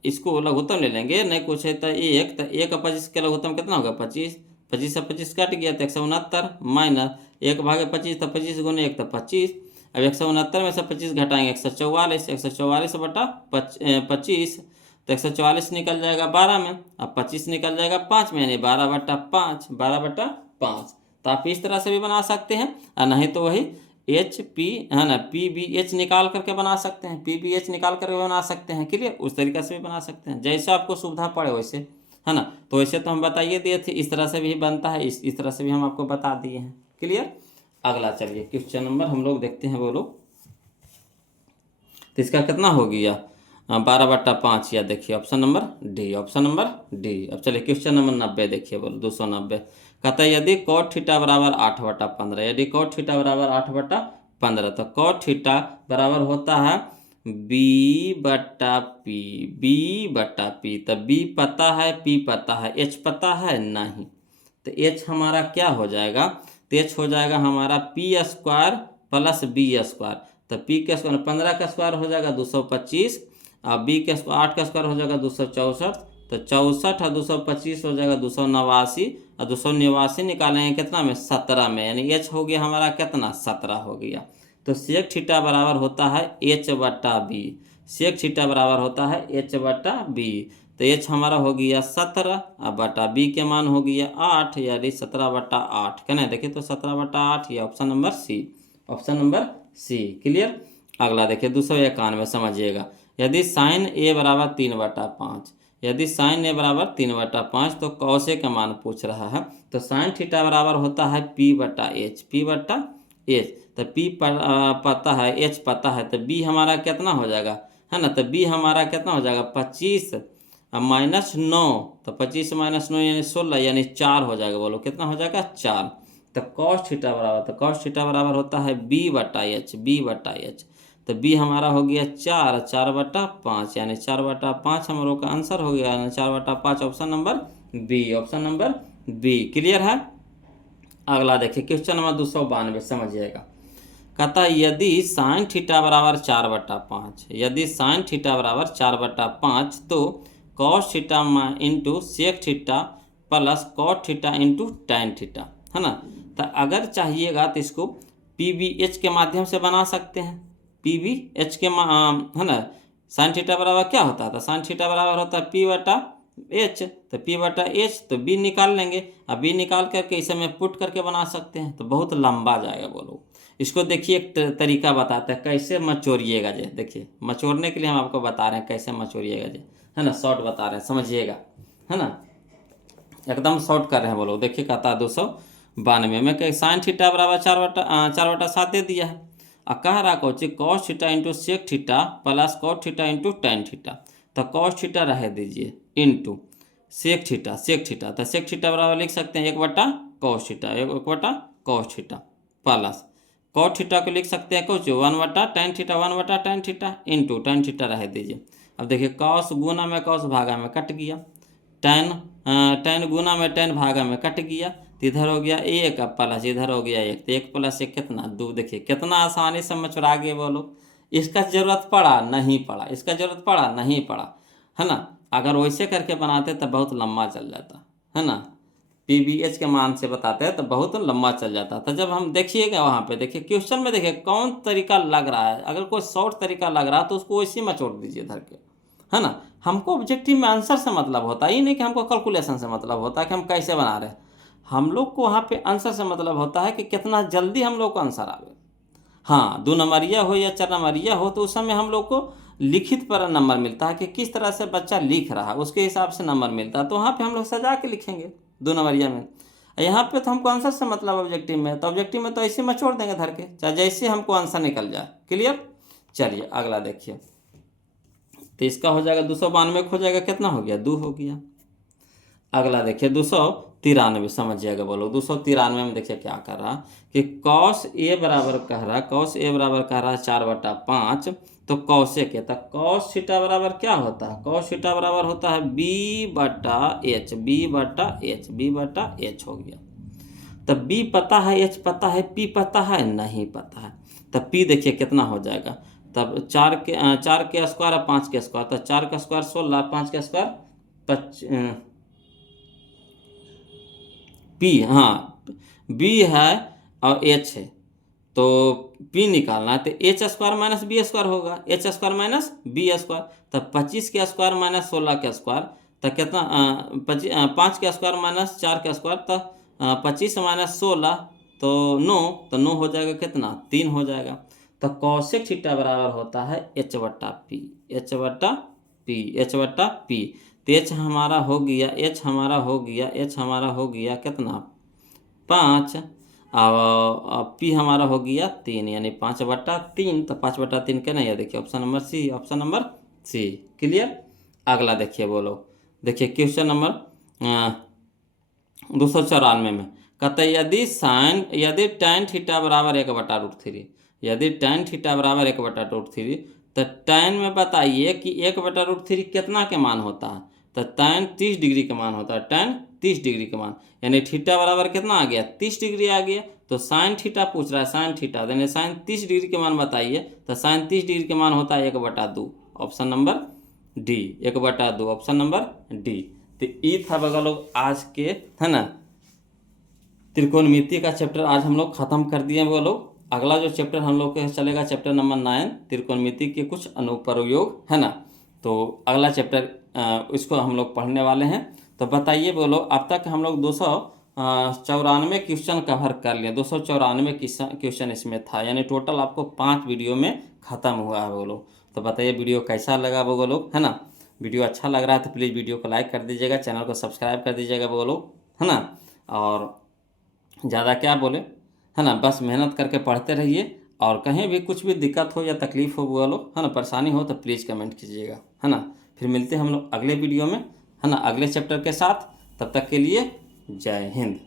इसको लघुत्तम ले लेंगे, नहीं कुछ है तो 1। तो 1 और 25 के लघुत्तम कितना होगा? 25। 25 से 25 कट गया तो 169 माइनस 1/25, तो 25 × 1 तो 25। अब 169 में से 25 घटाएंगे 144। 144 बटा 25, तो 144 निकल जाएगा 12 में, अब 25 निकल जाएगा 5 में, यानी 12/5। 12/5। तो आप इस तरह से भी बना सकते हैं, और नहीं तो वही HP है ना, PBH निकाल करके बना सकते हैं। PBH निकाल करके बना सकते हैं, क्लियर? उस तरीके से भी बना सकते हैं, जैसे आपको सुविधा पड़े वैसे, है ना? तो वैसे तो हम बताइए दिए थे, इस तरह से भी बनता है, इस तरह से भी हम आपको बता दिए हैं। क्लियर। अगला चलिए क्वेश्चन नंबर हम लोग देखते हैं, बोलो। तो इसका कितना हो गया 12/5, या देखिए option number D, option number D. अब चलिए क्वेश्चन नंबर 90 देखिए, बोलो 290। कहता है यदि cot थीटा बराबर 8/15, यदि cot थीटा बराबर 8/15, तो cot थीटा बराबर होता है B/P, B/P। तो B पता है, P पता है, H पता है नहीं। तो H हमारा क्या हो जाएगा, तो H हो जाएगा हमारा P² प्लस B²। तो P का स्क्वायर 15 का स्क्वायर हो जाएगा 225, और B का स्क्वायर 8 का स्क्वायर हो जाएगा 264। तो 64 और 225 हो जाएगा 289, और 289 निकालेंगे कितना में, 17 में, यानी H हो गया हमारा कितना, 17 हो गया। तो सेक थीटा बराबर होता है H/B, सेक थीटा बराबर होता है H/B। तो H हमारा हो गया 17 और बटा B के मान हो गया 8, यानी 17/8। कहना है देखिए, तो 17/8, ये option number C, option number C. Clear. अगला देखिए 291, समझिएगा। यदि साइन A बराबर 3/5, यदि साइन A बराबर 3/5, तो कॉस A का मान पूछ रहा है। तो साइन थीटा बराबर होता है P/H, P/H। तो P पता है, H पता है, तो B हमारा कितना हो जाएगा, है ना। तो B हमारा कितना हो जाएगा 25 -9, तो 25 -9 यानी 16, यानी 4 हो जाएगा। बोलो कितना हो जाएगा, 4। तो cos थीटा बराबर, तो cos थीटा बराबर होता है B/H, B/H। तो B हमारा हो गया 4, 4/5, यानी 4/5 हम लोग का आंसर हो गया, यानी 4/5, option number B, option number B. Clear है। अगला देखिए क्वेश्चन नंबर 292, समझिएगा। कहता है यदि साइन थीटा बराबर 4/5, यदि साइन थीटा बराबर 4/5, तो cos theta into sec theta plus cot theta into tan theta, है ना। तो अगर चाहिएगा तो इसको PBH के माध्यम से बना सकते हैं, PBH के है ना। साइन थीटा बराबर क्या होता था, साइन थीटा बराबर होता है P/H। तो P/H, तो B निकाल लेंगे, अब B निकाल करके इसे में पुट करके बना सकते हैं, तो बहुत लंबा जाएगा। बोलो इसको देखिए, एक तरीका बताते हैं कैसे मचोरिएगा जे। देखिए मचोरने के लिए हम आपको बता रहे हैं कैसे मचोरिएगा जे, है ना। शॉर्ट बता रहे हैं, समझिएगा, है ना, एकदम शॉर्ट कर रहे हैं। बोलो देखिए कहता है 292 में साइन थीटा बराबर 4/7 दे दिया है, और कह रहा कोची cos theta into sec theta plus cot theta into tan theta. तो कॉस थीटा रह दीजिए into sec theta, sec theta. तो सेक थीटा बराबर लिख सकते हैं 1/cos theta, 1/cos theta plus cot theta को लिख सकते हैं कुछ 1/tan theta, 1/tan theta into tan theta रह दीजिए। अब देखिए कॉस गुना में कॉस भागा में कट गया, टैन गुना में टैन भागा में कट गया, तो इधर हो गया 1 प्लस इधर हो गया 1, तो 1 + 1 कितना 2। देखिए कितना आसानी से मचुरा गए। बोलो इसका जरूरत पड़ा नहीं पड़ा, इसका जरूरत पड़ा नहीं पड़ा, है ना। अगर वैसे करके बनाते तो बहुत लंबा चल जाता, है ना। PBH के मान से बताते हैं तो बहुत लंबा चल जाता था। जब हम देखिएगा वहाँ पे देखिए क्वेश्चन में, देखिए कौन तरीका लग रहा है, अगर कोई शॉर्ट तरीका लग रहा है तो उसको वैसे मचोड़ दीजिए धर के, है ना। हमको ऑब्जेक्टिव में आंसर से मतलब होता है, ये नहीं कि हमको कैलकुलेशन से मतलब होता है कि हम कैसे बना रहे हैं। हम लोग को वहाँ पे आंसर से मतलब होता है कि कितना जल्दी हम लोग को आंसर आवे। हाँ 2 नंबरिया हो या 4 नंबरिया हो, तो उस समय हम लोग को लिखित पर नंबर मिलता है कि किस तरह से बच्चा लिख रहा है, उसके हिसाब से नंबर मिलता है। तो वहाँ पे हम लोग सजा के लिखेंगे 2 नंबरिया में। यहाँ पे तो हमको आंसर से मतलब ऑब्जेक्टिव में, तो ऑब्जेक्टिव में तो ऐसे मचोड़ देंगे धर के, चाहे जैसे हमको आंसर निकल जाए। क्लियर। चलिए अगला देखिए, तो इसका हो जाएगा 292 हो जाएगा, कितना हो गया 2 हो गया। अगला देखिए 293, समझिएगा। बोलो 293 में देखिए क्या कर रहा कि cos A बराबर कह रहा, cos A बराबर कह रहा है 4/5, तो cos A के, तो cos थीटा बराबर क्या होता है, cos थीटा बराबर होता है B/H, B/H, B/H हो गया। तो B पता है, H पता है, P पता है नहीं पता है। तो P देखिए कितना हो जाएगा, तब 4 के स्क्वायर और 5 के स्क्वायर, तो 4 का स्क्वायर 16, 5 का स्क्वायर P, हाँ B है और H है, तो P निकालना है, तो H² - B² होगा, H² - B²। तो 25 के स्क्वायर माइनस 16 के स्क्वायर, तो कितना 5 के स्क्वायर माइनस 4 के स्क्वायर, तो 25 - 16 तो 9, तो 9 हो जाएगा कितना 3 हो जाएगा। तो कॉसेक थीटा बराबर होता है H/P, H/P, H/P। तो H हमारा हो गया, H हमारा हो गया, H हमारा हो गया कितना 5, पी हमारा हो गया 3 यानी 5/3। तो 5/3 क्या नहीं है, देखिए option number C, option number C. Clear. अगला देखिए बोलो, देखिए क्वेश्चन नंबर 294 में कहता है यदि tan थीटा बराबर 1/√3, यदि tan थीटा बराबर 1/√3, तो tan में बताइए कि 1/√3 कितना के मान होता है। तो tan 30 डिग्री के मान होता है, tan 30 डिग्री के मान, यानी थीटा बराबर कितना आ गया, 30 डिग्री आ गया। तो साइन थीटा पूछ रहा है, साइन थीटा यानी साइन 30 डिग्री के मान बताइए। तो साइन 30 डिग्री के मान होता है 1/2, option number D, 1/2, option number D. तो ये था बगल लोग आज के, है ना, त्रिकोणमिति का चैप्टर आज हम लोग खत्म कर दिए वो लोग। अगला जो चैप्टर हम लोग के चलेगा चैप्टर नंबर 9, त्रिकोणमिति के कुछ अनुप्रयोग, है ना। तो अगला चैप्टर इसको हम लोग पढ़ने वाले हैं। तो बताइए बोलो, अब तक हम लोग 294 क्वेश्चन कवर कर लिए, 294 क्वेश्चन इसमें था, यानी टोटल आपको 5 वीडियो में ख़त्म हुआ है बोलो। तो बताइए वीडियो कैसा लगा वो लोग, है ना। वीडियो अच्छा लग रहा है तो प्लीज़ वीडियो को लाइक कर दीजिएगा, चैनल को सब्सक्राइब कर दीजिएगा वो लोग, है ना। और ज़्यादा क्या बोले, है ना, बस मेहनत करके पढ़ते रहिए। और कहीं भी कुछ भी दिक्कत हो या तकलीफ़ हो बोलो, है ना, परेशानी हो तो प्लीज़ कमेंट कीजिएगा, है ना। फिर मिलते हैं हम लोग अगले वीडियो में, है ना, अगले चैप्टर के साथ। तब तक के लिए जय हिंद।